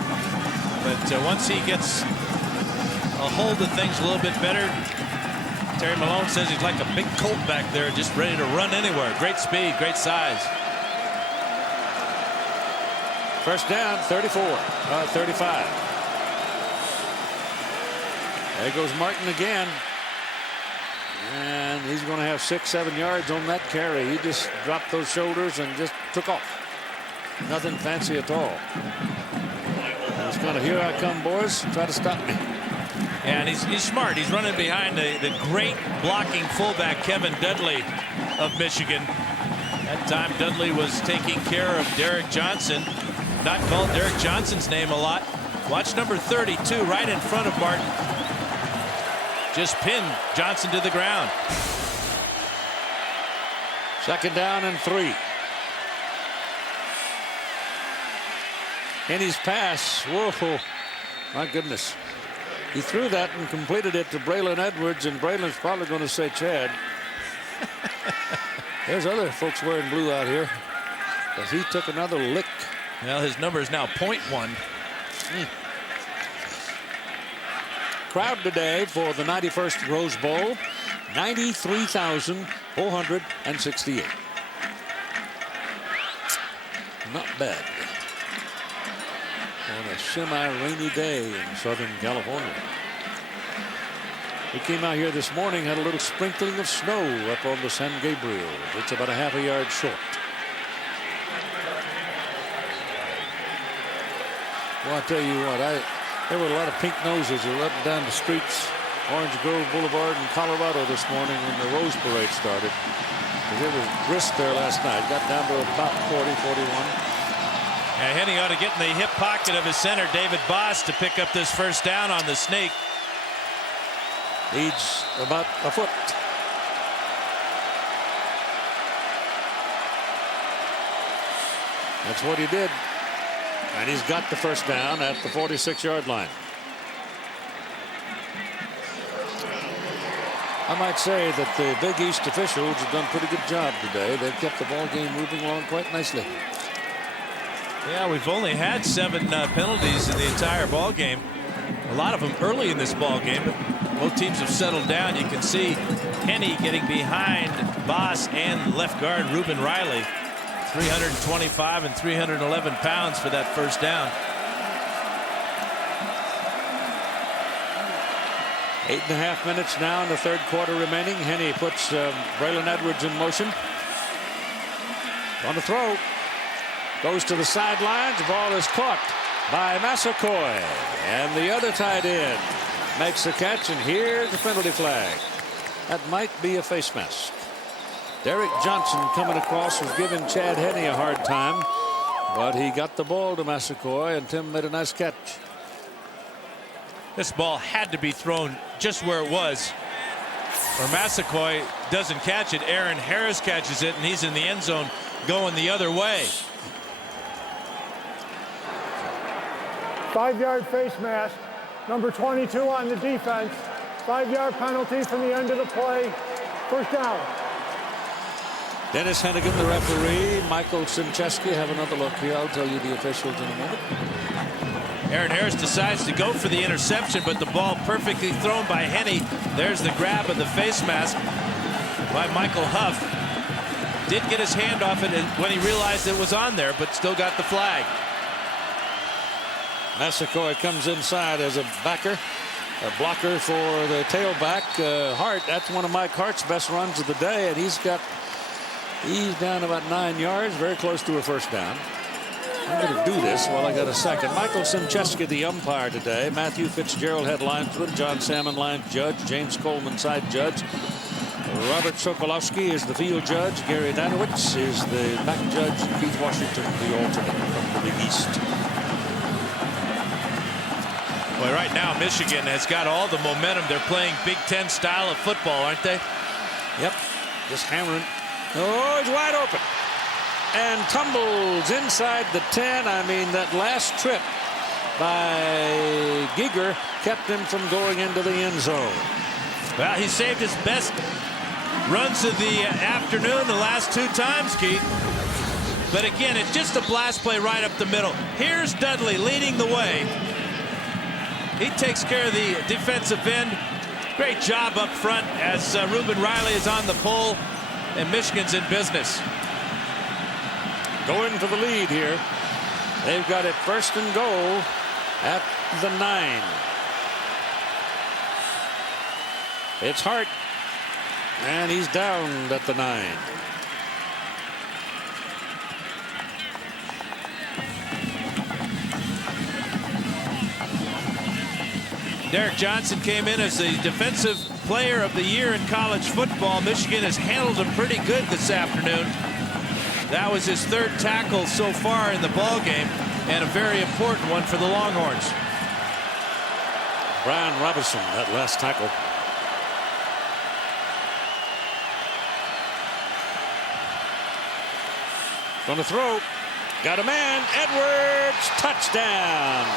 But once he gets a hold of things a little bit better, Terry Malone says he's like a big colt back there, just ready to run anywhere. Great speed, great size. First down, 35. There goes Martin again. And he's going to have 6-7 yards on that carry. He just dropped those shoulders and just took off. Nothing fancy at all. He's kind of, here I come, boys. Try to stop me. And he's smart. He's running behind the great blocking fullback Kevin Dudley of Michigan. That time Dudley was taking care of Derek Johnson. Not called Derek Johnson's name a lot. Watch number 32 right in front of Martin. Just pinned Johnson to the ground. Second down and 3. Henny's pass. Whoa, my goodness. He threw that and completed it to Braylon Edwards, and Braylon's probably going to say Chad. There's other folks wearing blue out here, because he took another lick. Well, his number is now 0.1. Crowd today for the 91st Rose Bowl, 93,468. Not bad on a semi-rainy day in Southern California. We came out here this morning, had a little sprinkling of snow up on the San Gabriel. It's about a half a yard short. Well, I'll tell you what, there were a lot of pink noses that were up and down the streets, Orange Grove Boulevard in Colorado this morning when the Rose Parade started. It was brisk there last night. Got down to about 40, 41. And Henny ought to get in the hip pocket of his center, David Boss, to pick up this first down on the snake. Needs about a foot. That's what he did. And he's got the first down at the 46-yard line. I might say that the Big East officials have done a pretty good job today. They've kept the ball game moving along quite nicely. Yeah, we've only had 7 penalties in the entire ball game. A lot of them early in this ball game, but both teams have settled down. You can see Henny getting behind Boss and left guard Reuben Riley. 325 and 311 pounds for that first down. 8.5 minutes now in the third quarter remaining. Henny puts Braylon Edwards in motion. On the throw. Goes to the sidelines. The ball is caught by Massacoy. And the other tight end makes the catch, and here's the penalty flag. That might be a face mask. Derek Johnson coming across was giving Chad Henny a hard time, but he got the ball to Massacoy, and Tim made a nice catch. This ball had to be thrown just where it was, or Massacoy doesn't catch it. Aaron Harris catches it, and he's in the end zone going the other way. 5-yard face mask. Number 22 on the defense. 5-yard penalty from the end of the play. First down. Dennis Hennigan, the referee. Michael Simcheski. Have another look here. I'll tell you the officials in a moment. Aaron Harris decides to go for the interception, but the ball perfectly thrown by Henny. There's the grab of the face mask by Michael Huff. Did get his hand off it when he realized it was on there, but still got the flag. Massacoy comes inside as a backer, a blocker for the tailback. Hart, that's one of Mike Hart's best runs of the day, and he's down about 9 yards, very close to a first down. I'm going to do this while I got a second. Michael Simcheski, the umpire today. Matthew Fitzgerald had linesman. John Salmon line judge. James Coleman side judge. Robert Sokolowski is the field judge. Gary Danowitz is the back judge. Keith Washington, the alternate from the Big East. Well, right now Michigan has got all the momentum. They're playing Big Ten style of football, aren't they? Yep. Just hammering. Oh, he's wide open. and tumbles inside the 10. I mean, that last trip by Giger kept him from going into the end zone. Well, he saved his best runs of the afternoon the last 2 times, Keith. But again, it's just a blast play right up the middle. Here's Dudley leading the way. He takes care of the defensive end. Great job up front as Reuben Riley is on the pole, and Michigan's in business. Going for the lead here. They've got it 1st and goal at the 9. It's Hart, and he's down at the 9. Derek Johnson came in as the defensive player of the year in college football. Michigan has handled him pretty good this afternoon. That was his 3rd tackle so far in the ball game, and a very important one for the Longhorns. Brian Robinson, that last tackle. Going to throw. Got a man. Edwards, touchdown.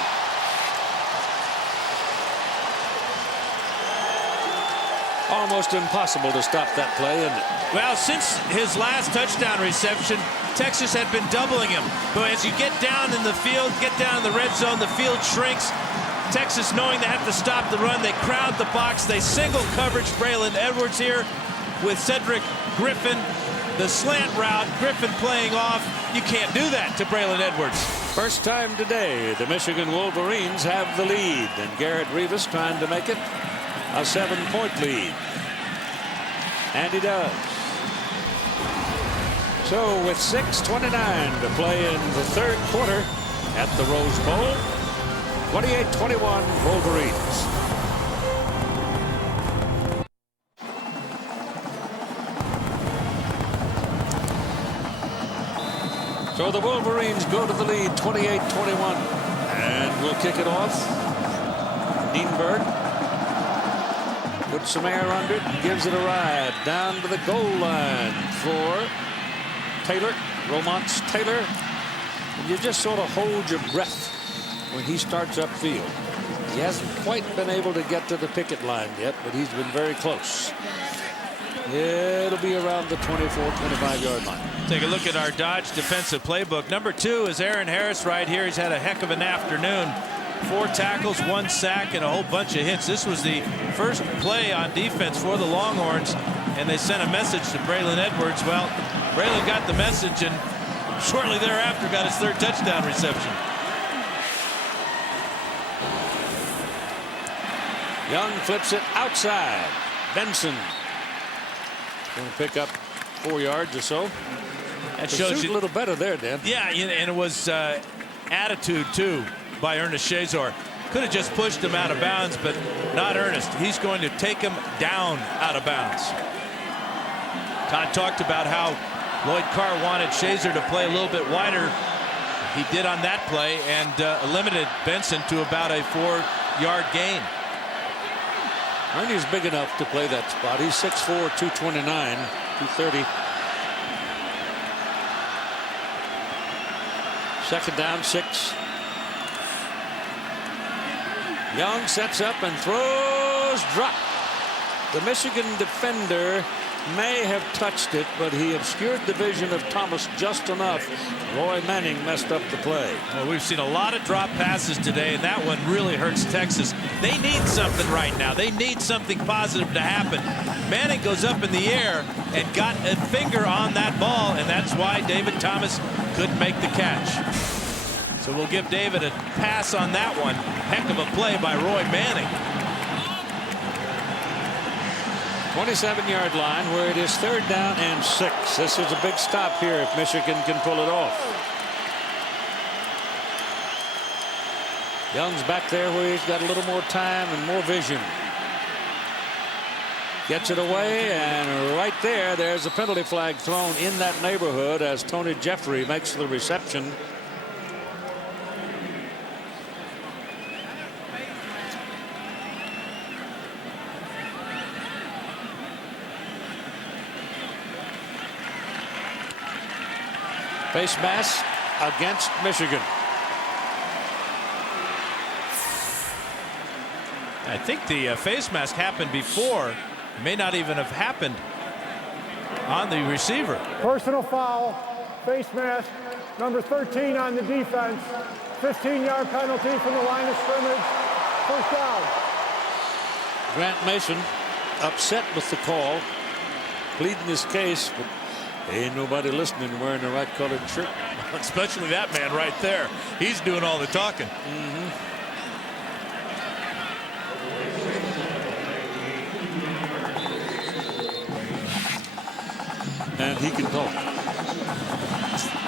Almost impossible to stop that play, isn't it? Well, since his last touchdown reception, Texas had been doubling him. But as you get down in the field, get down in the red zone, the field shrinks. Texas, knowing they have to stop the run, they crowd the box. They single coverage Braylon Edwards here with Cedric Griffin. The slant route, Griffin playing off. You can't do that to Braylon Edwards. First time today, the Michigan Wolverines have the lead, and Garrett Rivas trying to make it a 7-point lead. And he does. So with 6:29 to play in the 3rd quarter at the Rose Bowl, 28-21 Wolverines. So the Wolverines go to the lead 28-21. And we'll kick it off. Dienberg puts some air under it and gives it a ride down to the goal line for Taylor. Romonts Taylor. And you just sort of hold your breath when he starts upfield. He hasn't quite been able to get to the picket line yet, but he's been very close. It'll be around the 24-25-yard line. Take a look at our Dodge defensive playbook. Number 2 is Aaron Harris right here. He's had a heck of an afternoon. 4 tackles, 1 sack, and a whole bunch of hits. This was the first play on defense for the Longhorns, and they sent a message to Braylon Edwards. Well, Braylon got the message, and shortly thereafter got his 3rd touchdown reception. Young flips it outside. Benson going to pick up 4 yards or so. That shows you a little better there, Dan. Yeah, and it was attitude too by Ernest Shazor. Could have just pushed him out of bounds, but not Ernest. He's going to take him down out of bounds. Todd talked about how Lloyd Carr wanted Shazor to play a little bit wider. He did on that play and limited Benson to about a 4-yard gain. Ernie's big enough to play that spot. He's 6'4", 229, 230. 2nd down, 6. Young sets up and throws, drop. The Michigan defender may have touched it, but he obscured the vision of Thomas just enough. Roy Manning messed up the play. Well, we've seen a lot of drop passes today, and that one really hurts Texas. They need something right now. They need something positive to happen. Manning goes up in the air and got a finger on that ball, and that's why David Thomas couldn't make the catch. So we'll give David a pass on that one. Heck of a play by Roy Manning. 27-yard line where it is 3rd down and 6. This is a big stop here if Michigan can pull it off. Young's back there where he's got a little more time and more vision. Gets it away, and right there's a penalty flag thrown in that neighborhood as Tony Jeffrey makes the reception. Face mask against Michigan. I think the face mask happened before. May not even have happened on the receiver. Personal foul, face mask, number 13 on the defense. 15-yard penalty from the line of scrimmage. First down. Grant Mason upset with the call, pleading his case, but ain't nobody listening wearing the right colored shirt. Especially that man right there. He's doing all the talking. And he can talk.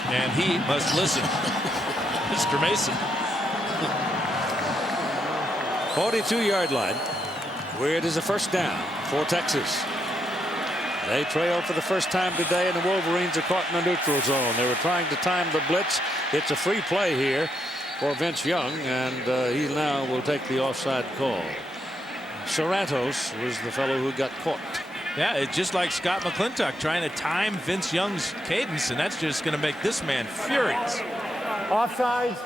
And he must listen. Mr. Mason. 42-yard line, where it is a first down for Texas. They trail for the first time today, and the Wolverines are caught in the neutral zone. They were trying to time the blitz. It's a free play here for Vince Young, and he now will take the offside call. Serratos was the fellow who got caught. Yeah, it's just like Scott McClintock trying to time Vince Young's cadence, and that's just going to make this man furious. Offsides,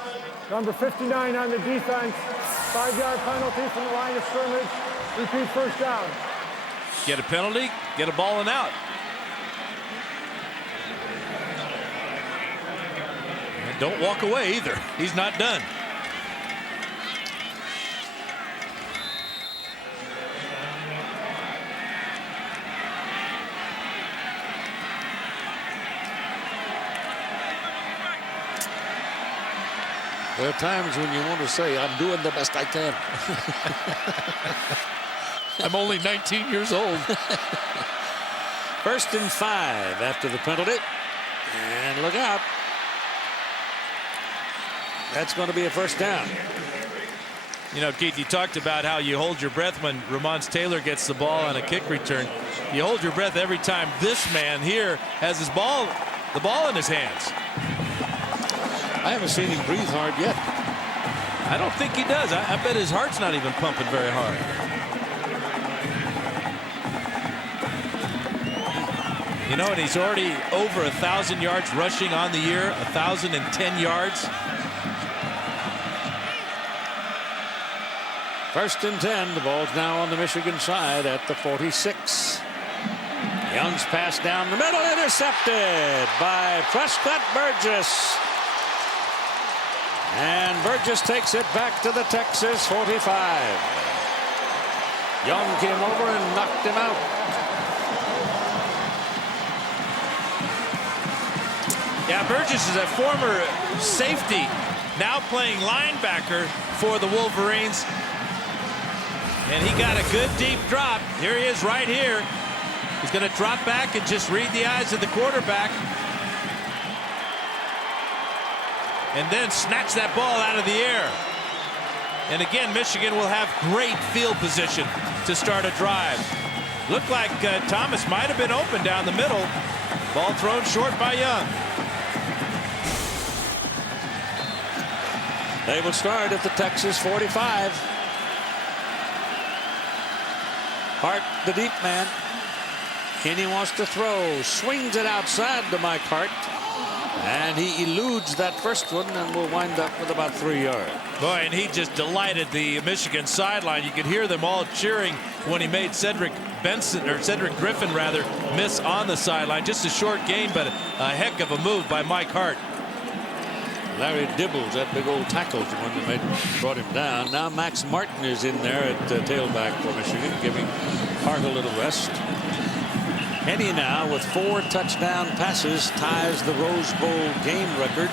number 59 on the defense. 5-yard penalty from the line of scrimmage. Repeat first down. Get a penalty, get a ball and out. And don't walk away either. He's not done. There are times when you want to say, I'm doing the best I can. I'm only 19 years old. 1st and 5 after the penalty. And look out. That's going to be a first down. You know, Keith, you talked about how you hold your breath when Ramon Taylor gets the ball on a kick return. You hold your breath every time this man here has the ball in his hands. I haven't seen him breathe hard yet. I don't think he does. I bet his heart's not even pumping very hard. You know, and he's already over 1,000 yards rushing on the year, 1,010 yards. 1st and 10. The ball's now on the Michigan side at the 46. Young's pass down the middle, intercepted by Prescott Burgess. And Burgess takes it back to the Texas 45. Young came over and knocked him out. Yeah, Burgess is a former safety, now playing linebacker for the Wolverines. And he got a good deep drop. Here he is right here. He's going to drop back and just read the eyes of the quarterback. And then snatch that ball out of the air. And again, Michigan will have great field position to start a drive. Looked like Thomas might have been open down the middle. Ball thrown short by Young. They will start at the Texas 45. Hart, the deep man. Kinney wants to throw. Swings it outside to Mike Hart. And he eludes that first one and will wind up with about 3 yards. Boy, and he just delighted the Michigan sideline. You could hear them all cheering when he made Cedric Griffin rather, miss on the sideline. Just a short gain, but a heck of a move by Mike Hart. Larry Dibbles, that big old tackle, the one that brought him down. Now Max Martin is in there at tailback for Michigan, giving Hart a little rest. Henny now with 4 touchdown passes ties the Rose Bowl game record.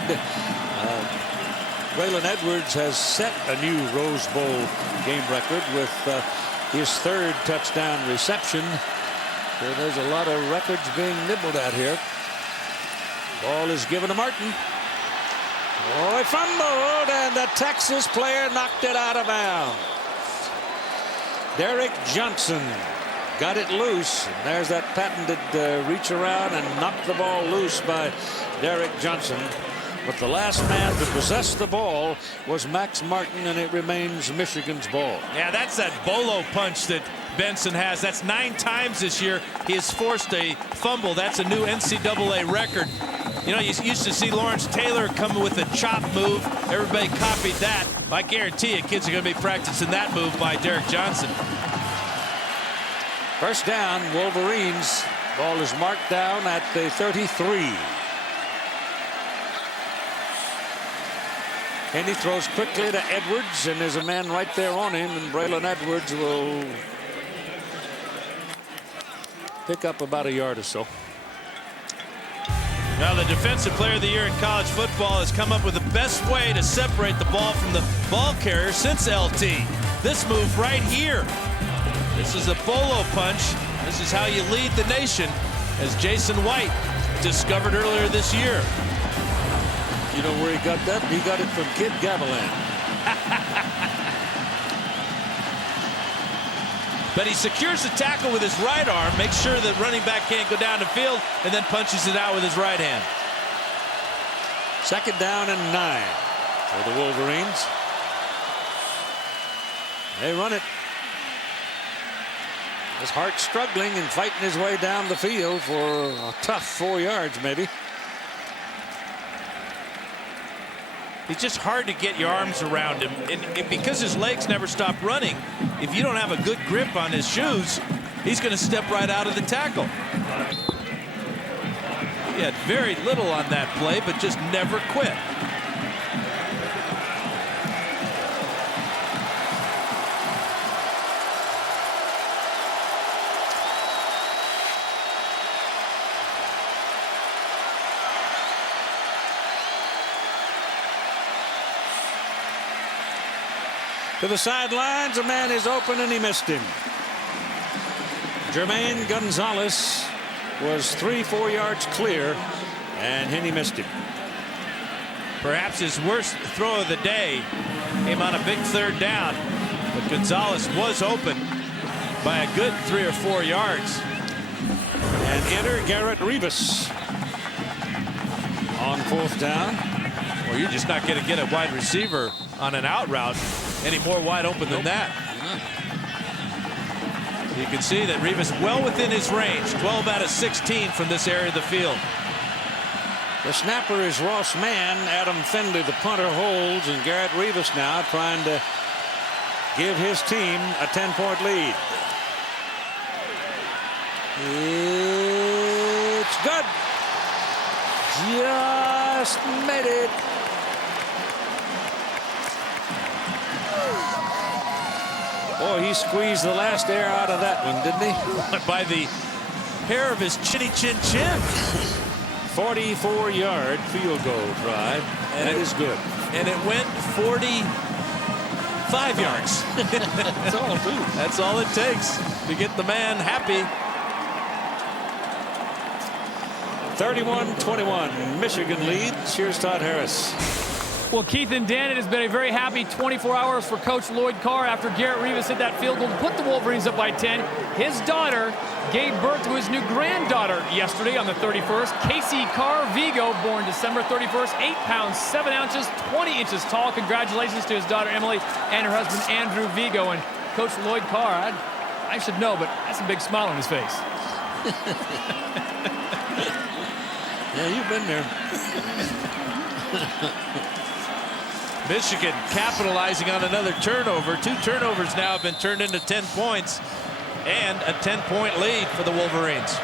Braylon Edwards has set a new Rose Bowl game record with his 3rd touchdown reception. So there's a lot of records being nibbled at here. Ball is given to Martin. Oh, he fumbled, and the Texas player knocked it out of bounds. Derek Johnson got it loose. And there's that patented reach around and knock the ball loose by Derek Johnson. But the last man to possess the ball was Max Martin, and it remains Michigan's ball. Yeah, that's that bolo punch that Benson has. That's 9 times this year he has forced a fumble. That's a new NCAA record. You know, you used to see Lawrence Taylor coming with a chop move. Everybody copied that. I guarantee you, kids are going to be practicing that move by Derek Johnson. First down, Wolverines. Ball is marked down at the 33. And he throws quickly to Edwards, and there's a man right there on him, and Braylon Edwards will pick up about a yard or so. Now the Defensive Player of the Year in college football has come up with the best way to separate the ball from the ball carrier since LT. This move right here. This is a bolo punch. This is how you lead the nation, as Jason White discovered earlier this year. You know where he got that? He got it from Kid Gavilan. But he secures the tackle with his right arm, makes sure that running back can't go down the field, and then punches it out with his right hand. Second down and 9 for the Wolverines. They run it. His Hart struggling and fighting his way down the field for a tough 4 yards, maybe. It's just hard to get your arms around him. And because his legs never stop running, if you don't have a good grip on his shoes, he's going to step right out of the tackle. He had very little on that play, but just never quit. To the sidelines, a man is open and he missed him. Jermaine Gonzalez was 3-4 yards clear, and he missed him. Perhaps his worst throw of the day came on a big third down, but Gonzalez was open by a good 3 or 4 yards. And enter Garrett Rivas on 4th down. Well, you're just not going to get a wide receiver on an out route any more wide open than that. You can see that Rivas well within his range, 12 out of 16 from this area of the field. The snapper is Ross Mann. Adam Findlay, the punter, holds, and Garrett Rivas now trying to give his team a 10-point lead. It's good. Just made it. Boy, he squeezed the last air out of that one, didn't he? By the hair of his chinny chin chin. 44-yard field goal drive, and it is good. And it went 45 yards. That's all it takes. That's all it takes to get the man happy. 31-21, Michigan leads. Here's Todd Harris. Well, Keith and Dan, it has been a very happy 24 hours for Coach Lloyd Carr after Garrett Rivas hit that field goal to put the Wolverines up by 10. His daughter gave birth to his new granddaughter yesterday on the 31st. Casey Carr Vigo, born December 31st, 8 pounds, 7 ounces, 20 inches tall. Congratulations to his daughter Emily and her husband Andrew Vigo. And Coach Lloyd Carr, I should know, but that's a big smile on his face. Yeah, you've been there. Michigan capitalizing on another turnover. 2 turnovers now have been turned into 10 points and a 10-point lead for the Wolverines.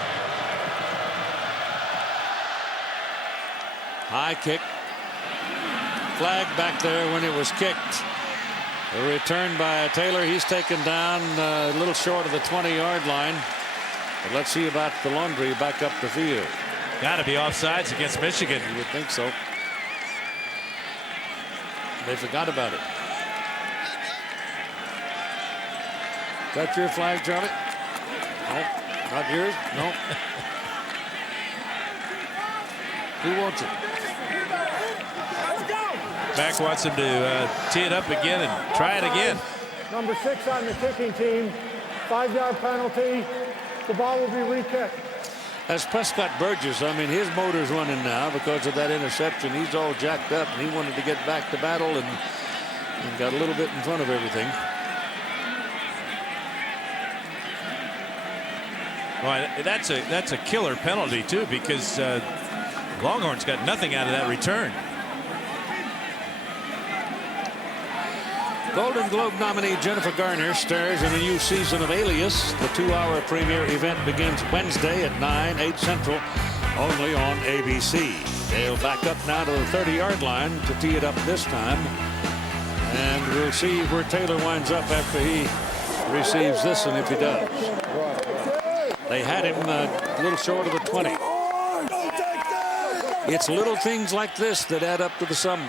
High kick. Flag back there when it was kicked. A return by Taylor. He's taken down a little short of the 20-yard line. But let's see about the Laundry back up the field. Got to be offsides against Michigan. You would think so. They forgot about it. Got your flag, Charlie? No. Not yours? No. Who wants it? Mac wants him to tee it up again and try it again. Number 6 on the kicking team. 5-yard penalty. The ball will be re-kicked. That's Prescott Burgess. I mean, his motor's running now because of that interception. He's all jacked up, and he wanted to get back to battle and got a little bit in front of everything. Well, that's a killer penalty too, because Longhorns got nothing out of that return. Golden Globe nominee Jennifer Garner stars in a new season of Alias. The 2-hour premiere event begins Wednesday at 9, 8 Central, only on ABC. They'll back up now to the 30-yard line to tee it up this time. And we'll see where Taylor winds up after he receives this, and if he does. They had him a little short of the 20. It's little things like this that add up to the sum.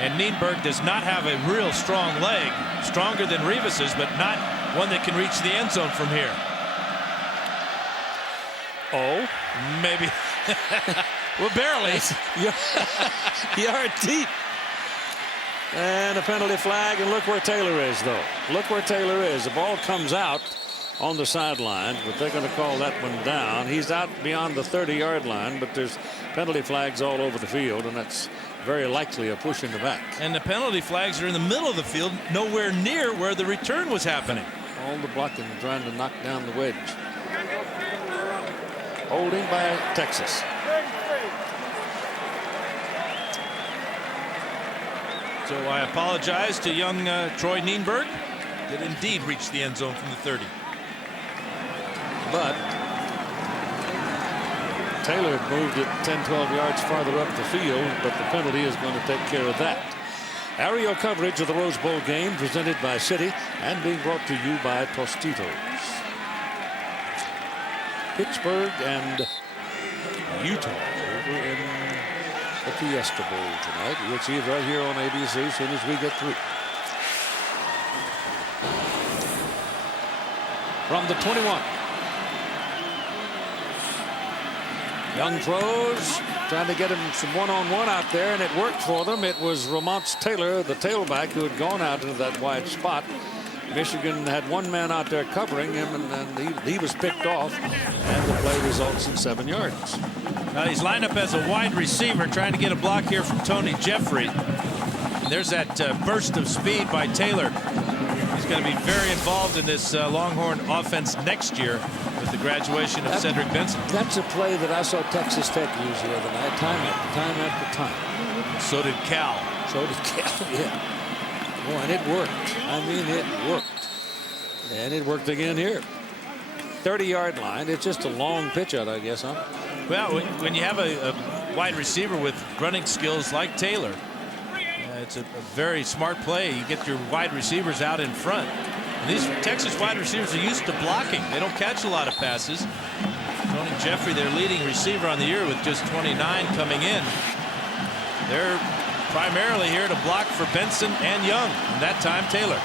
And Nienberg does not have a real strong leg, stronger than Rivas's, but not one that can reach the end zone from here. Oh, maybe. Well, barely. Yard deep. And a penalty flag, and look where Taylor is, though. Look where Taylor is. The ball comes out on the sidelines, but they're going to call that one down. He's out beyond the 30-yard line, but there's penalty flags all over the field, and that's very likely a push in the back. And the penalty flags are in the middle of the field, nowhere near where the return was happening. All the blocking trying to knock down the wedge. Holding by Texas. So I apologize to young Troy Nienberg. Did indeed reach the end zone from the 30. But Taylor moved it 10-12 yards farther up the field, but the penalty is going to take care of that. Aerial coverage of the Rose Bowl game presented by Citi and being brought to you by Tostitos. Pittsburgh and Utah over in the Fiesta Bowl tonight. We'll see it right here on ABC as soon as we get through. From the 21. Young throws, trying to get him some one-on-one out there, and it worked for them. It was Ramont Taylor, the tailback, who had gone out into that wide spot. Michigan had one man out there covering him, and he was picked off, and the play results in 7 yards. Now he's lined up as a wide receiver, trying to get a block here from Tony Jeffrey. And there's that burst of speed by Taylor. He's going to be very involved in this Longhorn offense next year with the graduation of Cedric Benson. That's a play that I saw Texas Tech use the other night, time after time. So did Cal. So did Cal, yeah. Oh, and it worked. I mean, it worked. And it worked again here. 30-yard line. It's just a long pitch out, I guess, huh? Well, when you have a wide receiver with running skills like Taylor, it's a very smart play. You get your wide receivers out in front. And these Texas wide receivers are used to blocking. They don't catch a lot of passes. Tony Jeffrey, their leading receiver on the year with just 29 coming in. They're primarily here to block for Benson and Young. And that time, Taylor.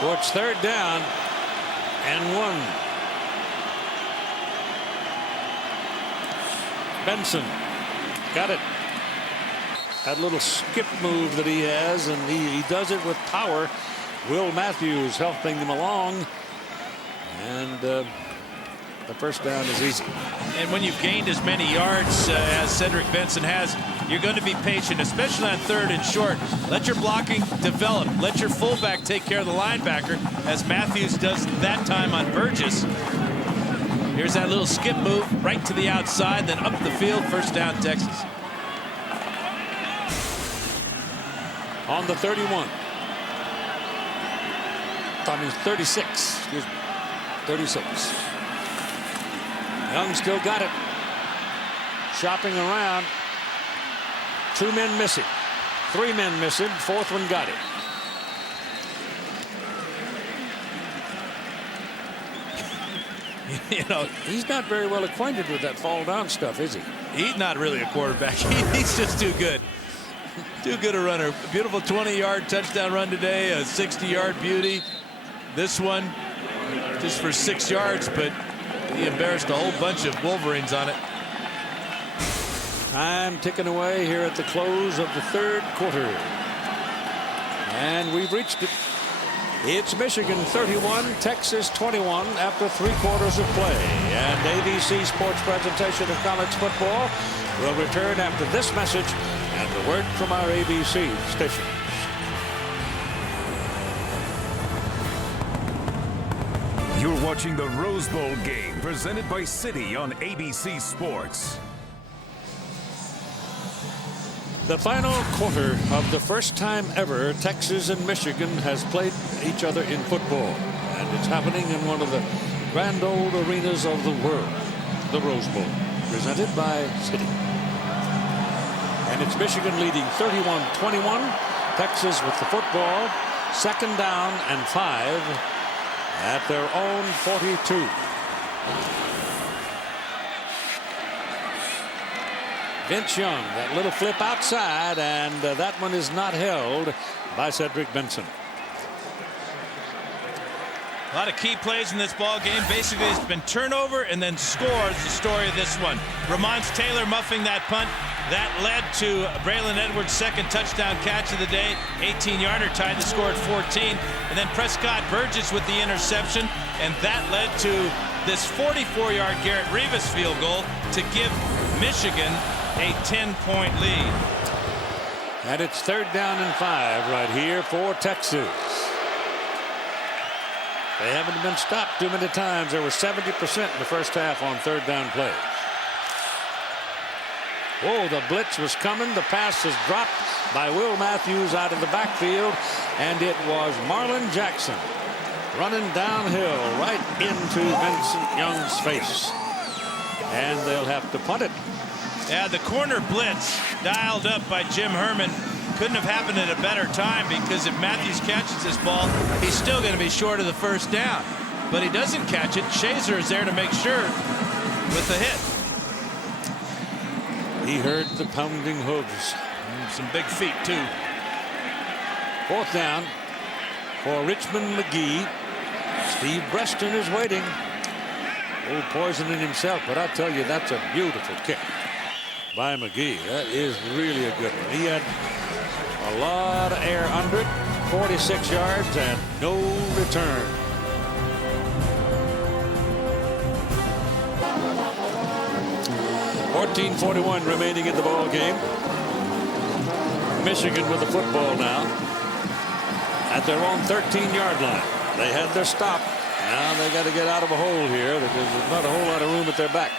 So it's 3rd down and 1. Benson got it. That little skip move that he has, and he does it with power. Will Matthews helping him along, and the first down is easy. And when you've gained as many yards as Cedric Benson has, you're going to be patient, especially on 3rd and short. Let your blocking develop. Let your fullback take care of the linebacker, as Matthews does that time on Burgess. Here's that little skip move right to the outside, then up the field. First down, Texas. On the 31. I mean 36. Excuse me. 36. Young still got it. Shopping around. 2 men missing. 3 men missing. 4th one got it. You know, he's not very well acquainted with that fall down stuff, is he? He's not really a quarterback. He's just too good. Too good a runner. A beautiful 20-yard touchdown run today, a 60-yard beauty. This one just for 6 yards, but he embarrassed a whole bunch of Wolverines on it. Time ticking away here at the close of the 3rd quarter. And we've reached it. It's Michigan 31, Texas 21 after 3 quarters of play. And ABC Sports presentation of college football will return after this message and the word from our ABC stations. You're watching the Rose Bowl game presented by City on ABC Sports. The final quarter of the first time ever Texas and Michigan has played each other in football. And it's happening in one of the grand old arenas of the world, the Rose Bowl, presented by City. And it's Michigan leading 31-21. Texas with the football, 2nd down and 5 at their own 42. Vince Young, that little flip outside, and that one is not held by Cedric Benson. A lot of key plays in this ball game. Basically, it's been turnover and then scores. The story of this one. Ramons Taylor muffing that punt. That led to Braylon Edwards' 2nd touchdown catch of the day. 18-yarder tied the score at 14. And then Prescott Burgess with the interception. And that led to this 44-yard Garrett Rivas field goal to give Michigan a 10-point lead. And it's 3rd down and 5 right here for Texas. They haven't been stopped too many times. There were 70% in the first half on 3rd down plays. Oh, the blitz was coming. The pass is dropped by Will Matthews out of the backfield, and it was Marlon Jackson running downhill right into Vincent Young's face. And they'll have to punt it. Yeah, the corner blitz dialed up by Jim Herman couldn't have happened at a better time, because if Matthews catches this ball, he's still going to be short of the 1st down. But he doesn't catch it. Shazer is there to make sure with the hit. He heard the pounding hooves. Some big feet, too. 4th down for Richmond McGee. Steve Breaston is waiting. Oh, poisoning himself, but I tell you, that's a beautiful kick by McGee. That is really a good one. He had a lot of air under it, 46 yards and no return. .14:41 remaining in the ball game. Michigan with the football now at their own 13-yard line. They had their stop. Now they got to get out of a hole here. There's not a whole lot of room at their back.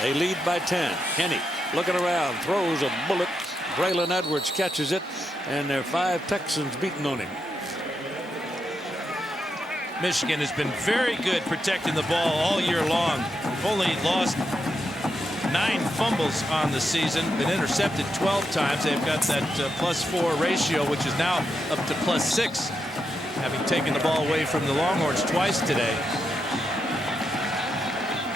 They lead by 10. Henny looking around, throws a bullet. Braylon Edwards catches it, and there are 5 Texans beating on him. Michigan has been very good protecting the ball all year long. We've only lost 9 fumbles on the season, been intercepted 12 times. They've got that +4 ratio, which is now up to +6, having taken the ball away from the Longhorns twice today.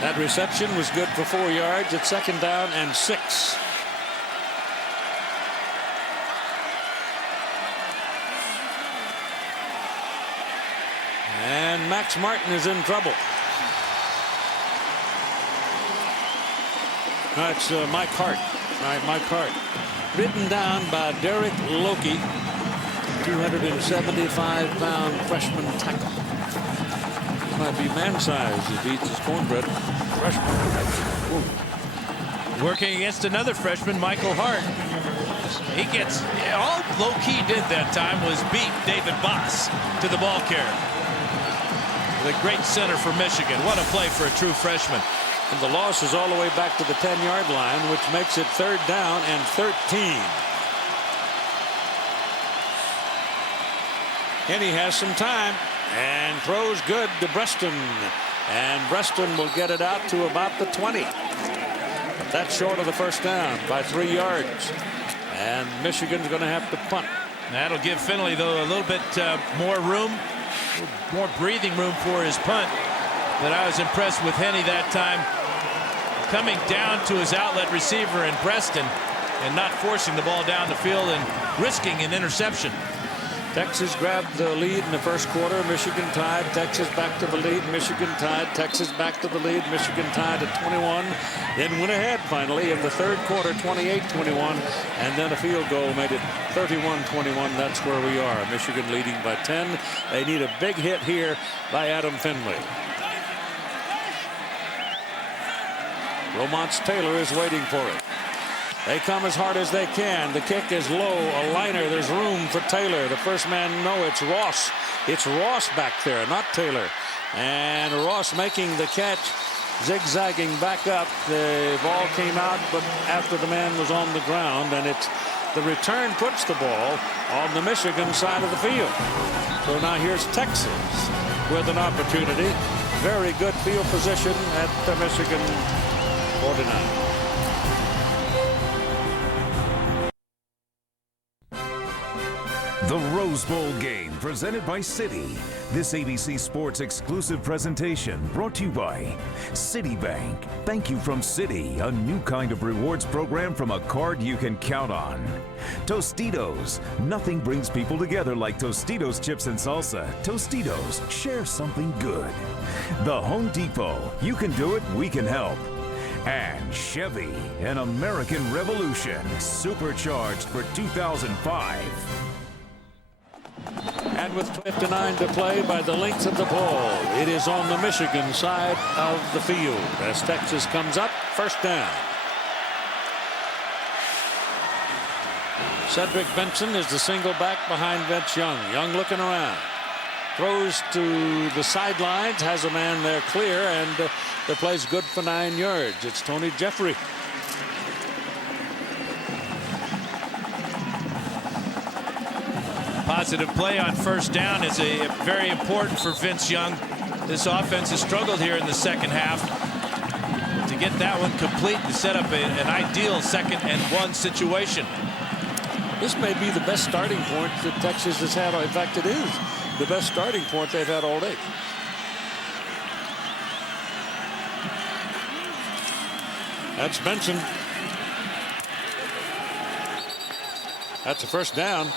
That reception was good for 4 yards at 2nd down and 6. And Max Martin is in trouble. That's Mike Hart. Right, Mike Hart. Ridden down by Derek Loki, 275-pound freshman tackle. Might be man-sized as he eats his cornbread. Freshman. Ooh. Working against another freshman, Michael Hart. He gets, all Loki did that time was beat David Boss to the ball carrier. The great center for Michigan. What a play for a true freshman. And the loss is all the way back to the 10-yard line, which makes it 3rd down and 13. And he has some time and throws good to Breaston. And Breaston will get it out to about the 20. But that's short of the 1st down by 3 yards. And Michigan's going to have to punt. That'll give Finley, though, a little bit more room, more breathing room for his punt. But I was impressed with Henny that time, coming down to his outlet receiver in Breaston and not forcing the ball down the field and risking an interception. Texas grabbed the lead in the 1st quarter. Michigan tied. Texas back to the lead. Michigan tied. Texas back to the lead. Michigan tied at 21. Then went ahead finally in the 3rd quarter, 28-21. And then a field goal made it 31-21. That's where we are. Michigan leading by 10. They need a big hit here by Adam Finley. Ramons Taylor is waiting for it. They come as hard as they can. The kick is low, a liner. There's room for Taylor. The first man, no, it's Ross. It's Ross back there, not Taylor. And Ross making the catch, zigzagging back up. The ball came out, but after the man was on the ground, and it's the return puts the ball on the Michigan side of the field. So now here's Texas with an opportunity. Very good field position at the Michigan 49. The Rose Bowl game presented by Citi. This ABC Sports exclusive presentation brought to you by Citibank. Thank you from Citi, a new kind of rewards program from a card you can count on. Tostitos. Nothing brings people together like Tostitos chips and salsa. Tostitos. Share something good. The Home Depot. You can do it, we can help. And Chevy, an American revolution, supercharged for 2005. And with 59 to play by the length of the ball, it is on the Michigan side of the field as Texas comes up, first down. Cedric Benson is the single back behind Vince Young. Young looking around. Throws to the sidelines, has a man there clear, and the play's good for 9 yards. It's Tony Jeffrey. Positive play on first down is very important for Vince Young. This offense has struggled here in the second half. To get that one complete and set up an ideal 2nd and 1 situation. This may be the best starting point that Texas has had. In fact, it is the best starting point they've had all day. That's Benson. That's a first down.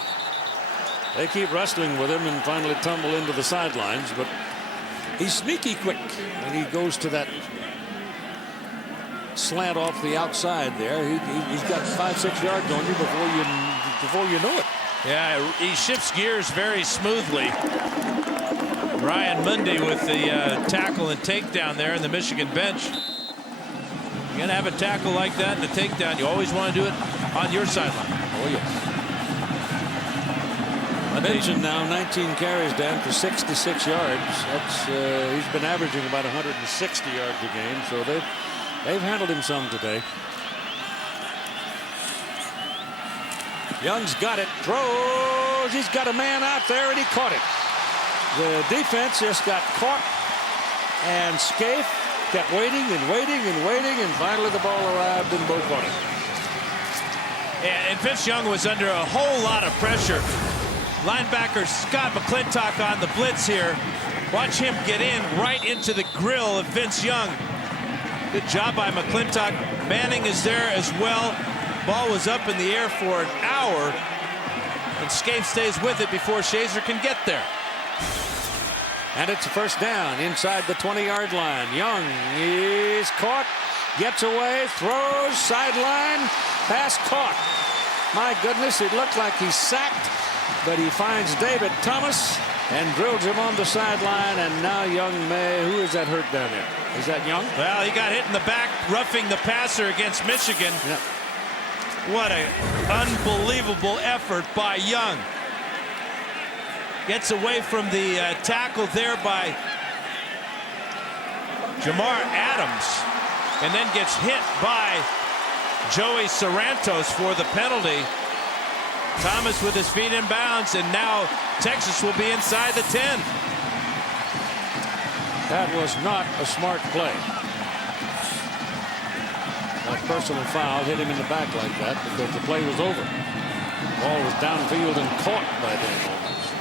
They keep wrestling with him and finally tumble into the sidelines, but he's sneaky quick, and he goes to that slant off the outside there. He's got 5-6 yards on you before you know it. Yeah, he shifts gears very smoothly. Ryan Mundy with the tackle and takedown there in the Michigan bench. You're going to have a tackle like that and a takedown. You always want to do it on your sideline. Oh, yes. Benson now 19 carries down for 66 yards. That's he's been averaging about 160 yards a game, so they've handled him some today. Young's got it, throws, he's got a man out there, and he caught it. The defense just got caught, and Scaife kept waiting and waiting and waiting, and finally the ball arrived and Bo caught it. And Vince Young was under a whole lot of pressure. Linebacker Scott McClintock on the blitz here. Watch him get in right into the grill of Vince Young. Good job by McClintock. Manning is there as well. Ball was up in the air for an hour, and Scaife stays with it before Shazer can get there. And it's a first down inside the 20-yard line. Young is caught, gets away, throws, sideline, pass caught. My goodness, it looked like he's sacked, but he finds David Thomas and drills him on the sideline, and now Young who is that hurt down there? Is that Young? Well, he got hit in the back, roughing the passer against Michigan. Yep. What an unbelievable effort by Young. Gets away from the tackle there by Jamar Adams, and then gets hit by Joey Sorrentos for the penalty. Thomas with his feet in bounds, and now Texas will be inside the 10. That was not a smart play. A personal foul hit him in the back like that because the play was over. Ball was downfield and caught by Dan almost.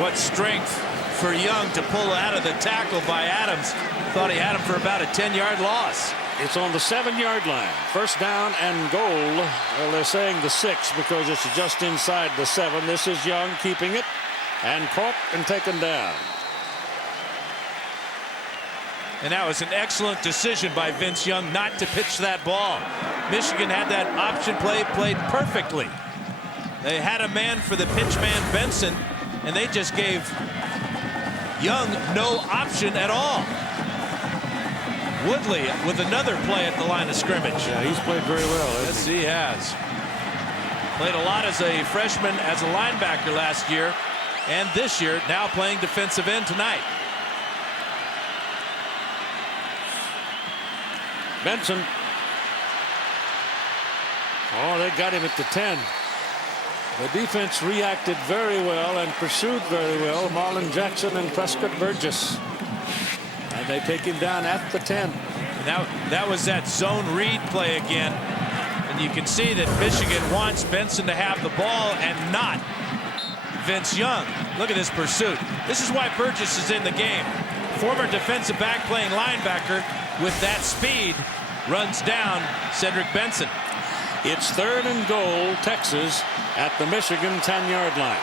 What strength for Young to pull out of the tackle by Adams. Thought he had him for about a 10-yard loss. It's on the 7-yard line. First down and goal. Well, they're saying the 6 because it's just inside the 7. This is Young keeping it and caught and taken down. And that was an excellent decision by Vince Young not to pitch that ball. Michigan had that option play played perfectly. They had a man for the pitch man Benson, and they just gave Young no option at all. Woodley with another play at the line of scrimmage. Yeah, he's played very well. Yes, he has. Played a lot as a freshman, as a linebacker last year, and this year now playing defensive end tonight. Benson. Oh, they got him at the 10. The defense reacted very well and pursued very well. Marlon Jackson and Prescott Burgess. And they take him down at the 10. Now that was that zone read play again. And you can see that Michigan wants Benson to have the ball and not Vince Young. Look at this pursuit. This is why Burgess is in the game. Former defensive back playing linebacker with that speed runs down Cedric Benson. It's 3rd and goal, Texas at the Michigan 10-yard line.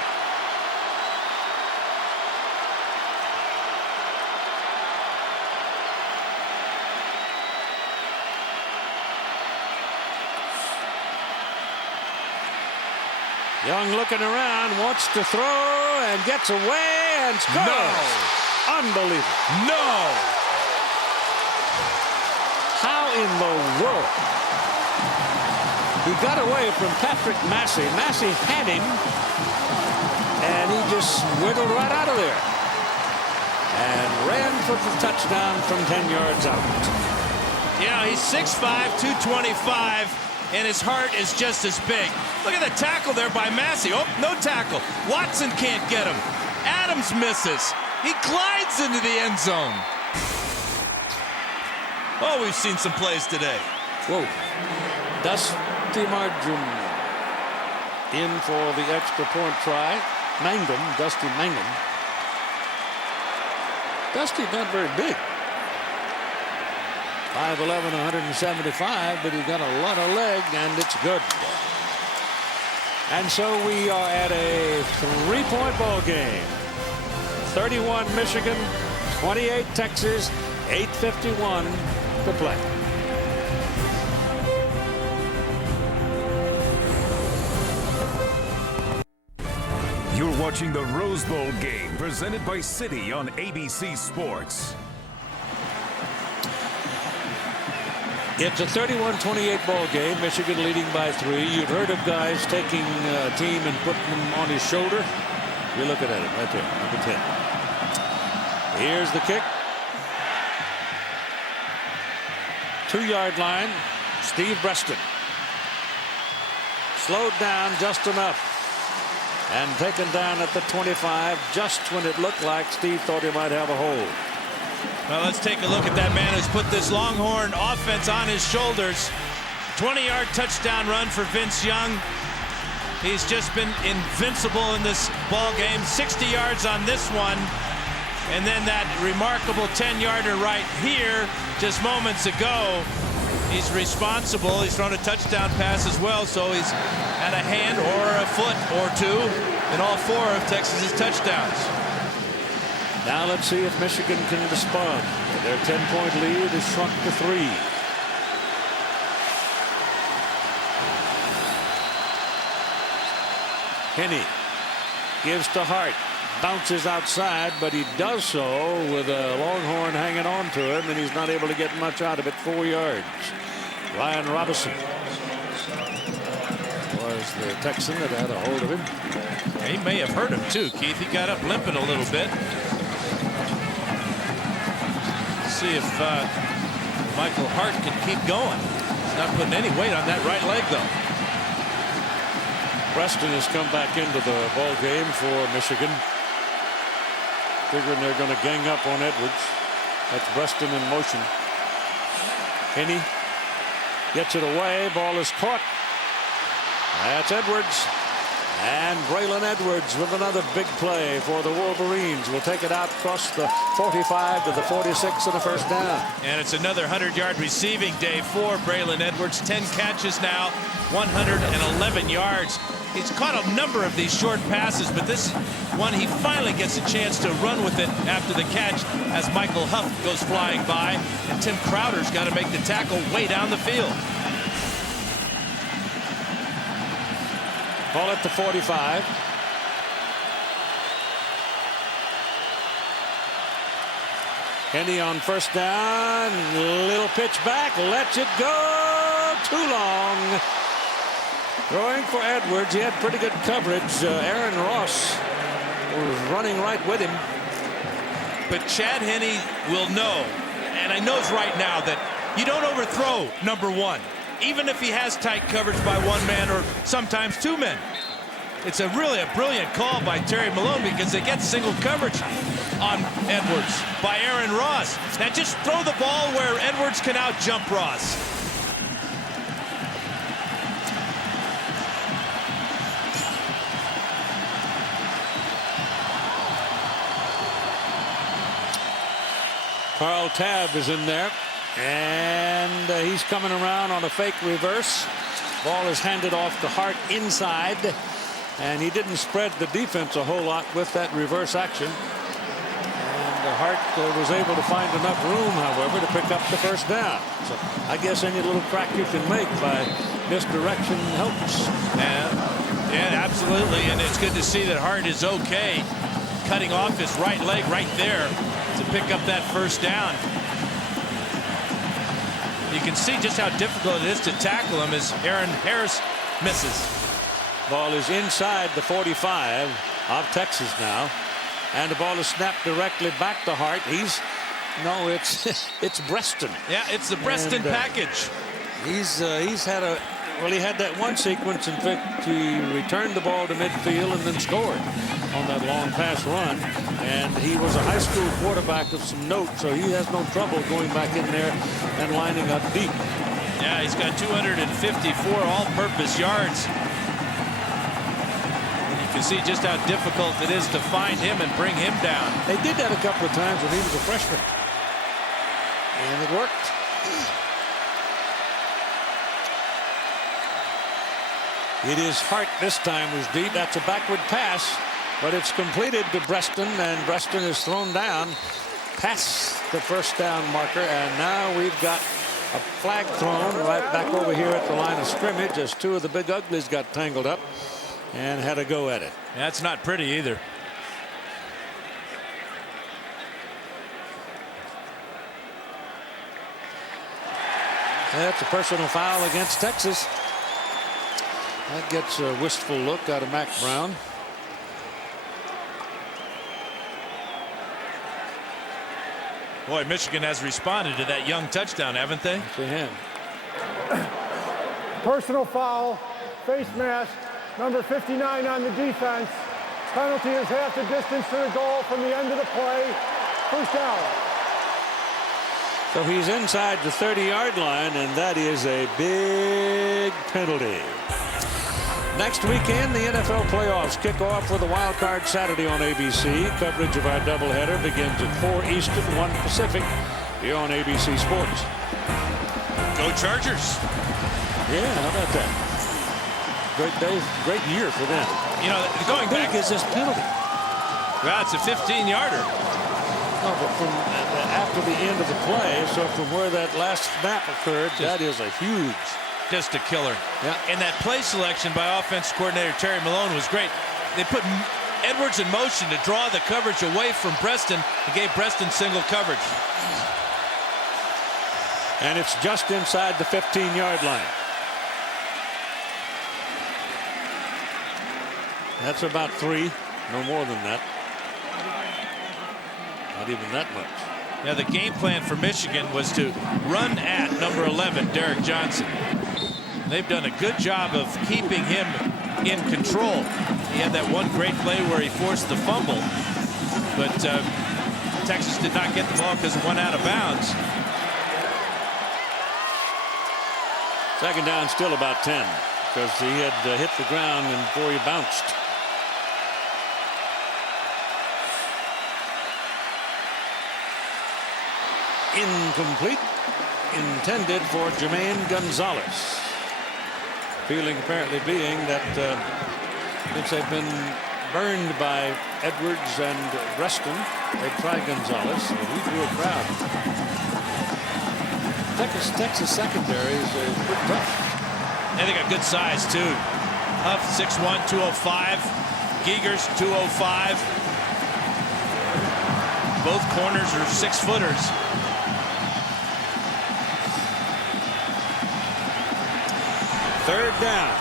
Young looking around, wants to throw and gets away and scores. No. Unbelievable. No. How in the world? He got away from Patrick Massey. Massey had him, and he just wiggled right out of there and ran for the touchdown from 10 yards out. Yeah, he's 6'5", 225. And his heart is just as big. Look at the tackle there by Massey. Oh, no tackle. Watson can't get him. Adams misses. He glides into the end zone. Oh, we've seen some plays today. Whoa. Dusty Margin in for the extra point try. Mangum, Dusty Mangum. Dusty's not very big. 5'11", 175, but he's got a lot of leg, and it's good. And so we are at a 3-point ball game. 31 Michigan, 28 Texas, 8:51 to play. You're watching the Rose Bowl game presented by Citi on ABC Sports. It's a 31-28 ball game. Michigan leading by 3. You've heard of guys taking a team and putting them on his shoulder. You're looking at it right there, number 10. Here's the kick. 2-yard line. Steve Breaston. Slowed down just enough. And taken down at the 25 just when it looked like Steve thought he might have a hold. Well, let's take a look at that man who's put this Longhorn offense on his shoulders. 20-yard touchdown run for Vince Young. He's just been invincible in this ball game. 60 yards on this one. And then that remarkable 10-yarder right here just moments ago. He's responsible. He's thrown a touchdown pass as well, so he's had a hand or a foot or two in all 4 of Texas's touchdowns. Now let's see if Michigan can respond. Their 10-point lead is shrunk to 3. Henney gives to Hart. Bounces outside, but he does so with a Longhorn hanging on to him, and he's not able to get much out of it. 4 yards. Ryan Robinson was the Texan that had a hold of him. He may have hurt him too, Keith. He got up limping a little bit. See if Michael Hart can keep going. He's not putting any weight on that right leg, though. Preston has come back into the ball game for Michigan. Figuring they're going to gang up on Edwards. That's Preston in motion. Henney gets it away. Ball is caught. That's Edwards. And Braylon Edwards with another big play for the Wolverines. Will take it out across the 45 to the 46 and a first down. And it's another 100-yard receiving day for Braylon Edwards. 10 catches now, 111 yards. He's caught a number of these short passes, but this one he finally gets a chance to run with it after the catch as Michael Huff goes flying by. And Tim Crowder's got to make the tackle way down the field. Ball at the 45. Henny on first down. Little pitch back. Lets it go. Too long. Throwing for Edwards. He had pretty good coverage. Aaron Ross was running right with him. But Chad Henne will know, and I knows right now, that you don't overthrow number one, even if he has tight coverage by one man or sometimes two men. It's really a brilliant call by Terry Malone because they get single coverage on Edwards by Aaron Ross. Now just throw the ball where Edwards can out-jump Ross. Carl Tabb is in there, and he's coming around on a fake reverse. Ball is handed off to Hart inside, and he didn't spread the defense a whole lot with that reverse action. And Hart was able to find enough room, however, to pick up the first down. So I guess any little crack you can make by misdirection helps. Yeah, absolutely, and it's good to see that Hart is okay cutting off his right leg right there to pick up that first down. You can see just how difficult it is to tackle him as Aaron Harris misses. Ball is inside the 45 of Texas now, and the ball is snapped directly back to Hart. It's Breston. Yeah, it's the Breston package. He's had a he had that one sequence in fact he returned the ball to midfield and then scored on that long pass run, and he was a high school quarterback of some note, so he has no trouble going back in there and lining up deep. Yeah, he's got 254 all-purpose yards. You can see just how difficult it is to find him and bring him down. They did that a couple of times when he was a freshman, and it worked. It is Hart this time who's deep. That's a backward pass, but it's completed to Breston, and Breston is thrown down past the first down marker, and now we've got a flag thrown right back over here at the line of scrimmage as two of the big uglies got tangled up and had a go at it. That's not pretty either. That's a personal foul against Texas. That gets a wistful look out of Mac Brown. Boy, Michigan has responded to that young touchdown, haven't they? They have. Personal foul, face mask, number 59 on the defense. Penalty is half the distance to the goal from the end of the play. First down. So he's inside the 30-yard line, and that is a big penalty. Next weekend, the NFL playoffs kick off with a wild card Saturday on ABC. Coverage of our doubleheader begins at 4 Eastern, 1 Pacific, here on ABC Sports. Go Chargers. Yeah, how about that? Great day, great year for them. You know, going back is this penalty? Well, it's a 15-yarder. No, but from after the end of the play, so from where that last snap occurred, that is a huge. Just a killer. Yeah. And that play selection by offense coordinator Terry Malone was great. They put Edwards in motion to draw the coverage away from Breston and gave Breston single coverage. And it's just inside the 15-yard line. That's about 3, no more than that. Not even that much. Now the game plan for Michigan was to run at number 11, Derek Johnson. They've done a good job of keeping him in control. He had that one great play where he forced the fumble, but Texas did not get the ball because it went out of bounds. Second down, still about 10, because he had hit the ground and before he bounced. Incomplete. Intended for Jermaine Gonzalez. Feeling apparently being that since they've been burned by Edwards and Breston, they tried Gonzalez, and he drew a crowd. Texas secondary is pretty tough. And they got good size too. Huff 6'1", 205. Giegers 205. Both corners are 6-footers. Third down.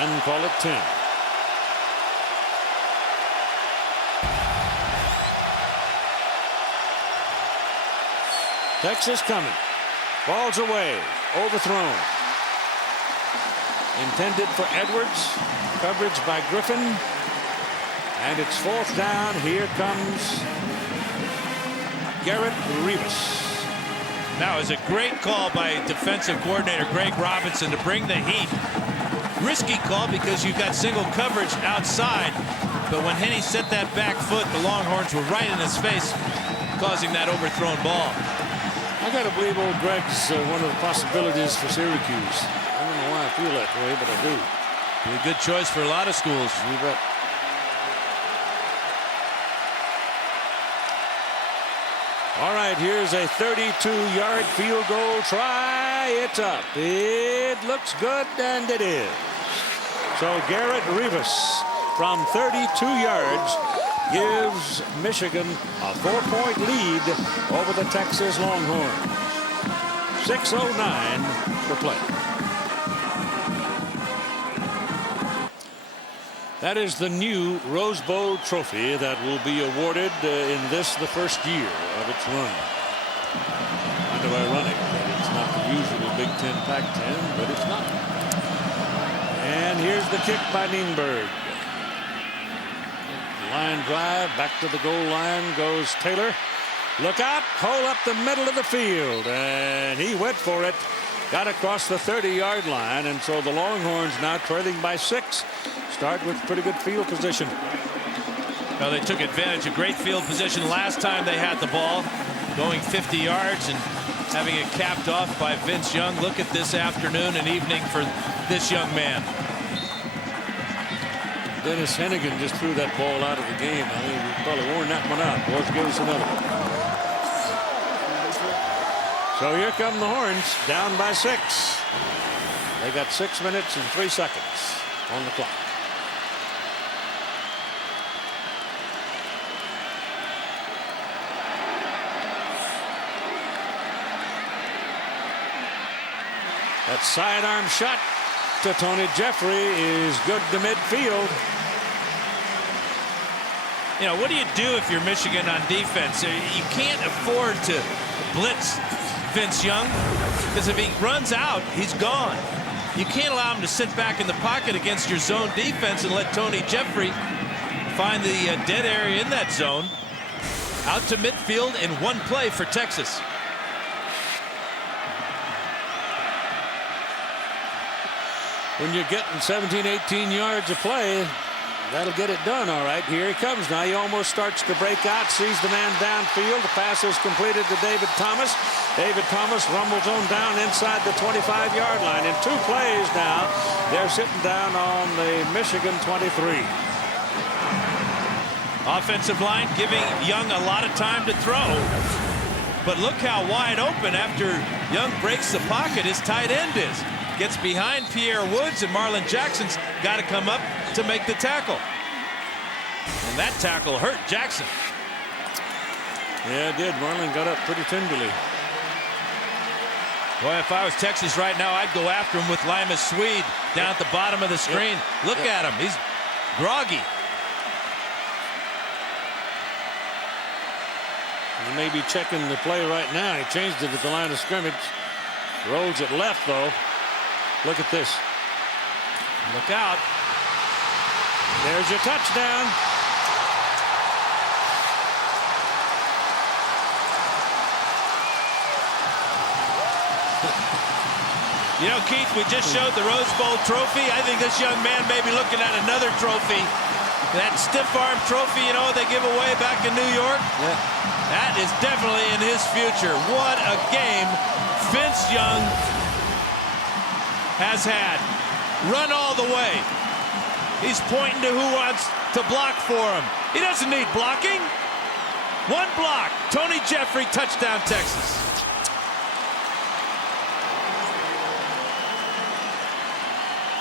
And call it 10. Texas coming. Ball's away. Overthrown. Intended for Edwards. Coverage by Griffin. And it's fourth down. Here comes Garrett Rivas. Now is a great call by defensive coordinator Greg Robinson to bring the heat. Risky call because you've got single coverage outside. But when Henne set that back foot, the Longhorns were right in his face, causing that overthrown ball. I got to believe old Greg's one of the possibilities for Syracuse. I don't know why I feel that way, but I do. Be a good choice for a lot of schools. You bet. All right, here's a 32-yard field goal try. It's up. It looks good, and it is. So Garrett Rivas from 32 yards gives Michigan a 4-point lead over the Texas Longhorns. 6:09 to play. That is the new Rose Bowl trophy that will be awarded in this, the first year of its run. Kind of ironic that it's not the usual Big Ten Pac-10, but it's not. And here's the kick by Nienberg. Line drive, back to the goal line goes Taylor. Look out, hole up the middle of the field, and he went for it. Got across the 30-yard line, and so the Longhorns now trailing by 6. Start with pretty good field position. Well, they took advantage of great field position last time they had the ball, going 50 yards and having it capped off by Vince Young. Look at this afternoon and evening for this young man. Dennis Hennigan just threw that ball out of the game. I think we've probably worn that one out. Let's give us another one. So here come the Horns, down by 6. They got 6 minutes and 3 seconds on the clock. That sidearm shot to Tony Jeffrey is good to midfield. You know, what do you do if you're Michigan on defense? You can't afford to blitz Vince Young, because if he runs out, he's gone. You can't allow him to sit back in the pocket against your zone defense and let Tony Jeffrey find the dead area in that zone. Out to midfield in one play for Texas. When you're getting 17, 18 yards of play, that'll get it done. All right, here he comes now. He almost starts to break out, sees the man downfield. The pass is completed to David Thomas. David Thomas rumbles on down inside the 25-yard line. In 2 plays now, they're sitting down on the Michigan 23. Offensive line giving Young a lot of time to throw. But look how wide open after Young breaks the pocket his tight end is. Gets behind Pierre Woods, and Marlon Jackson's got to come up to make the tackle. And that tackle hurt Jackson. Yeah, it did. Marlon got up pretty tenderly. Boy, if I was Texas right now, I'd go after him with Limas Swede down at the bottom of the screen. Look at him. He's groggy. He may be checking the play right now. He changed it at the line of scrimmage. Rolls it left, though. Look at this. Look out. There's your touchdown. You know, Keith, we just showed the Rose Bowl trophy. I think this young man may be looking at another trophy. That stiff arm trophy, you know, they give away back in New York. Yeah. That is definitely in his future. What a game Vince Young has had. Run all the way. He's pointing to who wants to block for him. He doesn't need blocking. One block. Tony Jeffrey, touchdown, Texas.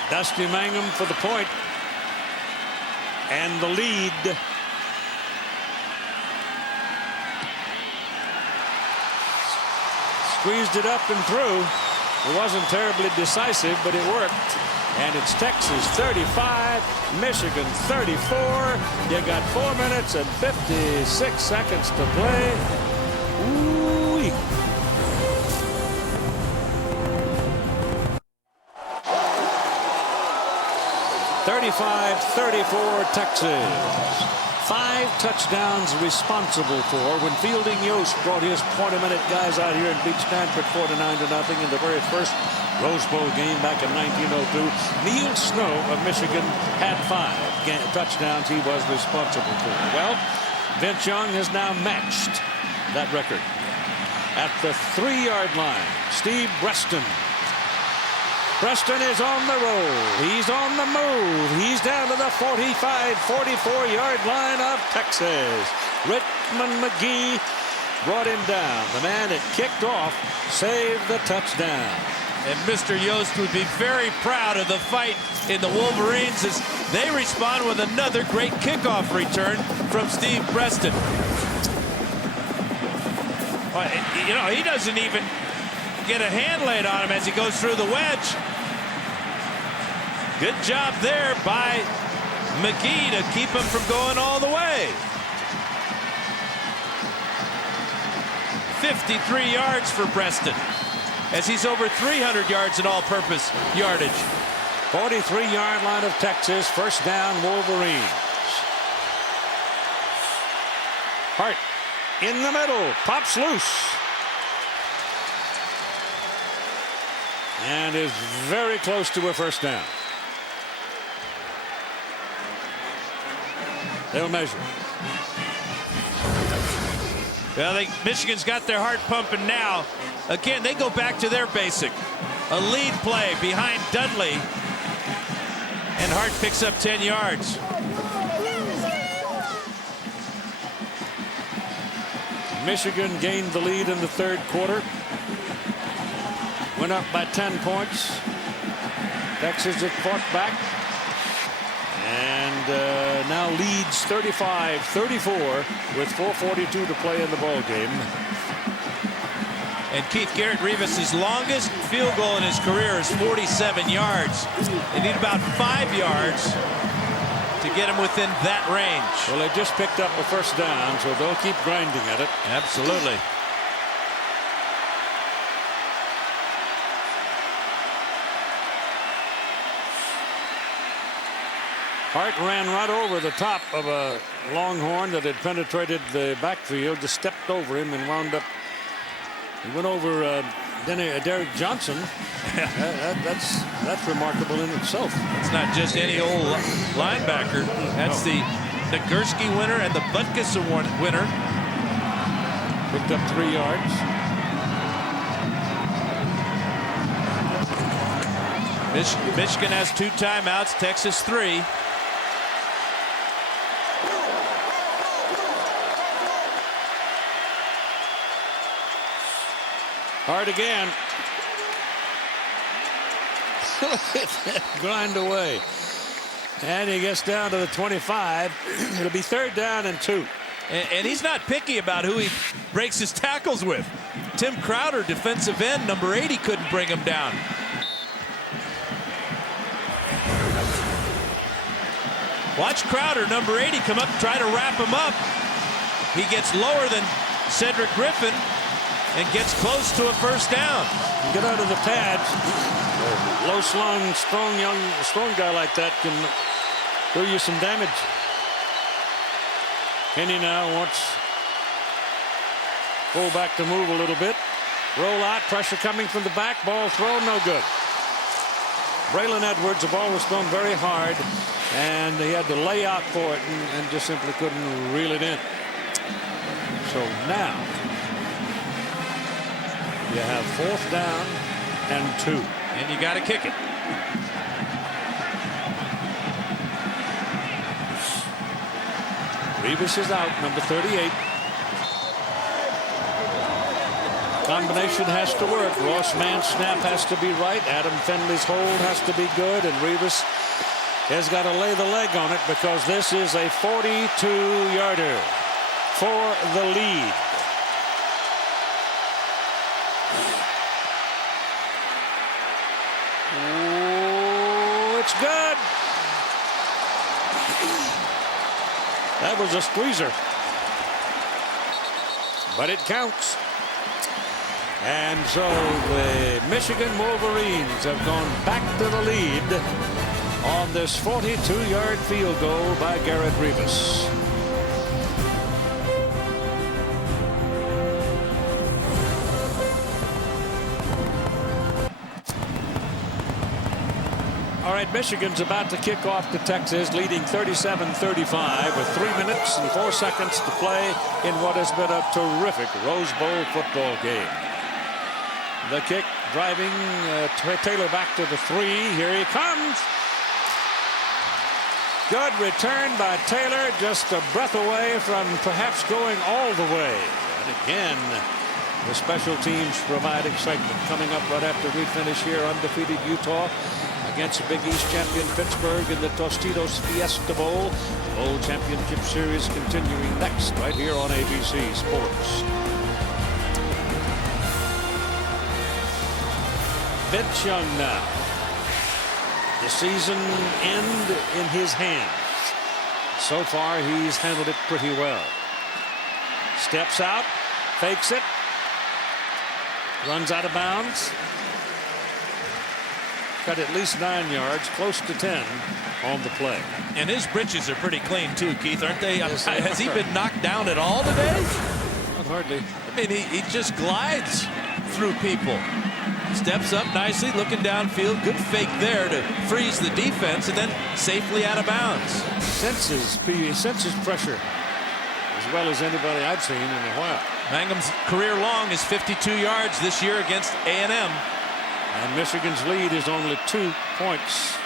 Dusty Mangum for the point. And the lead squeezed it up and through. It wasn't terribly decisive, but it worked. And it's Texas 35, Michigan 34. You got 4 minutes and 56 seconds to play. Ooh-wee. (35-34) Texas. 5 touchdowns responsible for when Fielding Yost brought his point-a-minute guys out here and beat Stanford 49-0 in the very first Rose Bowl game back in 1902. Neil Snow of Michigan had 5 touchdowns he was responsible for. Well, Vince Young has now matched that record. At the 3-yard line, Steve Preston. Preston is on the roll. He's on the move. He's down to the 45-44-yard line of Texas. Richmond McGee brought him down. The man that kicked off saved the touchdown. And Mr. Yost would be very proud of the fight in the Wolverines as they respond with another great kickoff return from Steve Preston. Well, you know, he doesn't even get a hand laid on him as he goes through the wedge. Good job there by McGee to keep him from going all the way. 53 yards for Preston as he's over 300 yards in all-purpose yardage. 43-yard line of Texas. First down, Wolverines. Hart in the middle, pops loose. And is very close to a first down. They'll measure. Well, Michigan's got their heart pumping now. Again, they go back to their basic. A lead play behind Dudley. And Hart picks up 10 yards. Michigan gained the lead in the third quarter. Went up by 10 points. Texas has fought back. And now leads 35-34 with 4:42 to play in the ball game. And Keith Garrett-Rivas' longest field goal in his career is 47 yards. They need about 5 yards to get him within that range. Well, they just picked up a first down, so they'll keep grinding at it. Absolutely. Hart ran right over the top of a Longhorn that had penetrated the backfield, just stepped over him and wound up. He went over Derek Johnson. That's remarkable in itself. It's not just any old linebacker. That's the Gursky winner and the Butkus Award winner. Picked up 3 yards. Michigan has 2 timeouts. Texas 3. Hard again. Grind away. And he gets down to the 25. It'll be 3rd down and 2. And he's not picky about who he breaks his tackles with. Tim Crowder, defensive end, number 80, couldn't bring him down. Watch Crowder, number 80, come up, try to wrap him up. He gets lower than Cedric Griffin and gets close to a first down. Get out of the pads. Low slung, strong guy like that can do you some damage. Kenny now wants fullback to move a little bit. Roll out, pressure coming from the back, ball thrown, no good. Braylon Edwards, the ball was thrown very hard, and he had to lay out for it and just simply couldn't reel it in. So now you have 4th down and 2. And you got to kick it. Rivas is out, number 38. Combination has to work. Ross Mann's snap has to be right. Adam Fenley's hold has to be good. And Rivas has got to lay the leg on it because this is a 42-yarder for the lead. looks good. That was a squeezer. But it counts. And so the Michigan Wolverines have gone back to the lead on this 42-yard field goal by Garrett Rivas. All right, Michigan's about to kick off to Texas, leading 37-35 with 3 minutes and 4 seconds to play in what has been a terrific Rose Bowl football game. The kick driving Taylor back to the 3. Here he comes. Good return by Taylor, just a breath away from perhaps going all the way. And again, the special teams provide excitement. Coming up right after we finish here, undefeated Utah against Big East champion Pittsburgh in the Tostitos Fiesta Bowl. Bowl Championship Series continuing next right here on ABC Sports. Vince Young now. The season end in his hands. So far, he's handled it pretty well. Steps out, fakes it, runs out of bounds. Got at least 9 yards, close to 10 on the play. And his britches are pretty clean too, Keith, aren't they? Yes, has he been knocked down at all today? Not hardly. I mean, he just glides through people. Steps up nicely, looking downfield. Good fake there to freeze the defense, and then safely out of bounds. Senses pressure as well as anybody I've seen in a while. Mangum's career long is 52 yards this year against A&M. And Michigan's lead is only 2 points.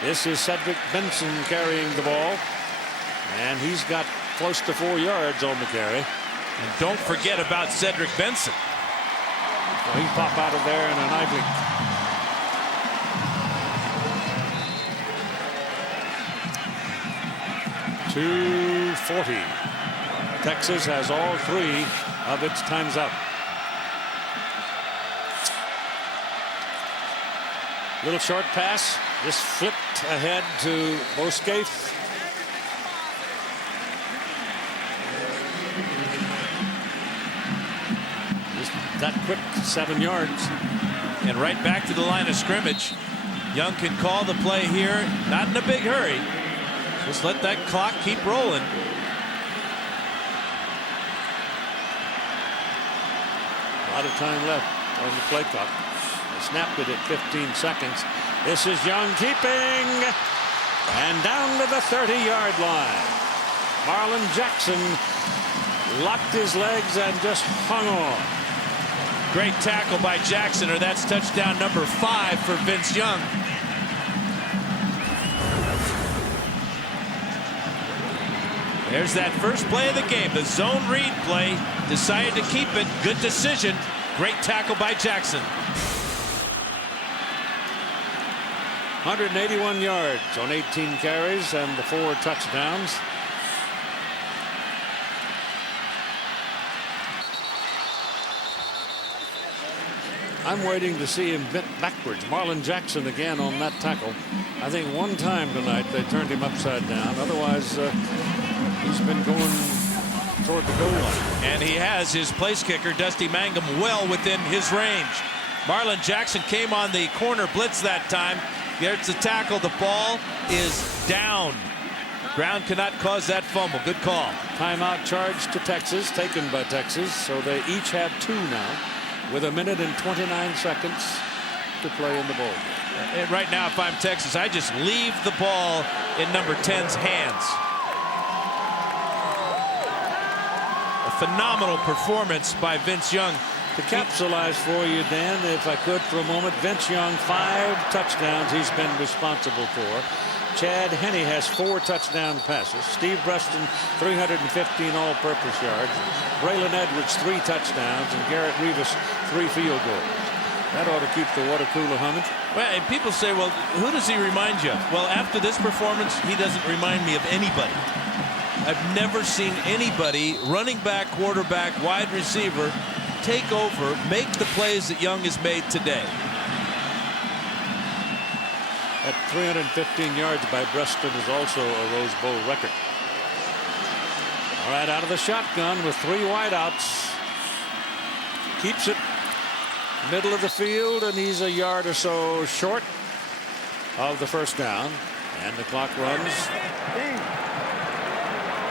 This is Cedric Benson carrying the ball, and he's got close to 4 yards on the carry. And don't forget about Cedric Benson. Well, he pop out of there in an eye blink. .240. Texas has all 3 of its times up. Little short pass, just flipped ahead to Boscaith. Just that quick, 7 yards. And right back to the line of scrimmage. Young can call the play here, not in a big hurry. Just let that clock keep rolling. A lot of time left on the play clock. Snapped it at 15 seconds. This is Young keeping, and down to the 30-yard line. Marlon Jackson locked his legs and just hung on. Great tackle by Jackson, or that's touchdown number 5 for Vince Young. There's that first play of the game, the zone read play. Decided to keep it. Good decision. Great tackle by Jackson. 181 yards on 18 carries and the 4 touchdowns. I'm waiting to see him bent backwards. Marlon Jackson again on that tackle. I think one time tonight they turned him upside down. Otherwise, he's been going toward the goal line. And he has his place kicker, Dusty Mangum, well within his range. Marlon Jackson came on the corner blitz that time. Gets the tackle. The ball is down. Ground cannot cause that fumble. Good call. Timeout charge to Texas, taken by Texas. So they each have 2 now, with 1 minute and 29 seconds to play in the bowl. And right now, if I'm Texas, I just leave the ball in number 10's hands. A phenomenal performance by Vince Young. To capsulize for you, Dan, if I could for a moment, Vince Young, 5 touchdowns he's been responsible for. Chad Henne has 4 touchdown passes. Steve Preston, 315 all-purpose yards. Braylon Edwards, 3 touchdowns. And Garrett Rivas, 3 field goals. That ought to keep the water cooler humming. Well, and people say, well, who does he remind you of? Well, after this performance, he doesn't remind me of anybody. I've never seen anybody, running back, quarterback, wide receiver, take over, make the plays that Young has made today. at 315 yards by Preston is also a Rose Bowl record. All right, out of the shotgun with 3 wideouts. Keeps it middle of the field, and he's a yard or so short of the first down, and the clock runs.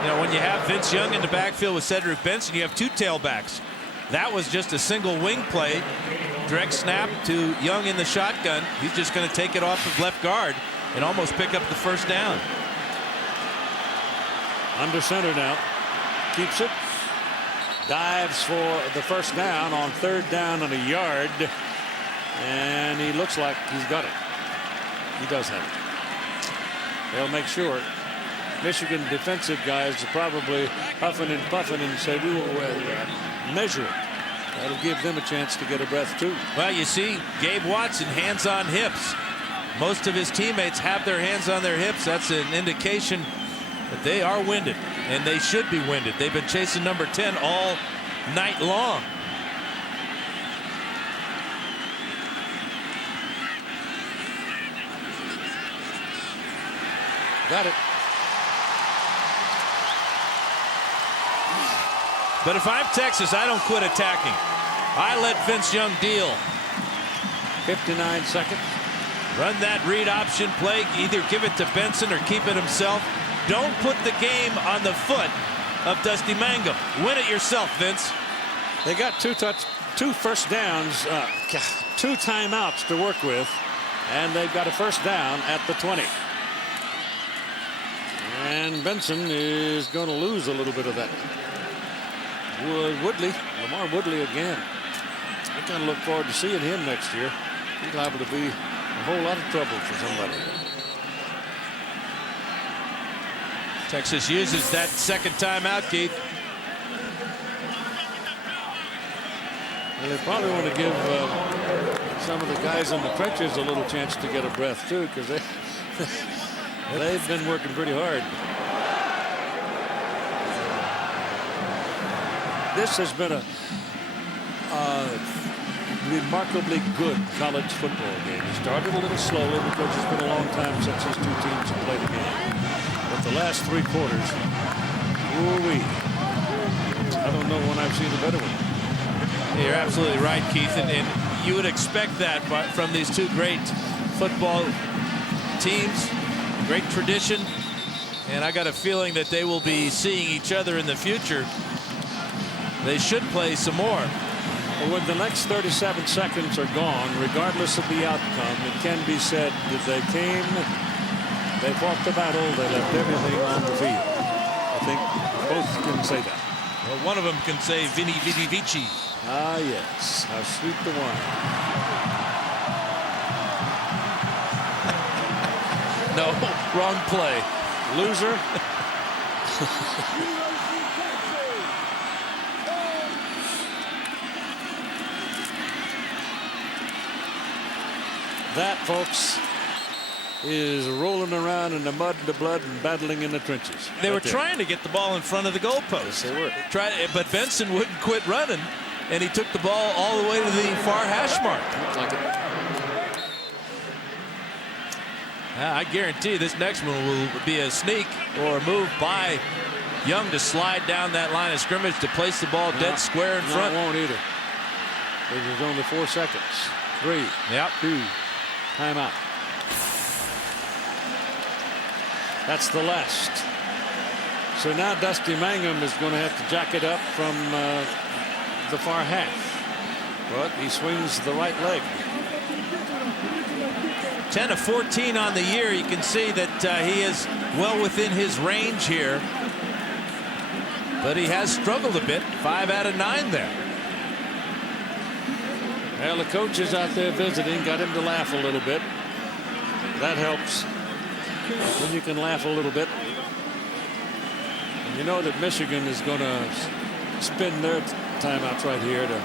You know, when you have Vince Young in the backfield with Cedric Benson, you have 2 tailbacks. That was just a single wing play. Direct snap to Young in the shotgun. He's just going to take it off of left guard and almost pick up the first down. Under center now. Keeps it. Dives for the first down on 3rd down and a yard. And he looks like he's got it. He does have it. They'll make sure. Michigan defensive guys are probably huffing and puffing and say, we will measure it. That'll give them a chance to get a breath too. Well, you see Gabe Watson hands on hips. Most of his teammates have their hands on their hips. That's an indication that they are winded, and they should be winded. They've been chasing number 10 all night long. Got it. But if I'm Texas, I don't quit attacking. I let Vince Young deal. 59 seconds. Run that read option play. Either give it to Benson or keep it himself. Don't put the game on the foot of Dusty Mangum. Win it yourself, Vince. They got 2 first downs, 2 timeouts to work with, and they've got a first down at the 20. And Benson is going to lose a little bit of that. Lamar Woodley again. I kind of look forward to seeing him next year. He's liable to be a whole lot of trouble for somebody. Texas uses that second timeout, Keith. Well, they probably want to give some of the guys in the trenches a little chance to get a breath too, because they've been working pretty hard. This has been a remarkably good college football game. It started a little slowly because it's been a long time since these 2 teams have played a game. But the last 3 quarters, ooh-wee. I don't know when I've seen a better one. You're absolutely right, Keith, and you would expect that from these 2 great football teams. Great tradition, and I got a feeling that they will be seeing each other in the future. They should play some more. Well, when the next 37 seconds are gone, regardless of the outcome, it can be said that they came, they fought the battle, they left everything on the field. I think both can say that. Well, one of them can say Vini Vidi Vici. Ah, yes. How sweet the wine. No, wrong play. Loser. That, folks, is rolling around in the mud and the blood and battling in the trenches. They were trying to get the ball in front of the goalpost. Yes, they were. But Benson wouldn't quit running, and he took the ball all the way to the far hash mark. Looked like it. I guarantee this next one will be a sneak or a move by Young to slide down that line of scrimmage to place the ball dead square in front. It won't either. There's only 4 seconds. 3. Yep. 2. Timeout. That's the last. So now Dusty Mangum is going to have to jack it up from the far half. But he swings the right leg. 10 of 14 on the year. You can see that he is well within his range here. But he has struggled a bit. 5 out of 9 there. Well, the coach is out there visiting, got him to laugh a little bit. That helps. When you can laugh a little bit. And you know that Michigan is going to spin their timeouts right here to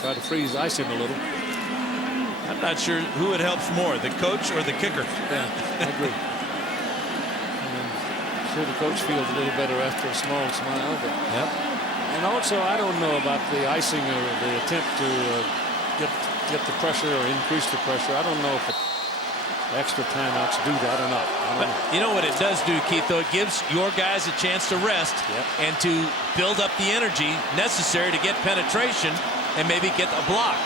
try to freeze ice him a little. I'm not sure who it helps more, the coach or the kicker. Yeah, I agree. I'm sure the coach feels a little better after a small smile. But yep. And also, I don't know about the icing or the attempt to get the pressure or increase the pressure. I don't know if extra timeouts do that or not. But you know what it does do, Keith, though? It gives your guys a chance to rest and to build up the energy necessary to get penetration and maybe get a block.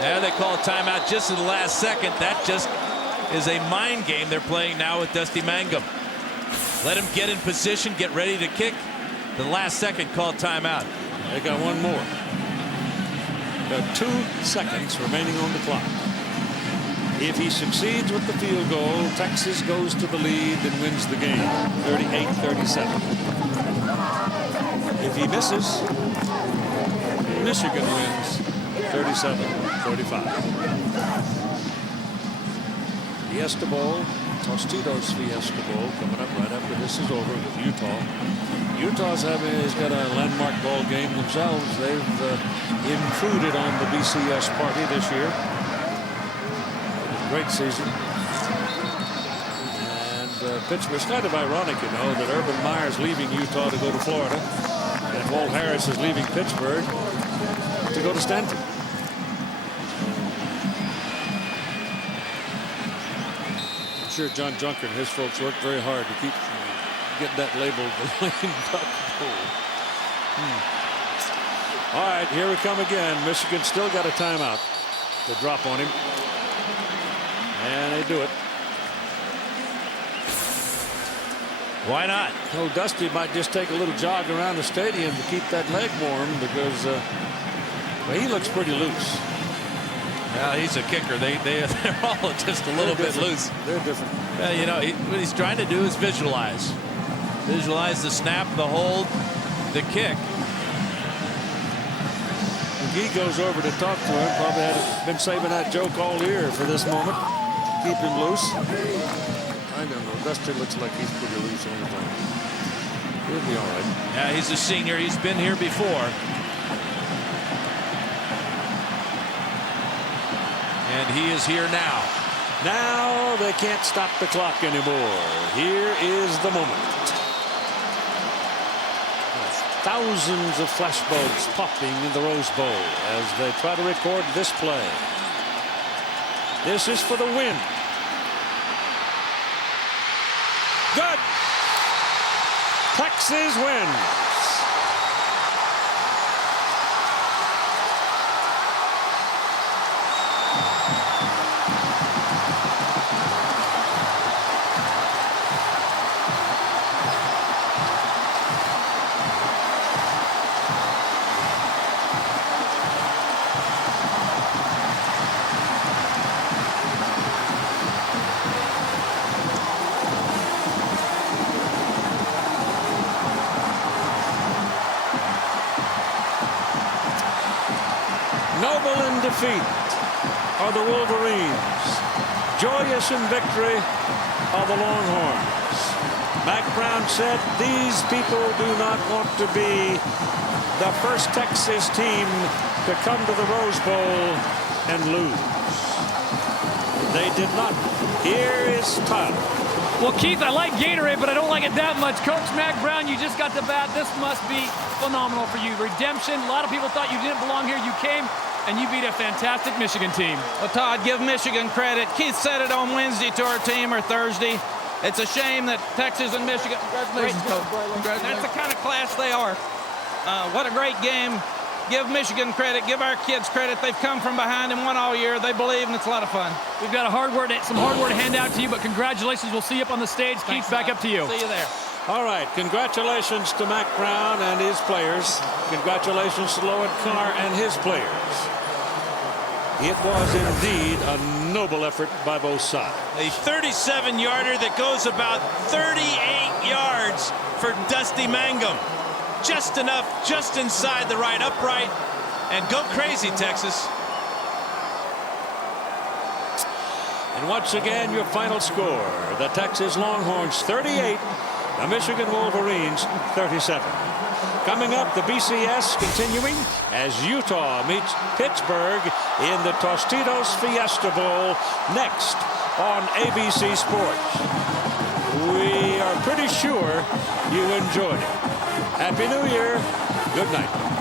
Now they call a timeout just at the last second. That just is a mind game they're playing now with Dusty Mangum. Let him get in position, get ready to kick. The last second call timeout. They got one more. There are 2 seconds remaining on the clock. If he succeeds with the field goal, Texas goes to the lead and wins the game, 38-37. If he misses, Michigan wins, 37-35. Fiesta Bowl, Tostitos Fiesta Bowl coming up right after this is over with Utah. Utah's has got a landmark ball game themselves. They've intruded on the BCS party this year. Great season. And Pittsburgh. It's kind of ironic, you know, that Urban Meyer's leaving Utah to go to Florida, and Walt Harris is leaving Pittsburgh to go to Stanford. I'm sure John Junker and his folks worked very hard to keep getting that labeled the Lame Duck Bowl. All right, here we come again. Michigan still got a timeout to drop on him. And they do it. Why not? Oh, Dusty might just take a little jog around the stadium to keep that leg warm because well, he looks pretty loose. Well, he's a kicker. They're all just a little bit loose. They're different. You know, what he's trying to do is visualize. Visualize the snap, the hold, the kick. McGee goes over to talk to him. Probably had been saving that joke all year for this moment. Keep him loose. I don't know. Dusty looks like he's pretty loose all the time. He'll be all right. Yeah, he's a senior. He's been here before. And he is here now. Now they can't stop the clock anymore. Here is the moment. Thousands of flashbulbs popping in the Rose Bowl as they try to record this play. This is for the win. Good. Texas wins. Noble in defeat are the Wolverines. Joyous in victory are the Longhorns. Mack Brown said these people do not want to be the first Texas team to come to the Rose Bowl and lose. They did not. Here is Tyler. Well, Keith, I like Gatorade, but I don't like it that much. Coach Mack Brown, you just got the bat. This must be phenomenal for you. Redemption. A lot of people thought you didn't belong here. You came, and you beat a fantastic Michigan team. Well, Todd, give Michigan credit. Keith said it on Wednesday to our team or Thursday. It's a shame that Texas and Michigan. Congratulations, Coach. That's the kind of class they are. What a great game. Give Michigan credit. Give our kids credit. They've come from behind and won all year. They believe, and it's a lot of fun. We've got some hard word to hand out to you, but congratulations. We'll see you up on the stage. Keith, back up to you. See you there. All right. Congratulations to Mack Brown and his players. Congratulations to Lowen Carr and his players. It was indeed a noble effort by both sides. A 37-yarder that goes about 38 yards for Dusty Mangum. Just enough, just inside the right upright. And go crazy, Texas. And once again, your final score. The Texas Longhorns 38, the Michigan Wolverines 37. Coming up, the BCS continuing as Utah meets Pittsburgh in the Tostitos Fiesta Bowl next on ABC Sports. We are pretty sure you enjoyed it. Happy New Year. Good night.